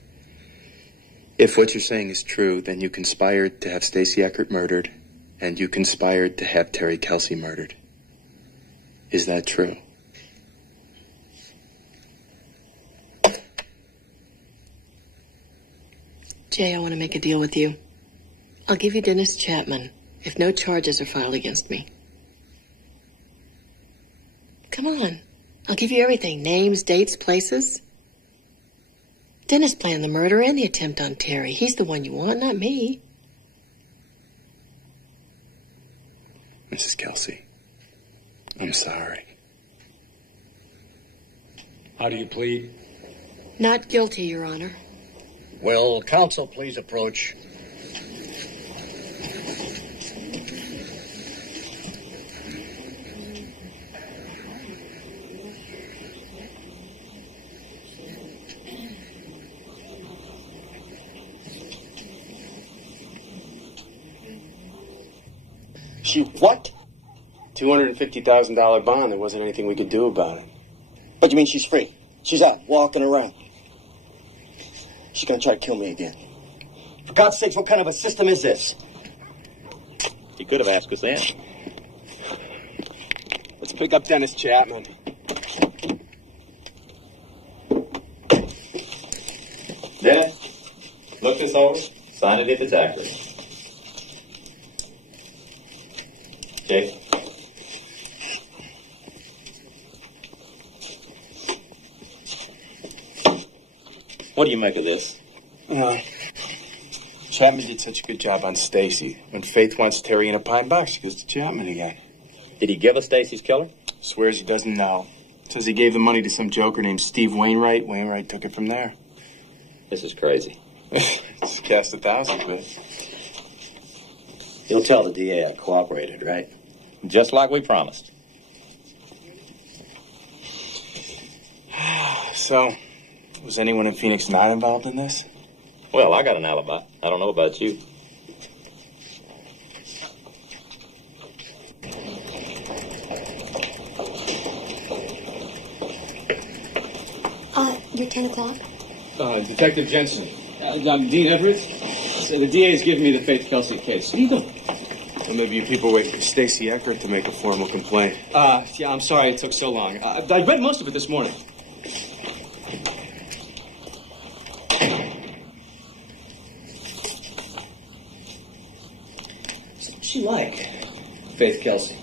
If what you're saying is true, then you conspired to have Stacy Eckert murdered, and you conspired to have Terry Kelsey murdered. Is that true? Jay, I want to make a deal with you. I'll give you Dennis Chapman if no charges are filed against me. Come on. I'll give you everything. Names, dates, places. Dennis planned the murder and the attempt on Terry. He's the one you want, not me. Mrs. Kelsey, I'm sorry. How do you plead? Not guilty, Your Honor. Will counsel please approach? She what? $250,000 bond. There wasn't anything we could do about it. But you mean she's free? She's out, walking around. She's gonna try to kill me again. For God's sakes, what kind of a system is this? You could have asked us then. Let's pick up Dennis Chapman. Dennis, look this over. Sign it if it's accurate. Jake? What do you make of this? Chapman did such a good job on Stacy. When Faith wants Terry in a pine box, she goes to Chapman again. Did he give us Stacy's killer? Swears he doesn't know. Says he gave the money to some joker named Steve Wainwright. Wainwright took it from there. This is crazy. Just cast 1,000 quid. You'll tell the DA I cooperated, right? Just like we promised. So, was anyone in Phoenix not involved in this? Well, I got an alibi. I don't know about you. You're 10 o'clock? Detective Jensen. I'm Dean Everett. So the DA's giving me the Faith Kelsey case. What are you doing? Well, maybe you people wait for Stacy Eckert to make a formal complaint. Yeah, I'm sorry it took so long. I read most of it this morning. What's she like, Faith Kelsey?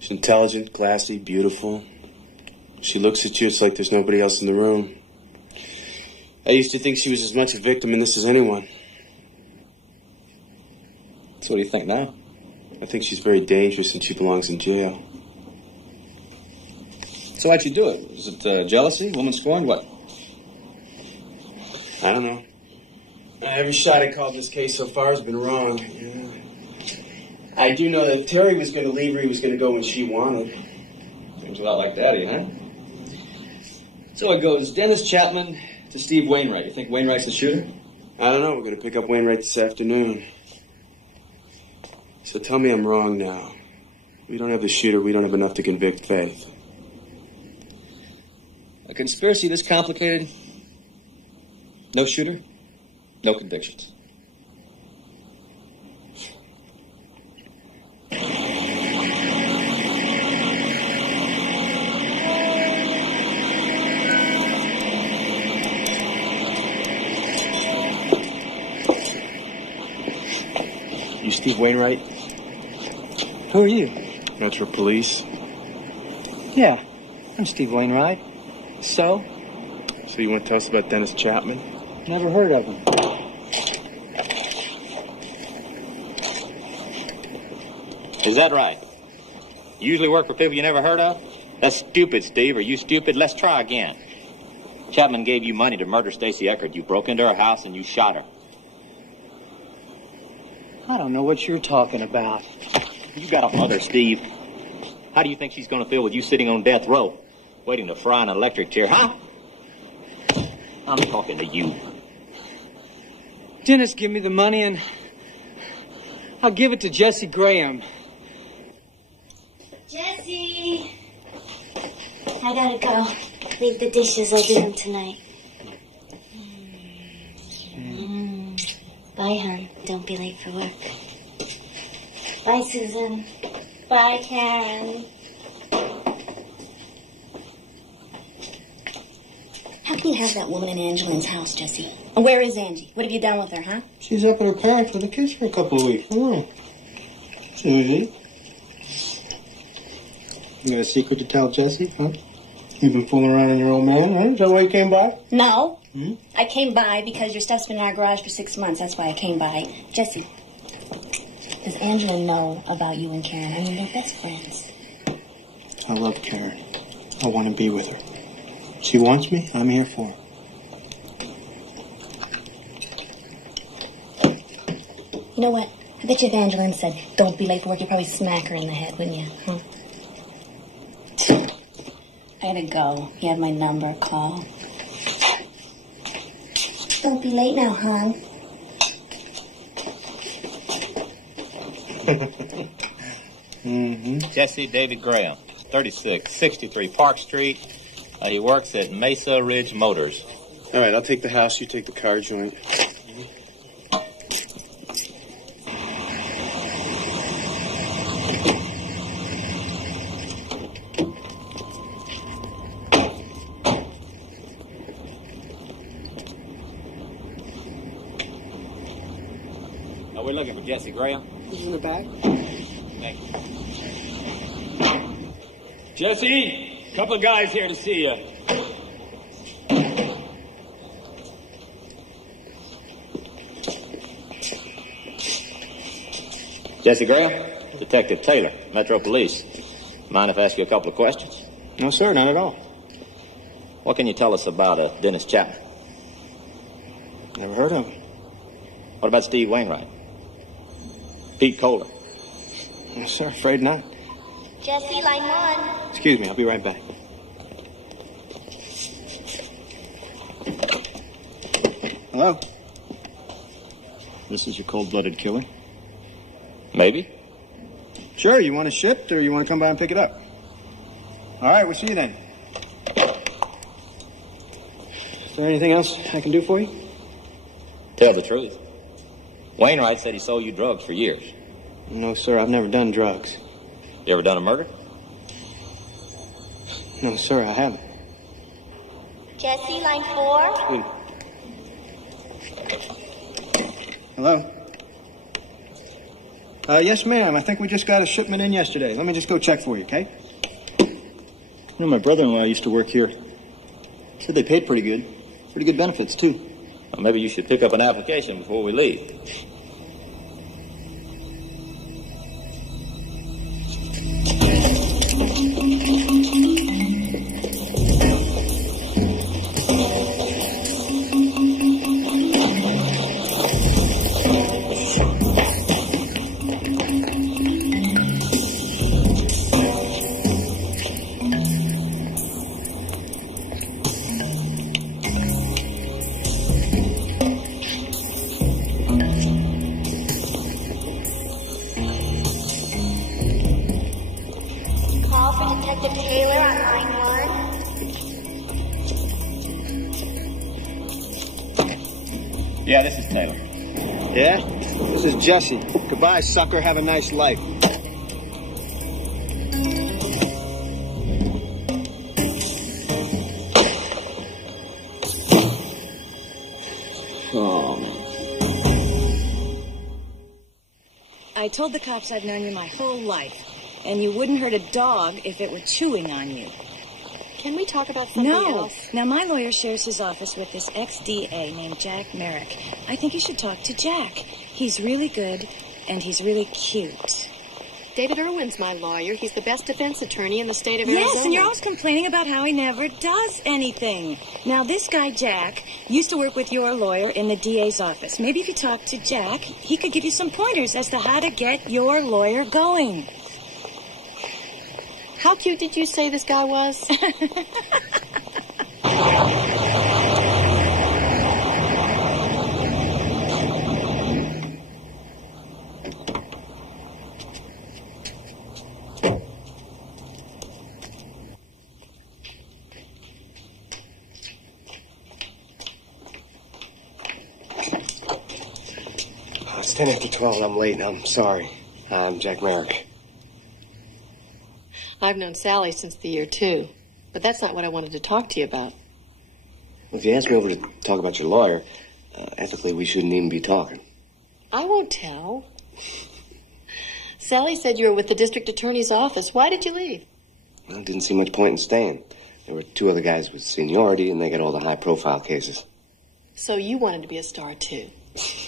She's intelligent, classy, beautiful. She looks at you, it's like there's nobody else in the room. I used to think she was as much a victim in this as anyone. So what do you think now? I think she's very dangerous and she belongs in jail. So why'd you do it? Was it jealousy? Woman scorned? What? I don't know. Every shot I called this case so far has been wrong. Yeah. I do know that if Terry was going to leave her, he was going to go when she wanted. Seems a lot like Daddy, huh? So it goes Dennis Chapman to Steve Wainwright. You think Wainwright's the shooter? I don't know. We're going to pick up Wainwright this afternoon. So tell me I'm wrong now. We don't have the shooter. We don't have enough to convict Faith. A conspiracy this complicated? No shooter? No convictions. You Steve Wainwright? Who are you? Metro Police. Yeah, I'm Steve Wainwright. So? So you want to tell us about Dennis Chapman? Never heard of him. Is that right? You usually work for people you never heard of? That's stupid, Steve. Are you stupid? Let's try again. Chapman gave you money to murder Stacy Eckert. You broke into her house and you shot her. I don't know what you're talking about. You got a mother, Steve. How do you think she's going to feel with you sitting on death row, waiting to fry an electric chair, huh? I'm talking to you. Dennis, give me the money and I'll give it to Jesse Graham. Jesse! I gotta go. Leave the dishes. I'll do them tonight. Bye, hon. Don't be late for work. Bye, Susan. Bye, Karen. How can you have that woman in Angelin's house, Jesse? And where is Angie? What have you done with her, huh? She's up at her parents with the kids for a couple of weeks. Susie? You got a secret to tell Jesse, huh? You've been fooling around on your old man, right? Is that why you came by? No. I came by because your stuff's been in our garage for 6 months. That's why I came by. Jesse, does Angela know about you and Karen? I mean, they're best friends. I love Karen. I want to be with her. She wants me, I'm here for her. You know what? I bet you if Angeline said, don't be late for work, you'd probably smack her in the head, wouldn't you? Huh? I gotta go. You have my number. Call. Don't be late now, hon. Jesse David Graham, 3663 Park Street. He works at Mesa Ridge Motors. All right, I'll take the house. You take the car joint. We're looking for Jesse Graham. He's in the back. Thank you. Jesse, a couple of guys here to see you. Jesse Graham, Detective Taylor, Metro Police. Mind if I ask you a couple of questions? No, sir, not at all. What can you tell us about Dennis Chapman? Never heard of him. What about Steve Wainwright? Pete Kohler? No, sir, afraid not. Jesse, line 1. Excuse me, I'll be right back. Hello? This is your cold-blooded killer? Maybe. Sure, you want it shipped or you want to come by and pick it up? All right, we'll see you then. Is there anything else I can do for you? Tell the truth. Wainwright said he sold you drugs for years. No, sir, I've never done drugs. You ever done a murder? No, sir, I haven't. Jesse, line 4. Hello? Yes, ma'am. I think we just got a shipment in yesterday. Let me just go check for you, okay? You know, my brother-in-law used to work here. Said they paid pretty good. Pretty good benefits, too. Well, maybe you should pick up an application before we leave. Yeah, this is Taylor. Yeah? This is Jesse. Goodbye, sucker. Have a nice life. I told the cops I've known you my whole life, and you wouldn't hurt a dog if it were chewing on you. Can we talk about something else? Now, my lawyer shares his office with this ex-DA named Jack Merrick. I think you should talk to Jack. He's really good, and he's really cute. David Irwin's my lawyer. He's the best defense attorney in the state of Arizona. Yes, and you're always complaining about how he never does anything. Now, this guy, Jack, used to work with your lawyer in the DA's office. Maybe if you talk to Jack, he could give you some pointers as to how to get your lawyer going. How cute did you say this guy was? It's 10 after 12 and I'm late and I'm sorry. I'm Jack Merrick. I've known Sally since the year 2, but that's not what I wanted to talk to you about. Well, if you asked me over to talk about your lawyer, ethically we shouldn't even be talking. I won't tell. Sally said you were with the district attorney's office. Why did you leave? Well, didn't see much point in staying. There were 2 other guys with seniority and they got all the high-profile cases. So you wanted to be a star, too.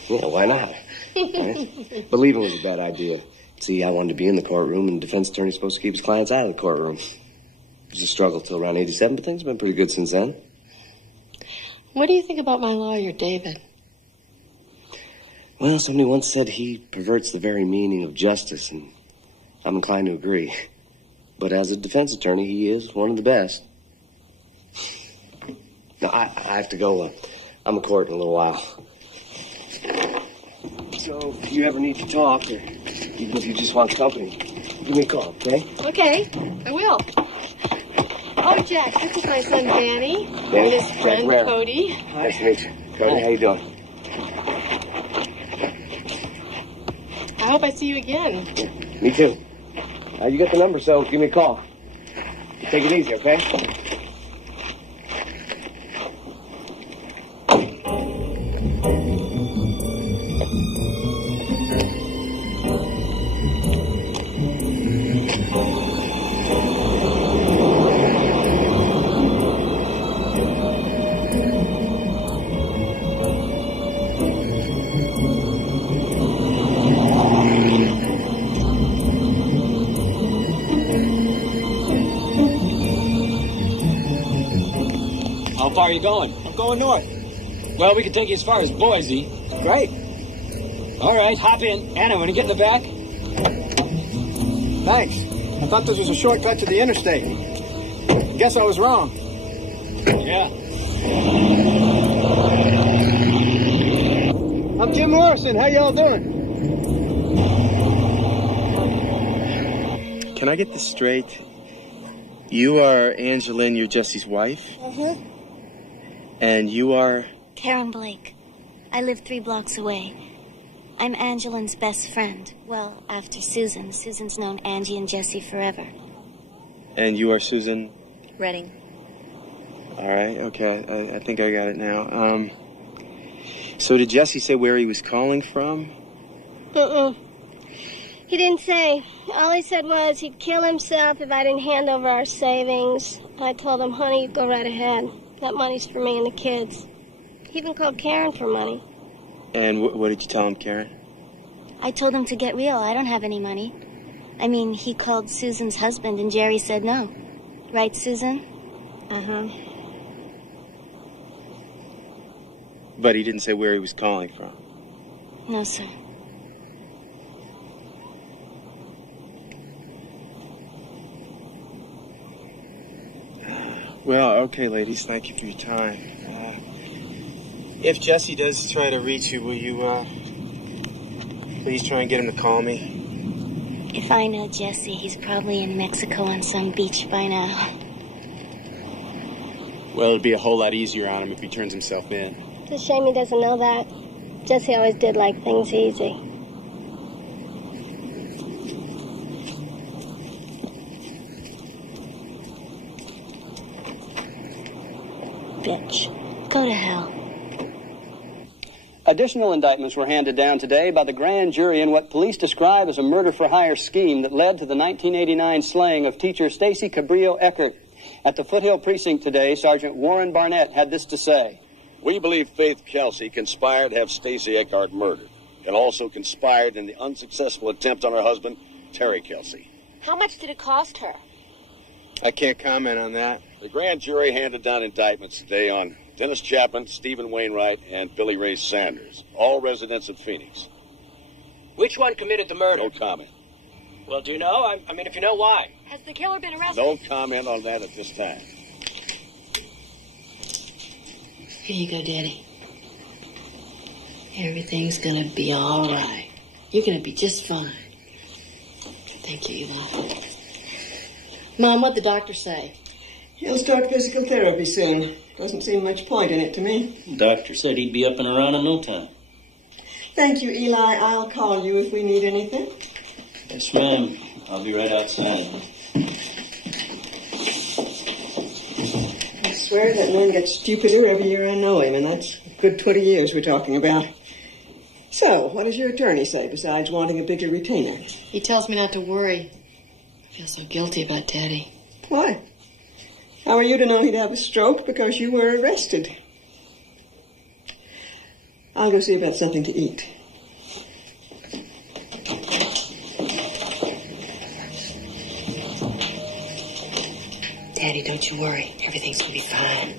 Yeah, why not? Right? But leaving was a bad idea. See, I wanted to be in the courtroom, and the defense attorney's supposed to keep his clients out of the courtroom. It was a struggle till around 87, but things have been pretty good since then. What do you think about my lawyer, David? Well, somebody once said he perverts the very meaning of justice, and I'm inclined to agree. But as a defense attorney, he is one of the best. Now, I have to go. I'm in court in a little while. So if you ever need to talk, or even if you just want company, give me a call, okay? Okay, I will. Oh, Jack, this is my son, Danny. Danny? And his Jack friend, Merrick. Cody. Nice to meet you. Cody, how you doing? I hope I see you again. Me too. You got the number, so give me a call. Take it easy, okay? How far are you going? I'm going north. Well, we can take you as far as Boise. Great. All right, hop in. Anna, want to get in the back? Thanks. I thought this was a shortcut to the interstate. Guess I was wrong. Yeah. I'm Jim Morrison. How y'all doing? Can I get this straight? You are Angeline, you're Jesse's wife? Mm-hmm. And you are? Karen Blake. I live 3 blocks away. I'm Angeline's best friend. Well, after Susan. Susan's known Angie and Jesse forever. And you are Susan? Redding. All right, okay. I think I got it now. So did Jesse say where he was calling from? He didn't say. All he said was he'd kill himself if I didn't hand over our savings. I told him, honey, you go right ahead. That money's for me and the kids. He even called Karen for money. And what did you tell him, Karen? I told him to get real. I don't have any money. I mean, he called Susan's husband and Jerry said no. Right, Susan? Uh-huh. But he didn't say where he was calling from? No, sir. Well, okay, ladies, thank you for your time. If Jesse does try to reach you, will you, please try and get him to call me? If I know Jesse, he's probably in Mexico on some beach by now. Well, it'd be a whole lot easier on him if he turns himself in. It's a shame he doesn't know that. Jesse always did like things easy. Bitch. Go to hell. Additional indictments were handed down today by the grand jury in what police describe as a murder-for-hire scheme that led to the 1989 slaying of teacher Stacy Cabrillo Eckert. At the Foothill Precinct today, Sergeant Warren Barnett had this to say. We believe Faith Kelsey conspired to have Stacy Eckhart murdered, and also conspired in the unsuccessful attempt on her husband, Terry Kelsey. How much did it cost her? I can't comment on that. The grand jury handed down indictments today on Dennis Chapman, Stephen Wainwright, and Billy Ray Sanders, all residents of Phoenix. Which one committed the murder? No comment. Well, do you know? I mean, if you know why. Has the killer been arrested? No comment on that at this time. Here you go, Daddy. Everything's gonna be all right. You're gonna be just fine. Thank you, Eli. Mom, what'd the doctor say? He'll start physical therapy soon. Doesn't seem much point in it to me. Doctor said he'd be up and around in no time. Thank you, Eli. I'll call you if we need anything. Yes, ma'am. I'll be right outside. I swear that man gets stupider every year I know him, and that's a good 20 years we're talking about. So, what does your attorney say besides wanting a bigger retainer? He tells me not to worry. I feel so guilty about Daddy. Why? How are you to know he'd have a stroke because you were arrested? I'll go see about something to eat. Daddy, don't you worry. Everything's gonna be fine.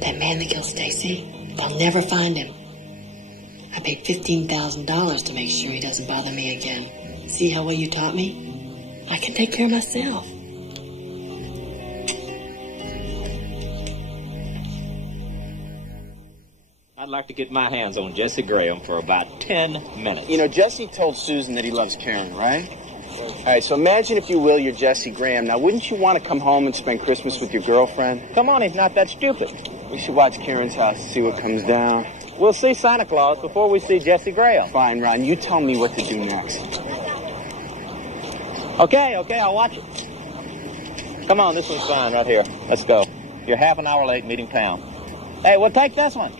That man that killed Stacy, they'll never find him. I paid $15,000 to make sure he doesn't bother me again. See how well you taught me? I can take care of myself. I'd like to get my hands on Jesse Graham for about 10 minutes. You know, Jesse told Susan that he loves Karen, right? All right, so imagine, if you will, you're Jesse Graham. Now, wouldn't you want to come home and spend Christmas with your girlfriend? Come on, he's not that stupid. We should watch Karen's house and see what comes down. We'll see Santa Claus before we see Jesse Graham. Fine, Ron. You tell me what to do next. Okay, I'll watch it. Come on, this one's fine right here. Let's go. You're half an hour late meeting town. Hey, we'll take this one.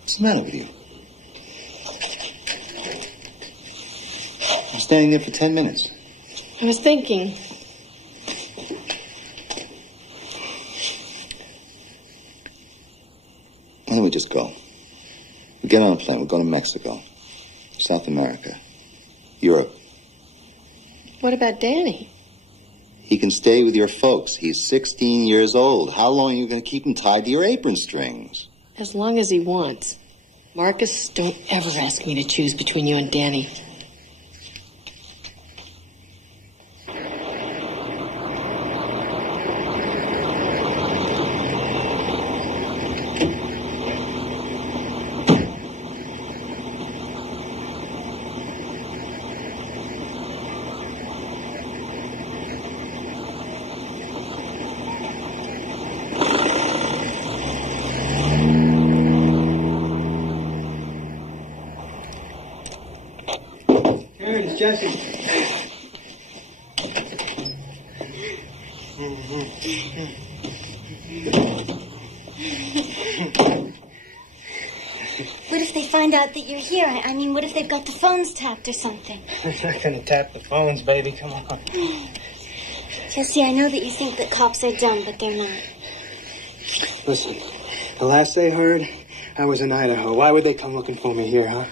What's the matter with you? I'm standing there for 10 minutes. I was thinking. Why don't we just go? We get on a plane. We're going to Mexico, South America, Europe. What about Danny? He can stay with your folks. He's 16 years old. How long are you going to keep him tied to your apron strings? As long as he wants. Marcus, don't ever ask me to choose between you and Danny. Jesse. What if they find out that you're here? I mean, what if they've got the phones tapped or something? They're not going to tap the phones, baby. Come on. Jesse, I know that you think that cops are dumb, but they're not. Listen, the last they heard, I was in Idaho. Why would they come looking for me here, huh?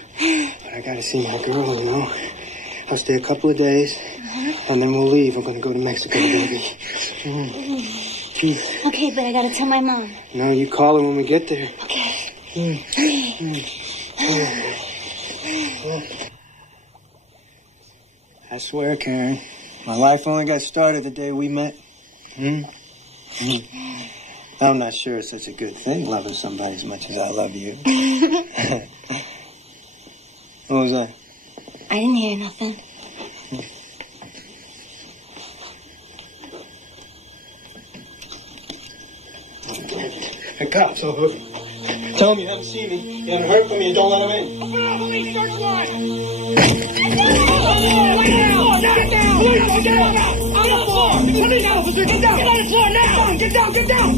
But I got to see my girl, you know. I'll stay a couple of days, and then we'll leave. We're going to go to Mexico, baby. Okay, but I got to tell my mom. No, you call her when we get there. Okay. I swear, Karen, my life only got started the day we met. I'm not sure it's such a good thing, loving somebody as much as I love you. What was that? I didn't hear nothing. cops. So tell them you haven't seen me, you haven't heard from me, and don't let them in. Open up, police, search warrant! Get down! Police, get down! On the floor! Police officer, get down! Get on the floor now! Get down, get down!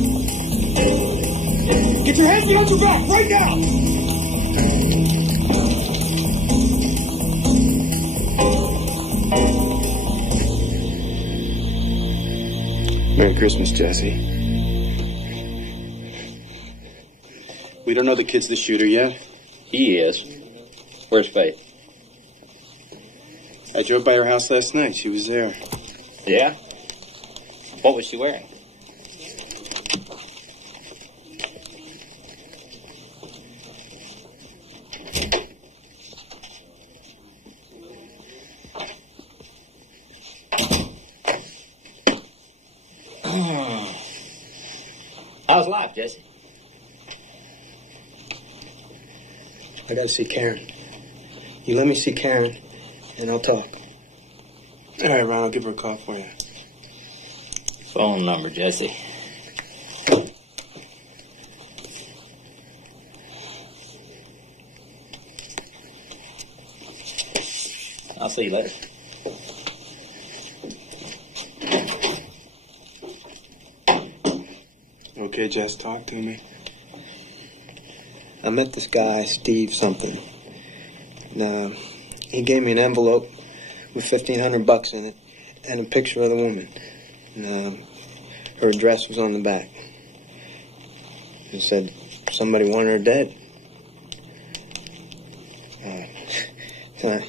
Get your hands behind your back, right now! Merry Christmas, Jesse. We don't know the kid's the shooter yet. He is. Where's Faith? I drove by her house last night. She was there. Yeah? What was she wearing? How's life, Jesse? I gotta see Karen. You let me see Karen, and I'll talk. All right, Ron, I'll give her a call for you. Phone number, Jesse. I'll see you later. Okay, Jess, talk to me. I met this guy, Steve something. And, he gave me an envelope with $1,500 in it and a picture of the woman. And, her address was on the back. It said somebody wanted her dead. So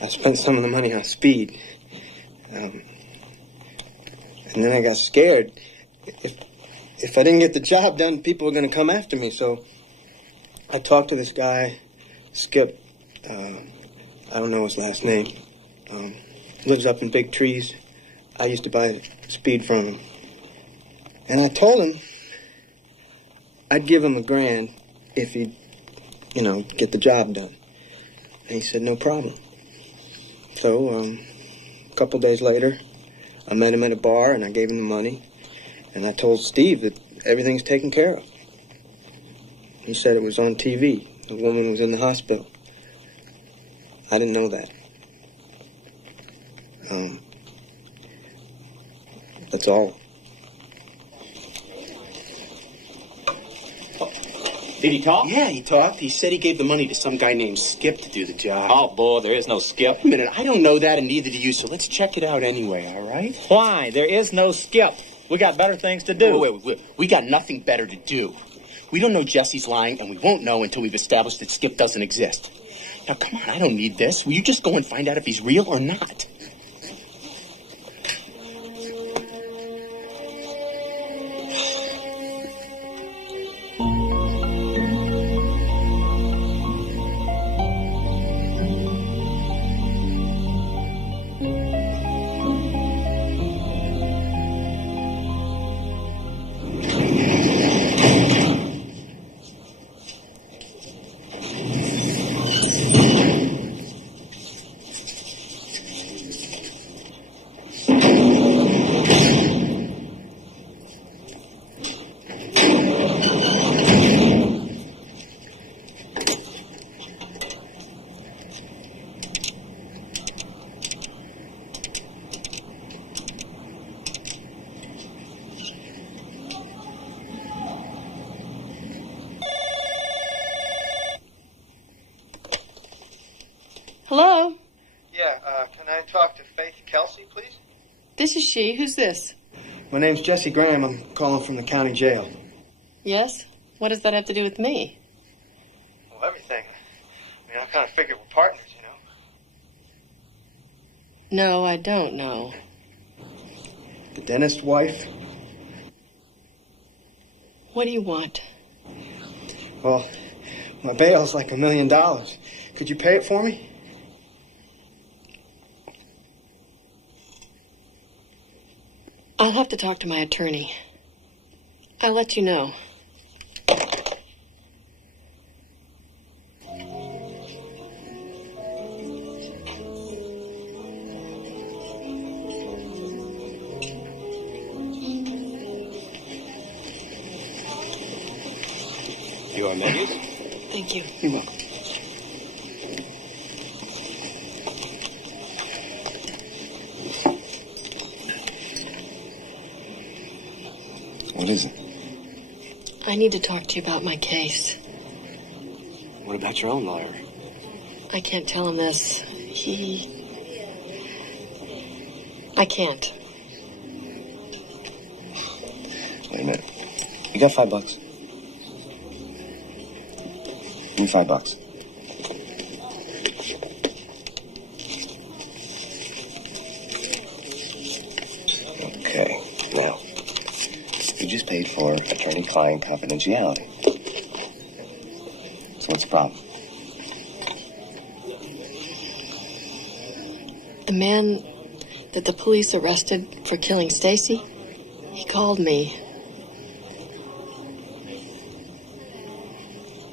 I spent some of the money on speed. And then I got scared. If I didn't get the job done, people were going to come after me. So I talked to this guy, Skip. I don't know his last name. Lives up in Big Trees. I used to buy speed from him. And I told him I'd give him $1,000 if he'd, get the job done. And he said, no problem. So a couple days later, I met him at a bar and I gave him the money. And I told Steve that everything's taken care of. He said it was on TV. The woman was in the hospital. I didn't know that. That's all. Did he talk? Yeah, he talked. He said he gave the money to some guy named Skip to do the job. Oh, boy, there is no Skip. Wait a minute, I don't know that, and neither do you, so let's check it out anyway, all right? Why? There is no Skip. We got better things to do. Wait. We got nothing better to do. We don't know Jesse's lying, and we won't know until we've established that Skip doesn't exist. Now, come on, I don't need this. Will you just go and find out if he's real or not? Hello? Yeah, can I talk to Faith Kelsey, please? This is she. Who's this? My name's Jesse Graham. I'm calling from the county jail. Yes? What does that have to do with me? Well, everything. I kind of figured we're partners, No, I don't know. The dentist's wife? What do you want? Well, my bail's like $1 million. Could you pay it for me? I'll have to talk to my attorney. I'll let you know. enjoy, Meggie. Thank you. You're welcome. What is it? I need to talk to you about my case. What about your own lawyer? I can't tell him this. I can't. Wait a minute. You got $5? Give me $5. Okay, now, you just paid for attorney-client confidentiality. So what's the problem? The man that the police arrested for killing Stacy, he called me.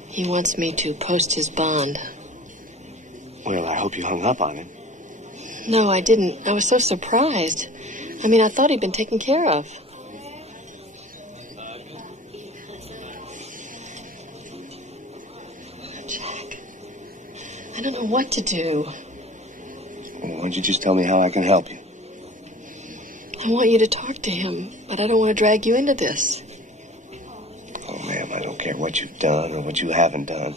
He wants me to post his bond. Well, I hope you hung up on him. No, I didn't. I was so surprised. I mean, I thought he'd been taken care of. Jack, I don't know what to do. Well, why don't you just tell me how I can help you? I want you to talk to him, but I don't want to drag you into this. Oh, ma'am, I don't care what you've done or what you haven't done.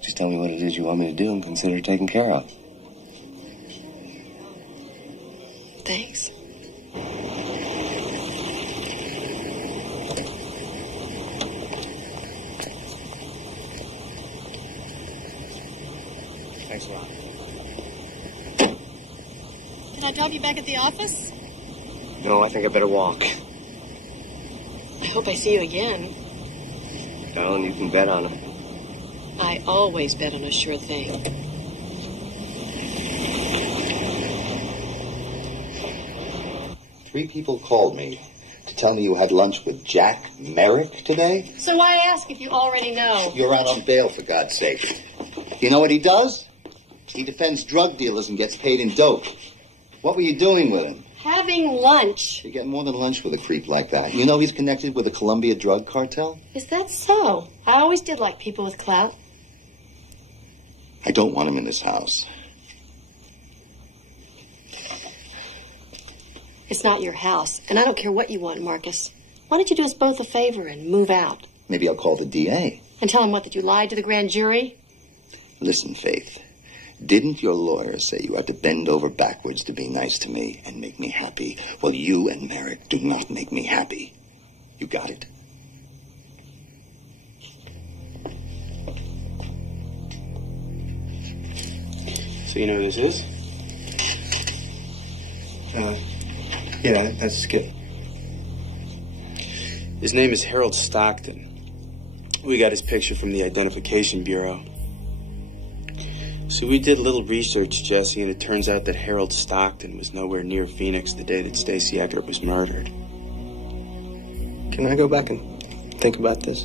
Just tell me what it is you want me to do and consider it taken care of. Thanks. Thanks a lot. Can I drop you back at the office? No, I think I better walk. I hope I see you again. Darling, you can bet on it. I always bet on a sure thing. Three people called me to tell me you had lunch with Jack Merrick today. So why ask if you already know? You're out on bail, for God's sake. You know what he does? He defends drug dealers and gets paid in dope. What were you doing with him? Having lunch. You get more than lunch with a creep like that. You know he's connected with the Columbia drug cartel? Is that so? I always did like people with clout. I don't want him in this house. It's not your house, and I don't care what you want, Marcus. Why don't you do us both a favor and move out? Maybe I'll call the DA. And tell him what, that you lied to the grand jury? Listen, Faith. Didn't your lawyer say you have to bend over backwards to be nice to me and make me happy? Well, you and Merrick do not make me happy. You got it? So you know who this is? Yeah, that's Skip. His name is Harold Stockton. We got his picture from the Identification Bureau. So we did a little research, Jesse, and it turns out that Harold Stockton was nowhere near Phoenix the day that Stacy Eckert was murdered. Can I go back and think about this?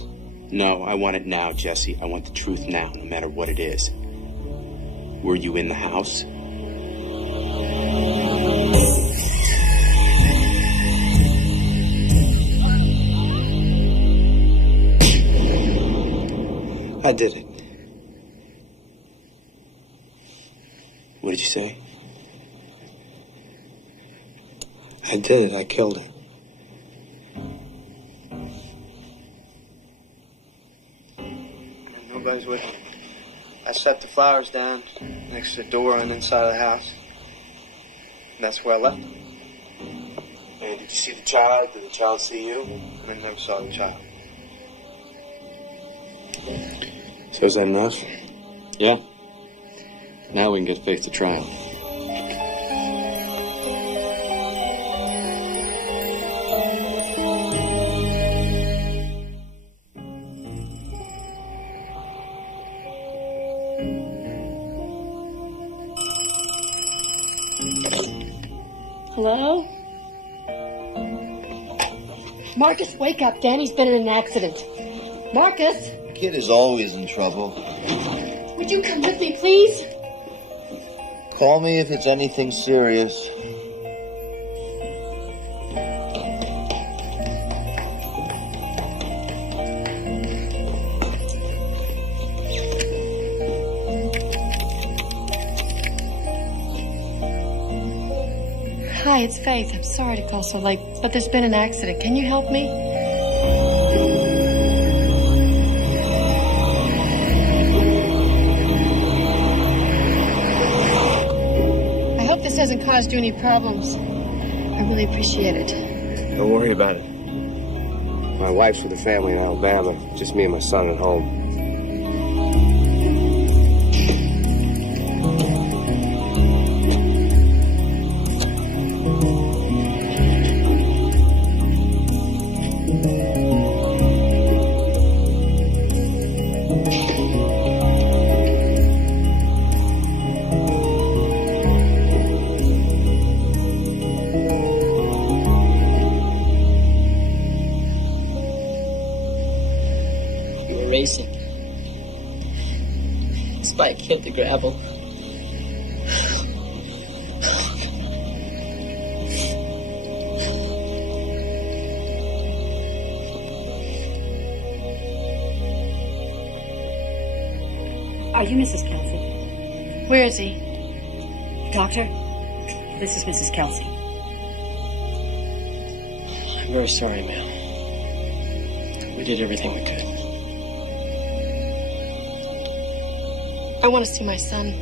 No, I want it now, Jesse. I want the truth now, no matter what it is. Were you in the house? I did it. What did you say? I did it. I killed him. Nobody's with me. I set the flowers down next to the door on the inside of the house. And that's where I left them. And did you see the child? Did the child see you? I never saw the child. So is that enough? Yeah. Now we can get Faith to trial. Hello? Marcus, wake up. Danny's been in an accident. Marcus? The kid is always in trouble. Would you come with me, please? Call me if it's anything serious. Hi, it's Faith. I'm sorry to call so late, but there's been an accident. Can you help me? I hope this hasn't caused you any problems. I really appreciate it. Don't worry about it. My wife's with a family in Alabama. Just me and my son at home. Racing. Spike hit the gravel. Are you Mrs. Kelsey? Where is he? Doctor, this is Mrs. Kelsey. I'm very sorry, ma'am. We did everything we could. I want to see my son.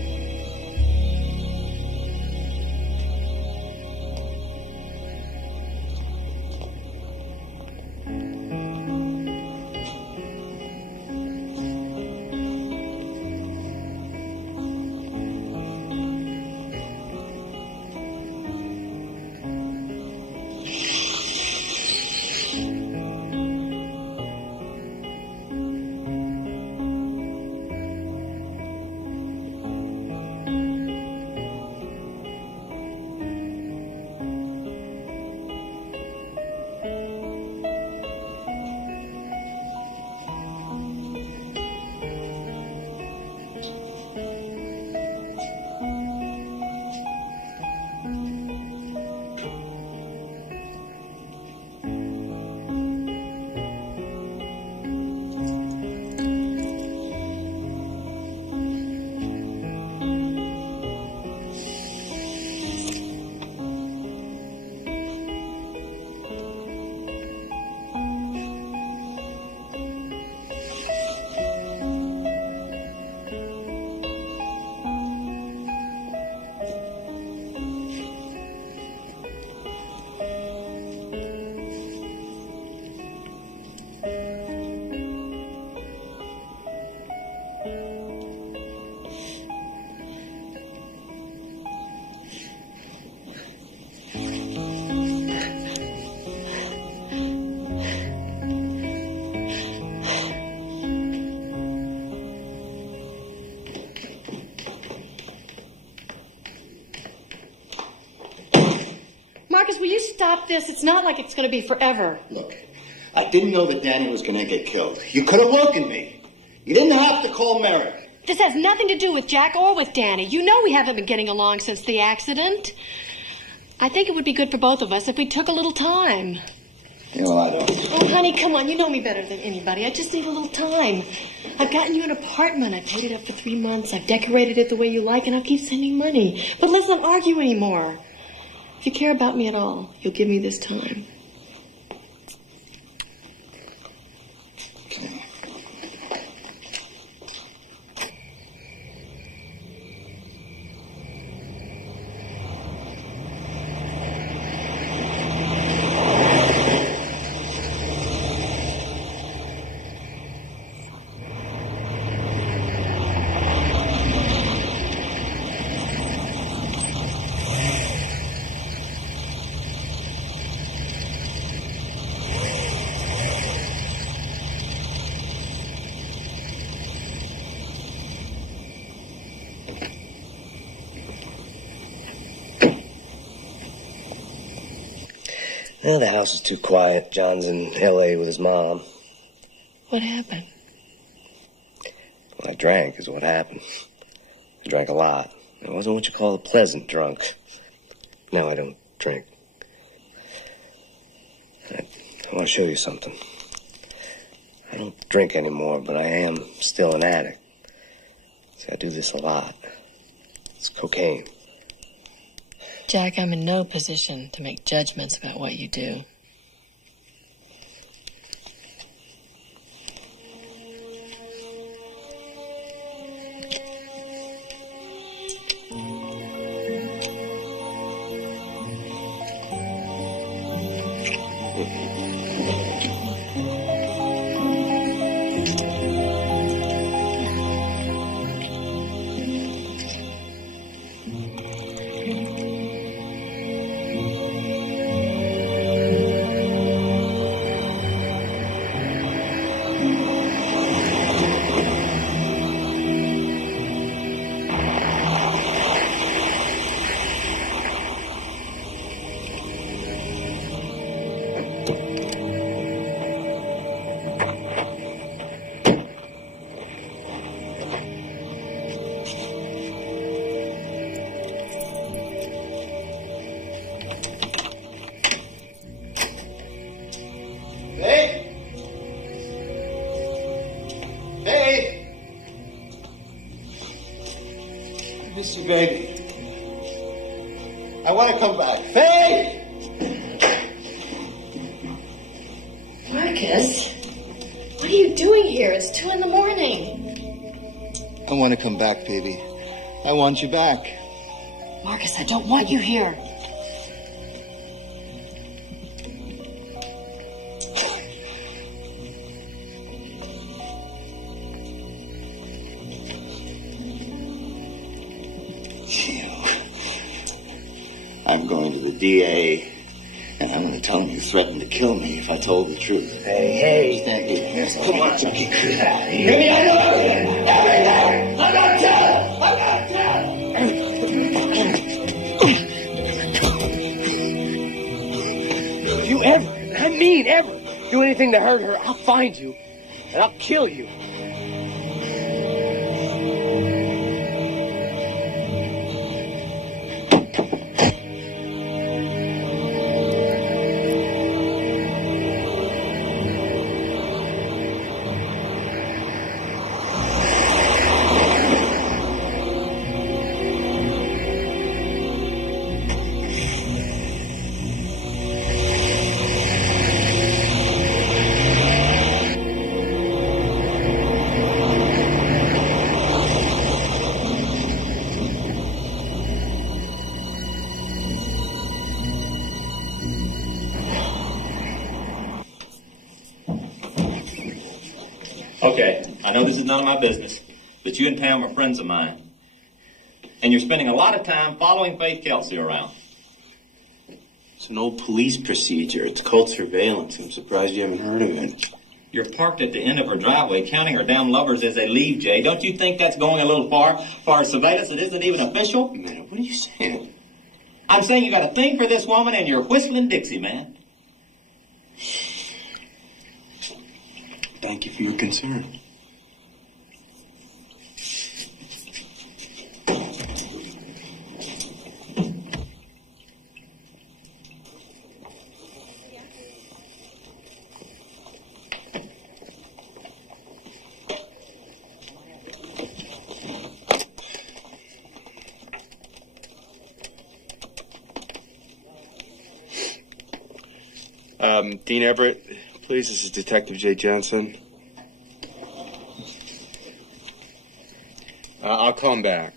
Marcus, will you stop this? It's not like it's going to be forever. Look, I didn't know that Danny was going to get killed. You could have woken me. You didn't have to call Merrick. This has nothing to do with Jack or with Danny. You know we haven't been getting along since the accident. I think it would be good for both of us if we took a little time. Yeah, well, I don't. Oh, honey, come on. You know me better than anybody. I just need a little time. I've gotten you an apartment. I paid it up for 3 months. I've decorated it the way you like, and I'll keep sending money. But let's not argue anymore. If you care about me at all, you'll give me this time. Well, the house is too quiet. John's in L.A. with his mom. What happened? Well, I drank is what happened. I drank a lot. It wasn't what you call a pleasant drunk. Now I don't drink. I want to show you something. I don't drink anymore, but I am still an addict. See, I do this a lot. It's cocaine. Jack, I'm in no position to make judgments about what you do. Baby, I want to come back. Faye! Marcus, what are you doing here? It's 2 a.m. I want to come back, baby. I want you back. Marcus, I don't want you here. I'm going to the DA, and I'm going to tell him you threatened to kill me if I told the truth. Hey, come on, Chucky. Get out of here. Give me everything! I'm not dead! I'm not dead! If you ever, and I mean ever, do anything to hurt her, I'll find you, and I'll kill you. Okay, I know this is none of my business, but you and Pam are friends of mine. And you're spending a lot of time following Faith Kelsey around. It's an old police procedure. It's called surveillance. I'm surprised you haven't heard of it. You're parked at the end of her driveway, counting her down lovers as they leave, Jay. Don't you think that's going a little far? For surveillance that isn't even official? Man, what are you saying? I'm saying you got a thing for this woman and you're whistling Dixie, man. Thank you for your concern. Dean Everett, please, this is Detective Jay Jensen. I'll come back.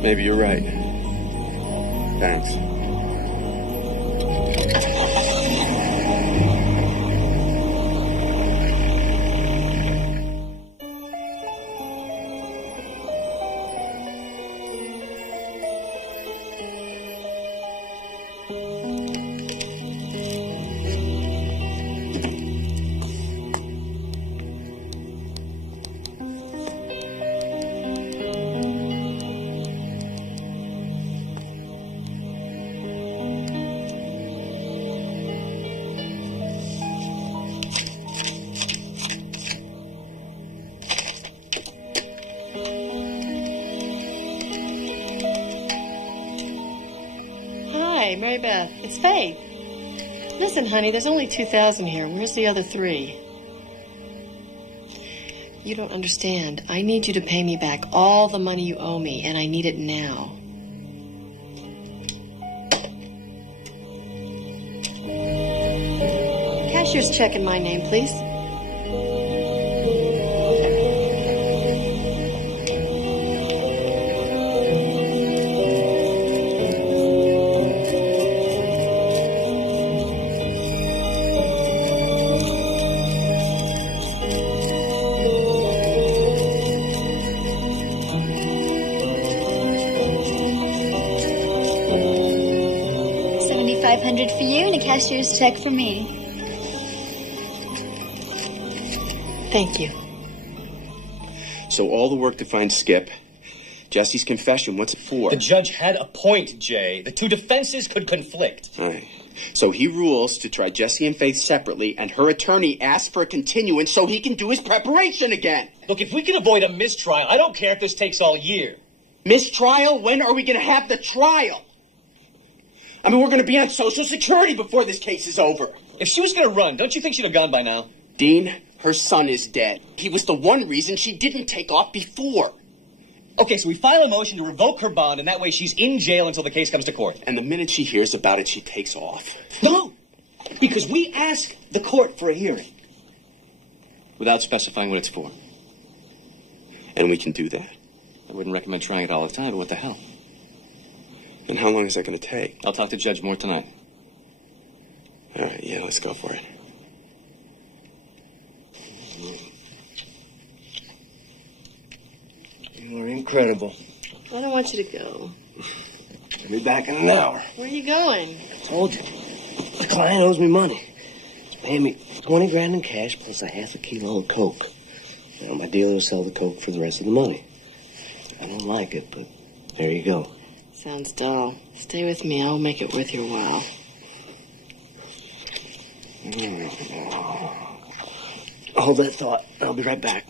Maybe you're right. Thanks. Mary Beth. It's Faith. Listen, honey, there's only $2,000 here. Where's the other $3,000? You don't understand. I need you to pay me back all the money you owe me, and I need it now. Cashier's check in my name, please. $7,500 for you and a cashier's check for me. Thank you. So all the work to find Skip, Jesse's confession, what's it for? The judge had a point, Jay. The two defenses could conflict. All right. So he rules to try Jesse and Faith separately, and her attorney asks for a continuance so he can do his preparation again. Look, if we can avoid a mistrial, I don't care if this takes all year. Mistrial? When are we going to have the trial? I mean, we're going to be on Social Security before this case is over. If she was going to run, don't you think she'd have gone by now? Dean, her son is dead. He was the one reason she didn't take off before. Okay, so we file a motion to revoke her bond, and that way she's in jail until the case comes to court. And the minute she hears about it, she takes off. No, because we ask the court for a hearing. Without specifying what it's for. And we can do that. I wouldn't recommend trying it all the time, but what the hell? And how long is that going to take? I'll talk to Judge Moore tonight. All right, yeah, let's go for it. You are incredible. I don't want you to go. I'll be back in an hour. Where are you going? I told you. The client owes me money. He's paying me $20,000 in cash plus a half a kilo of coke. Now, my dealer will sell the coke for the rest of the money. I don't like it, but there you go. Sounds dull. Stay with me. I'll make it worth your while. Hold that thought. I'll be right back.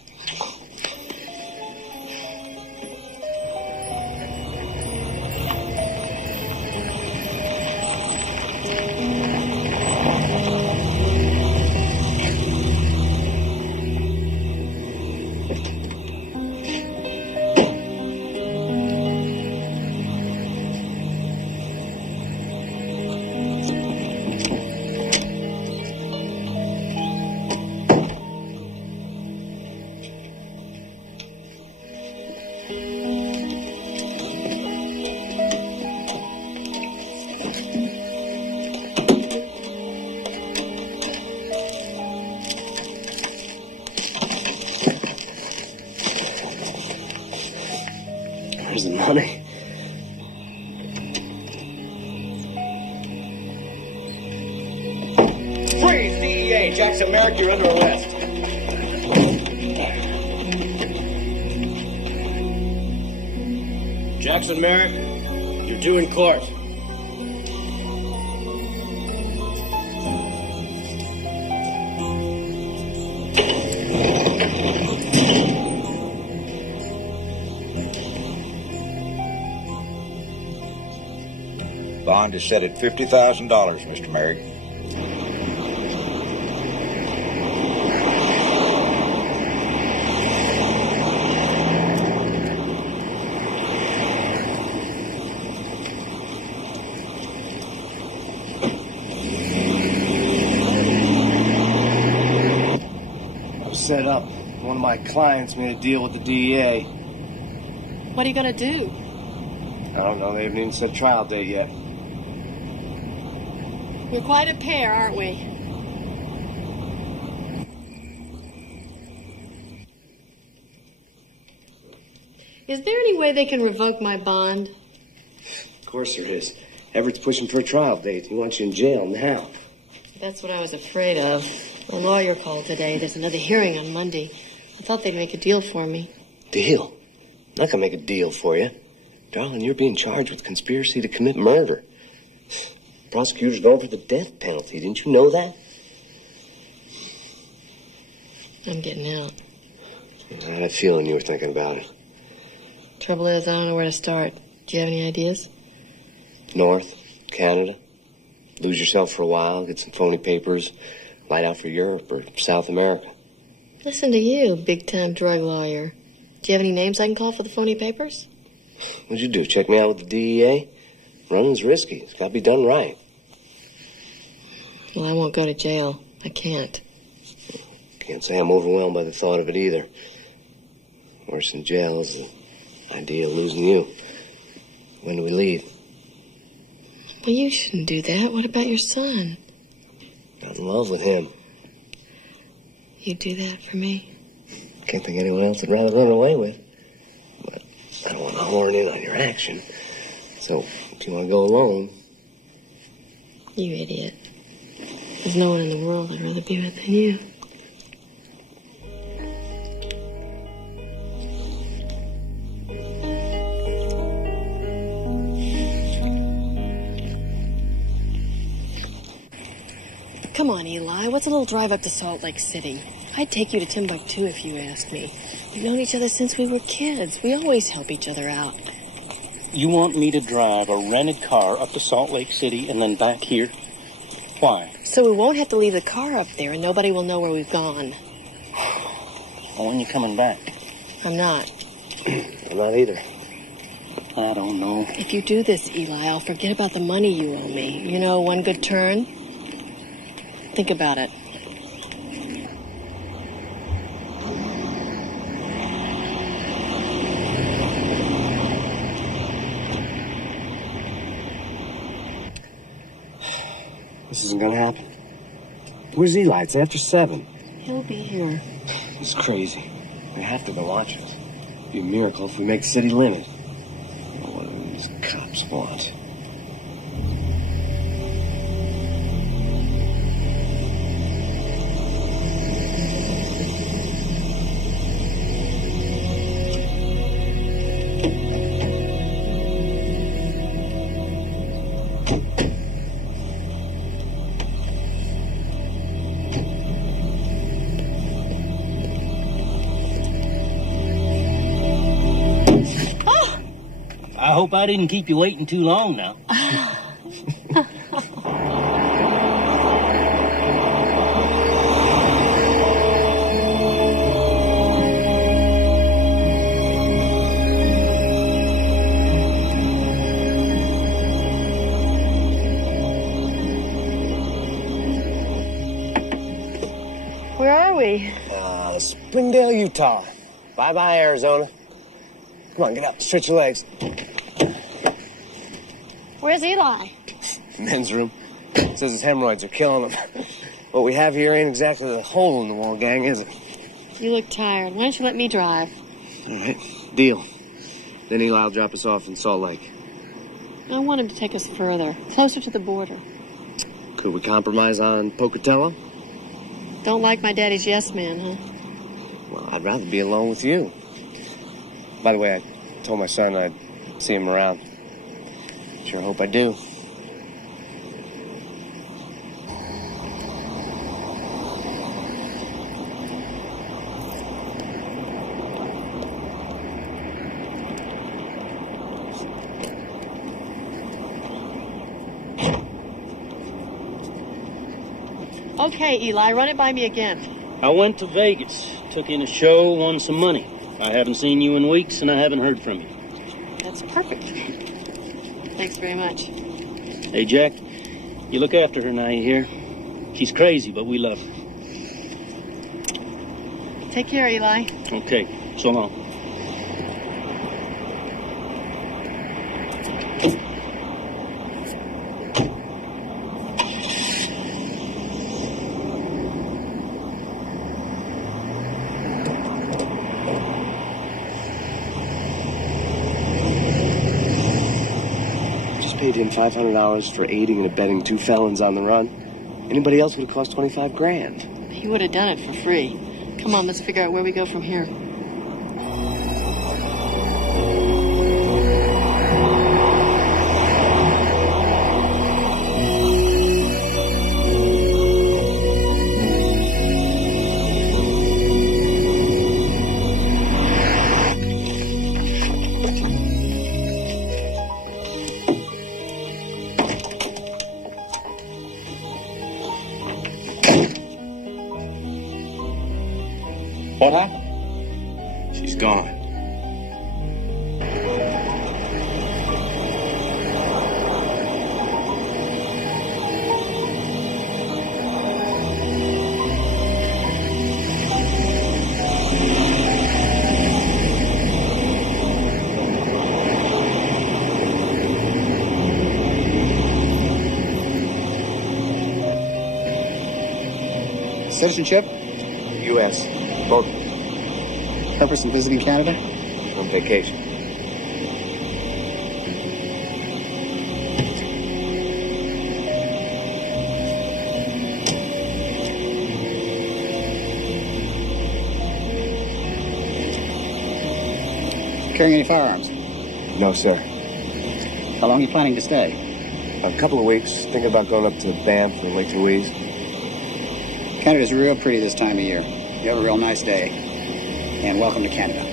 There's the money. Freeze, DEA! Jackson Merrick, you're under arrest. Jackson Merrick, you're due in court. Bond is set at $50,000, Mr. Merrick. I'm set up. One of my clients made a deal with the DEA. What are you going to do? I don't know. They haven't even set trial date yet. We're quite a pair, aren't we? Is there any way they can revoke my bond? Of course there is. Everett's pushing for a trial date. He wants you in jail now. That's what I was afraid of. A lawyer called today. There's another hearing on Monday. I thought they'd make a deal for me. Deal? I'm not going to make a deal for you. Darling, you're being charged with conspiracy to commit murder. Prosecutors going for the death penalty. Didn't you know that? I'm getting out. I had a feeling you were thinking about it. Trouble is, I don't know where to start. Do you have any ideas? North, Canada, Lose yourself for a while, get some phony papers, light out for Europe or South America. Listen to you, big-time drug lawyer. Do you have any names I can call for the phony papers? What'd you do, check me out with the DEA? Running's risky. It's got to be done right. Well, I won't go to jail. I can't. Can't say I'm overwhelmed by the thought of it either. Worse than jail is the idea of losing you. When do we leave? Well, you shouldn't do that. What about your son? I'm in love with him. You'd do that for me? Can't think anyone else I'd rather run away with. But I don't want to horn in on your action. So, if you want to go alone... You idiot. There's no one in the world I'd rather be with than you. Come on, Eli. What's a little drive up to Salt Lake City? I'd take you to Timbuktu if you asked me. We've known each other since we were kids. We always help each other out. You want me to drive a rented car up to Salt Lake City and then back here? Why? So we won't have to leave the car up there and nobody will know where we've gone. Well, when you coming back? I'm not. I'm not either. I don't know. If you do this, Eli, I'll forget about the money you owe me. You know, one good turn. Think about it. This isn't gonna happen. Where's Eli? It's after 7. He'll be here. It's crazy. They have to go watch us. It'd be a miracle if we make the city limit. What do these cops want? I hope I didn't keep you waiting too long now. Where are we? Springdale, Utah. Bye-bye, Arizona. Come on, get up. Stretch your legs. Where's Eli? Men's room. Says his hemorrhoids are killing him. What we have here ain't exactly the hole in the wall gang, is it? You look tired. Why don't you let me drive? All right. Deal. Then Eli will drop us off in Salt Lake. I want him to take us further, closer to the border. Could we compromise on Pocatello? Don't like my daddy's yes man, huh? Well, I'd rather be alone with you. By the way, I told my son I'd see him around. Sure hope I do. Okay, Eli, run it by me again. I went to Vegas, took in a show, won some money. I haven't seen you in weeks, and I haven't heard from you. That's perfect. Thanks very much. Hey, Jack, you look after her now, you hear? She's crazy, but we love her. Take care, Eli. Okay, so long. Paid him $500 for aiding and abetting 2 felons on the run. Anybody else would have cost $25,000. He would have done it for free. Come on, let's figure out where we go from here. What happened? She's gone. Citizenship? U.S. Both. Purpose in visiting Canada? On vacation. Carrying any firearms? No, sir. How long are you planning to stay? A couple of weeks. Thinking about going up to Banff or Lake Louise. Canada's real pretty this time of year. You have a real nice day. And welcome to Canada.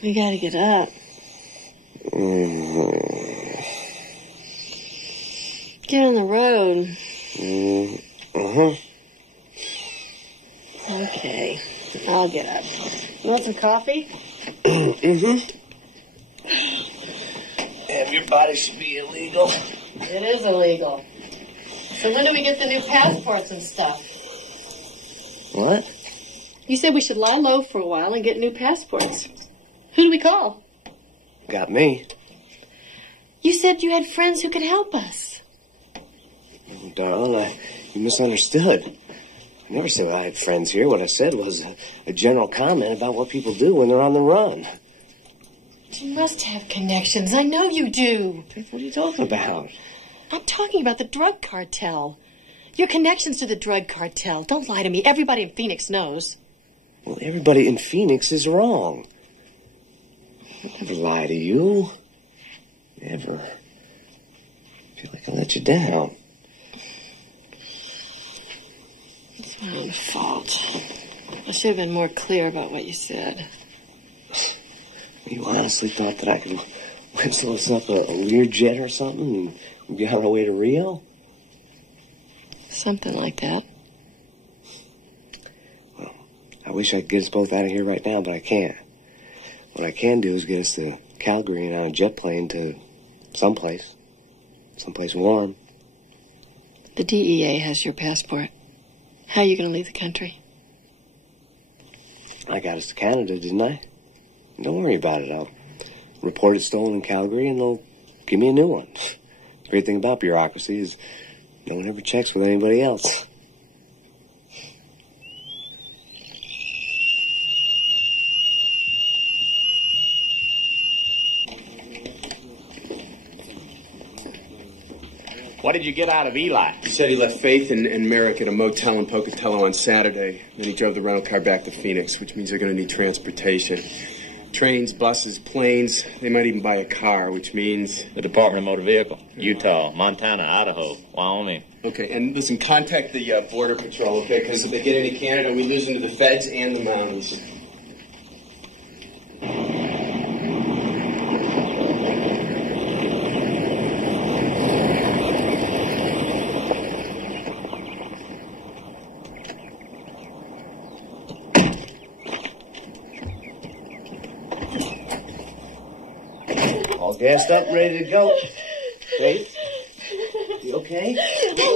We gotta get up. Get on the road. Okay, I'll get up. You want some coffee? Damn, your body should be illegal. It is illegal. So when do we get the new passports and stuff? What? You said we should lie low for a while and get new passports. Who do we call? Got me. You said you had friends who could help us. Darling, you misunderstood. I never said I had friends here. What I said was a general comment about what people do when they're on the run. You must have connections. I know you do. What are you talking about? I'm talking about the drug cartel. Your connections to the drug cartel. Don't lie to me. Everybody in Phoenix knows. Well, everybody in Phoenix is wrong. I never lie to you. Never. I feel like I let you down. It's my own fault. I should have been more clear about what you said. You honestly thought that I could whistle us up a Learjet or something and we'd be on our way to Rio? Something like that. Well, I wish I could get us both out of here right now, but I can't. What I can do is get us to Calgary and on a jet plane to someplace warm. The DEA has your passport. How are you going to leave the country? I got us to Canada, didn't I? Don't worry about it. I'll report it stolen in Calgary and they'll give me a new one. The great thing about bureaucracy is no one ever checks with anybody else. What did you get out of Eli? He said he left Faith and Merrick at a motel in Pocatello on Saturday. Then he drove the rental car back to Phoenix, which means they're going to need transportation. Trains, buses, planes. They might even buy a car, which means... The Department of Motor Vehicle. Utah, Montana, Idaho, Wyoming. Okay, and listen, contact the Border Patrol, okay? Because if they get into Canada, we lose them to the feds and the mountains. Gassed up, ready to go. Faith? You okay? I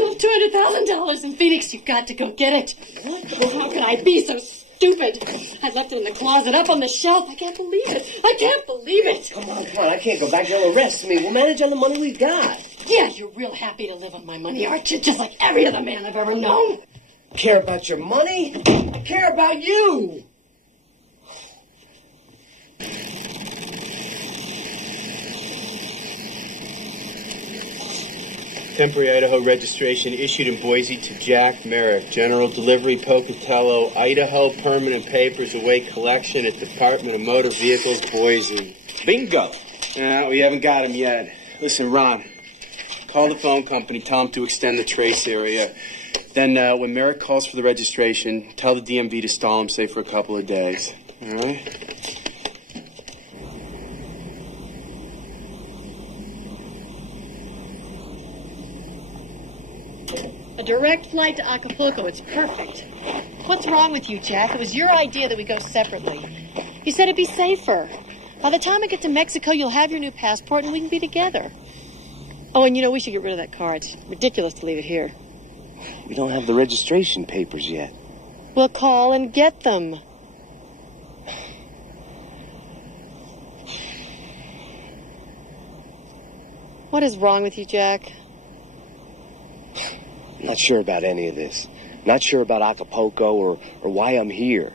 left $200,000 in Phoenix. You've got to go get it. Oh, how could I be so stupid? I left it in the closet up on the shelf. I can't believe it. I can't believe it. Come on. I can't go back. They'll arrest me. We'll manage on the money we've got. Yeah, you're real happy to live on my money, aren't you? Just like every other man I've ever known. Care about your money? I care about you. Temporary Idaho registration issued in Boise to Jack Merrick. General delivery, Pocatello, Idaho. Permanent papers await collection at Department of Motor Vehicles, Boise. Bingo. We haven't got him yet. Listen, Ron, call the phone company, tell them to extend the trace area. Then when Merrick calls for the registration, tell the DMV to stall him, say, for a couple of days. All right? A direct flight to Acapulco. It's perfect. What's wrong with you, Jack? It was your idea that we go separately. You said it'd be safer. By the time I get to Mexico, you'll have your new passport and we can be together. Oh, and we should get rid of that car. It's ridiculous to leave it here. We don't have the registration papers yet. We'll call and get them. What is wrong with you, Jack? I'm not sure about any of this. Not sure about Acapulco or why I'm here.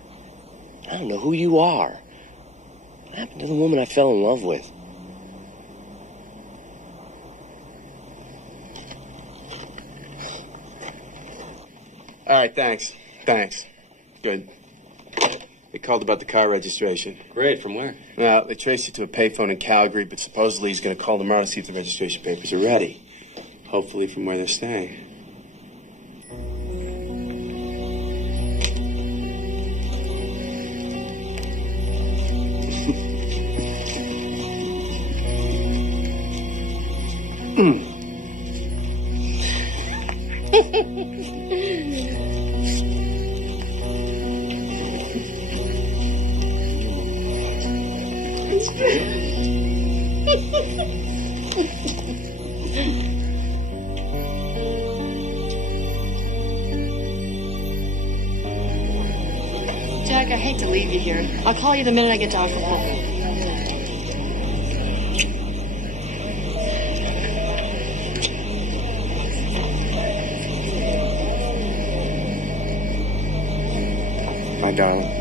I don't know who you are. What happened to the woman I fell in love with? All right, thanks. Good. They called about the car registration. Great. From where? Well, they traced it to a payphone in Calgary, but supposedly he's going to call tomorrow to see if the registration papers are ready. Hopefully from where they're staying. Jack, I hate to leave you here. I'll call you the minute I get to Acapulco. Bye, darling.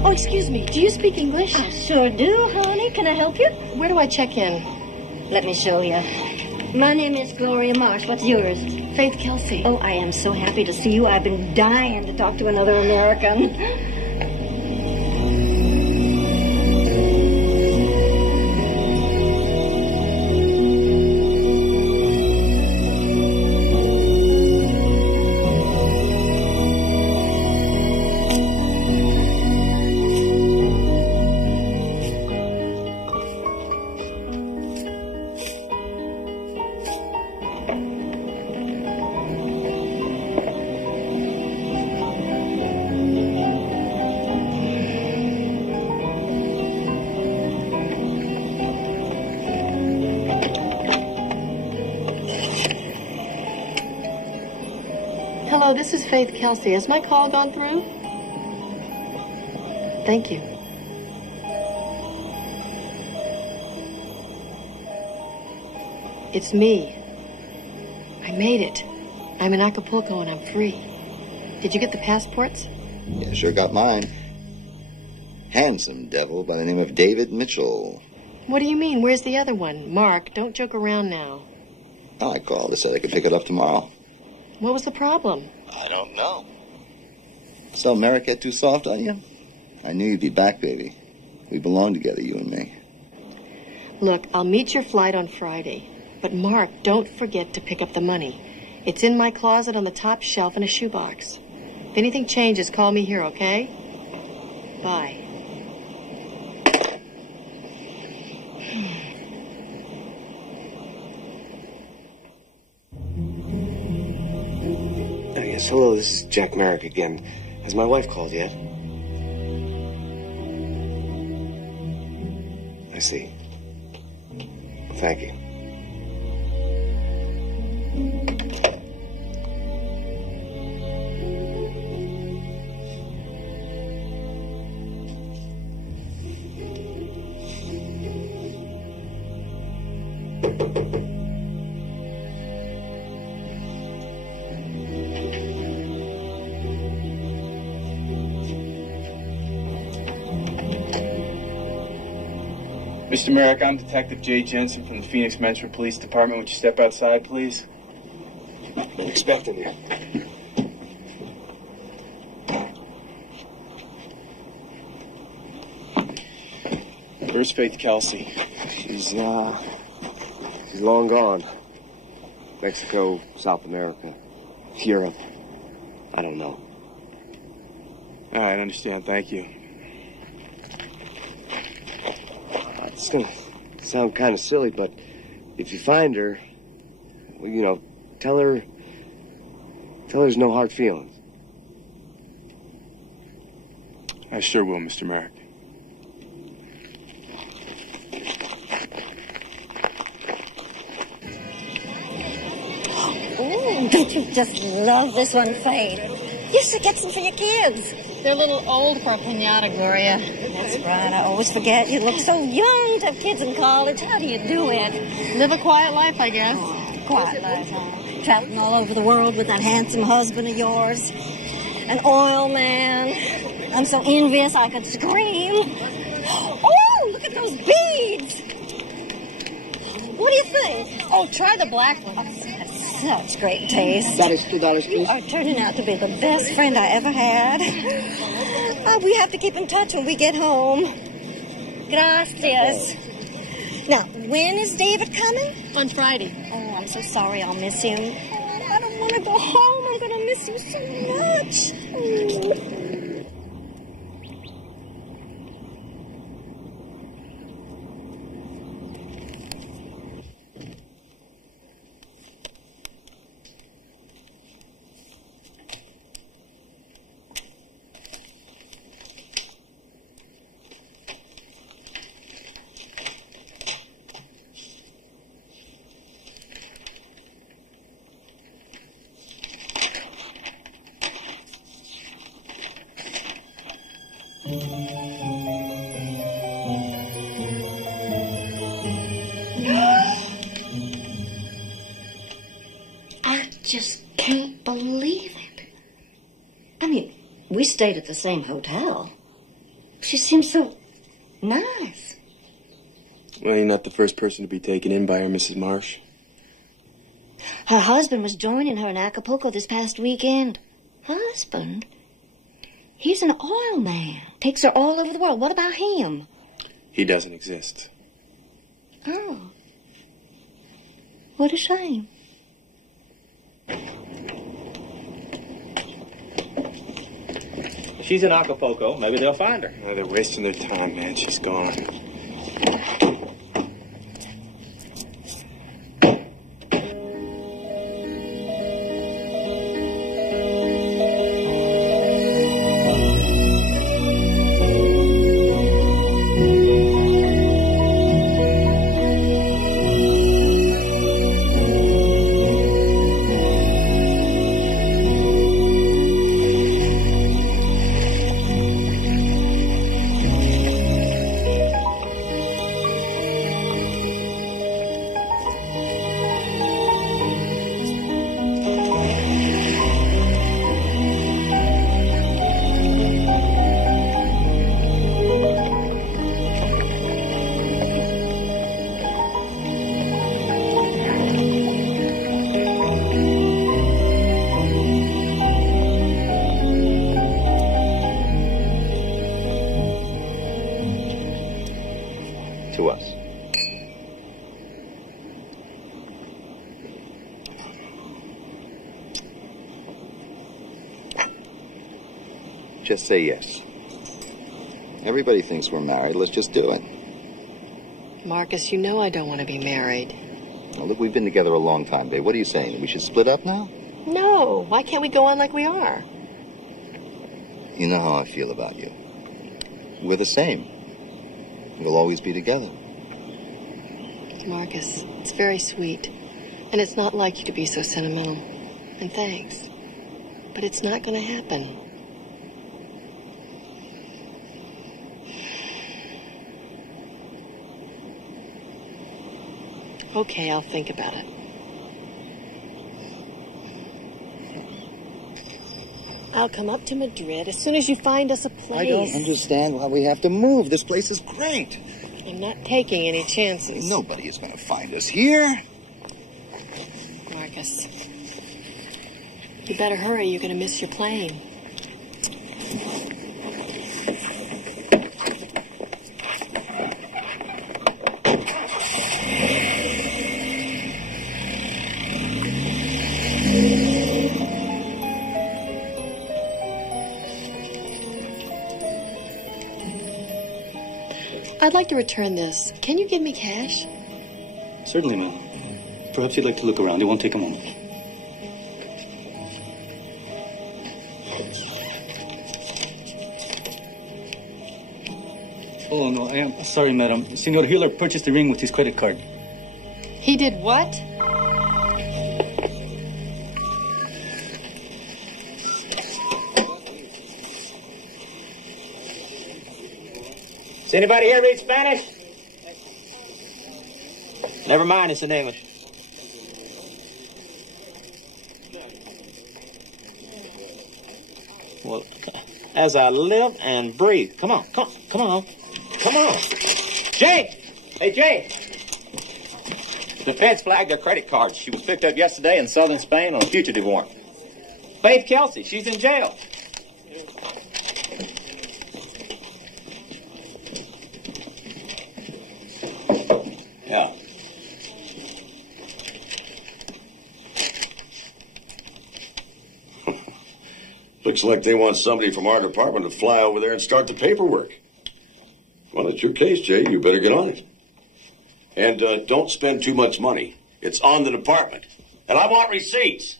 Oh, excuse me. Do you speak English? I sure do, honey. Can I help you? Where do I check in? Let me show you. My name is Gloria Marsh. What's yours? Faith Kelsey. Oh, I am so happy to see you. I've been dying to talk to another American. Hello, this is Faith Kelsey. Has my call gone through? Thank you. It's me. I made it. I'm in Acapulco and I'm free. Did you get the passports? Yeah, sure got mine. Handsome devil by the name of David Mitchell. What do you mean? Where's the other one? Mark, don't joke around now. I called. They said I could pick it up tomorrow. What was the problem? I don't know. So Merrick get too soft on you? I knew you'd be back, baby. We belong together, you and me. Look, I'll meet your flight on Friday. But Mark, don't forget to pick up the money. It's in my closet on the top shelf in a shoebox. If anything changes, call me here, okay? Bye. Yes, hello, this is Jack Merrick again. Has my wife called yet? I see. Thank you. Mr. Merrick, I'm Detective Jay Jensen from the Phoenix Metro Police Department. Would you step outside, please? I'm expecting you. Where's Faith Kelsey? She's long gone. Mexico, South America, Europe. I don't know. All right, I understand. Thank you. It's gonna sound kind of silly, but if you find her, well, you know, tell her there's no hard feelings. I sure will, Mr. Merrick. Ooh, don't you just love this one, Faith? You should get some for your kids. They're a little old for a piñata, Gloria. That's right. I always forget. You look so young to have kids in college. How do you do it? Live a quiet life, I guess. Oh, quiet life, huh? Traveling all over the world with that handsome husband of yours. An oil man. I'm so envious I could scream. Oh, look at those beads. What do you think? Oh, try the black one. Such great taste. That is $2, please. You are turning out to be the best friend I ever had. We have to keep in touch when we get home. Gracias. Now, when is David coming? On Friday. Oh, I'm so sorry I'll miss him. I don't want to go home. I'm going to miss him so much. I just can't believe it. I mean, we stayed at the same hotel. She seems so nice. Well, you're not the first person to be taken in by her, Mrs. Marsh. Her husband was joining her in Acapulco this past weekend. Husband? He's an oil man. Takes her all over the world. What about him? He doesn't exist. Oh. What a shame. She's in Acapulco. Maybe they'll find her. Oh, they're wasting their time, man. She's gone. To us. Just say yes. Everybody thinks we're married. Let's just do it. Marcus, you know I don't want to be married. Well, look, we've been together a long time, babe. What are you saying? That we should split up now? No. Why can't we go on like we are? You know how I feel about you. We're the same. We'll always be together. Marcus, it's very sweet. And it's not like you to be so sentimental. And thanks. But it's not going to happen. Okay, I'll think about it. I'll come up to Madrid as soon as you find us a place. I don't understand why we have to move. This place is great. I'm not taking any chances. Nobody is going to find us here. Marcus, you better hurry. You're going to miss your plane. I'd like to return this. Can you give me cash? Certainly, ma'am. Perhaps you'd like to look around. It won't take a moment. Oh, no, I am sorry, madam. Senor Hiller purchased the ring with his credit card. He did what? Does anybody here read Spanish? Never mind, it's in English. Well, as I live and breathe. Come on. Jane! Hey, Jane! The feds flagged her credit cards. She was picked up yesterday in southern Spain on a fugitive warrant. Faith Kelsey, she's in jail. Yeah. Looks like they want somebody from our department to fly over there and start the paperwork. Well, it's your case, Jay. You better get on it. And don't spend too much money. It's on the department. And I want receipts.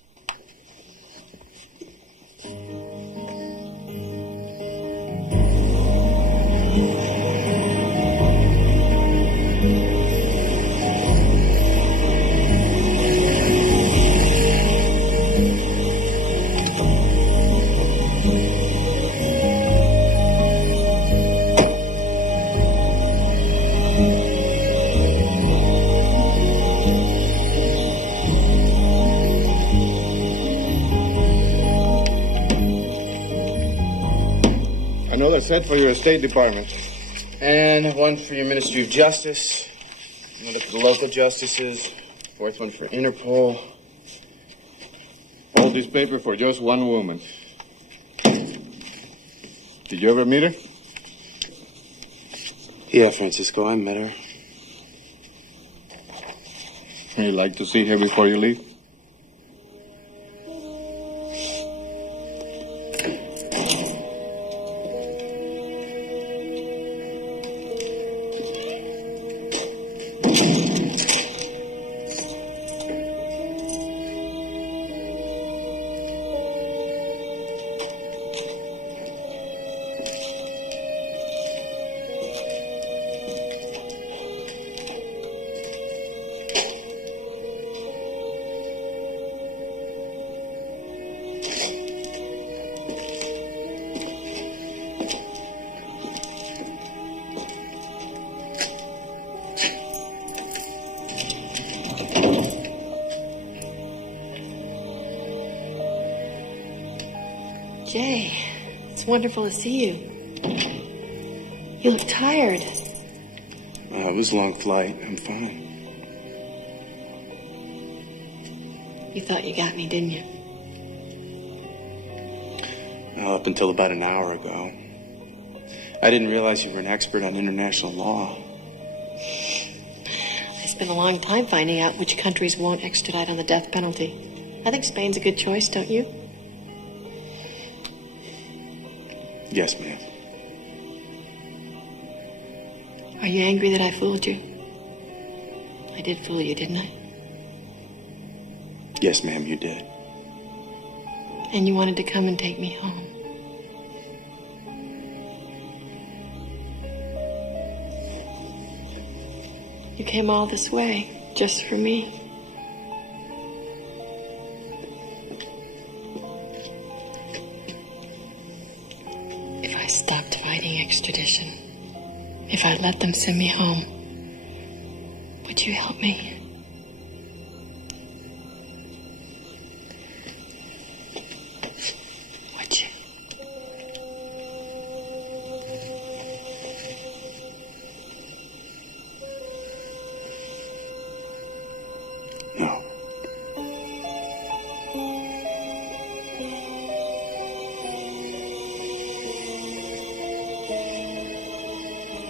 Another set for your State Department. And one for your Ministry of Justice. Another for the local justices. Fourth one for Interpol. All this paper for just one woman. Did you ever meet her? Yeah, Francisco, I met her. You'd like to see her before you leave? Jay, it's wonderful to see you. You look tired. It was a long flight. I'm fine. You thought you got me, didn't you? Well, up until about an hour ago. I didn't realize you were an expert on international law. I spent a long time finding out which countries won't extradite on the death penalty. I think Spain's a good choice, don't you? Yes, ma'am. Are you angry that I fooled you? I did fool you, didn't I? Yes, ma'am, you did. And you wanted to come and take me home. You came all this way just for me. If I stopped fighting extradition, if I let them send me home, would you help me? Would you?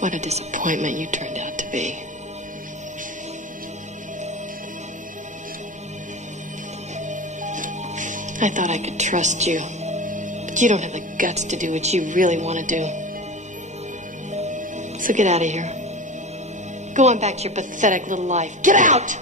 What a disappointment you turned out to be. I thought I could trust you, but you don't have the guts to do what you really want to do. So get out of here. Go on back to your pathetic little life. Get out!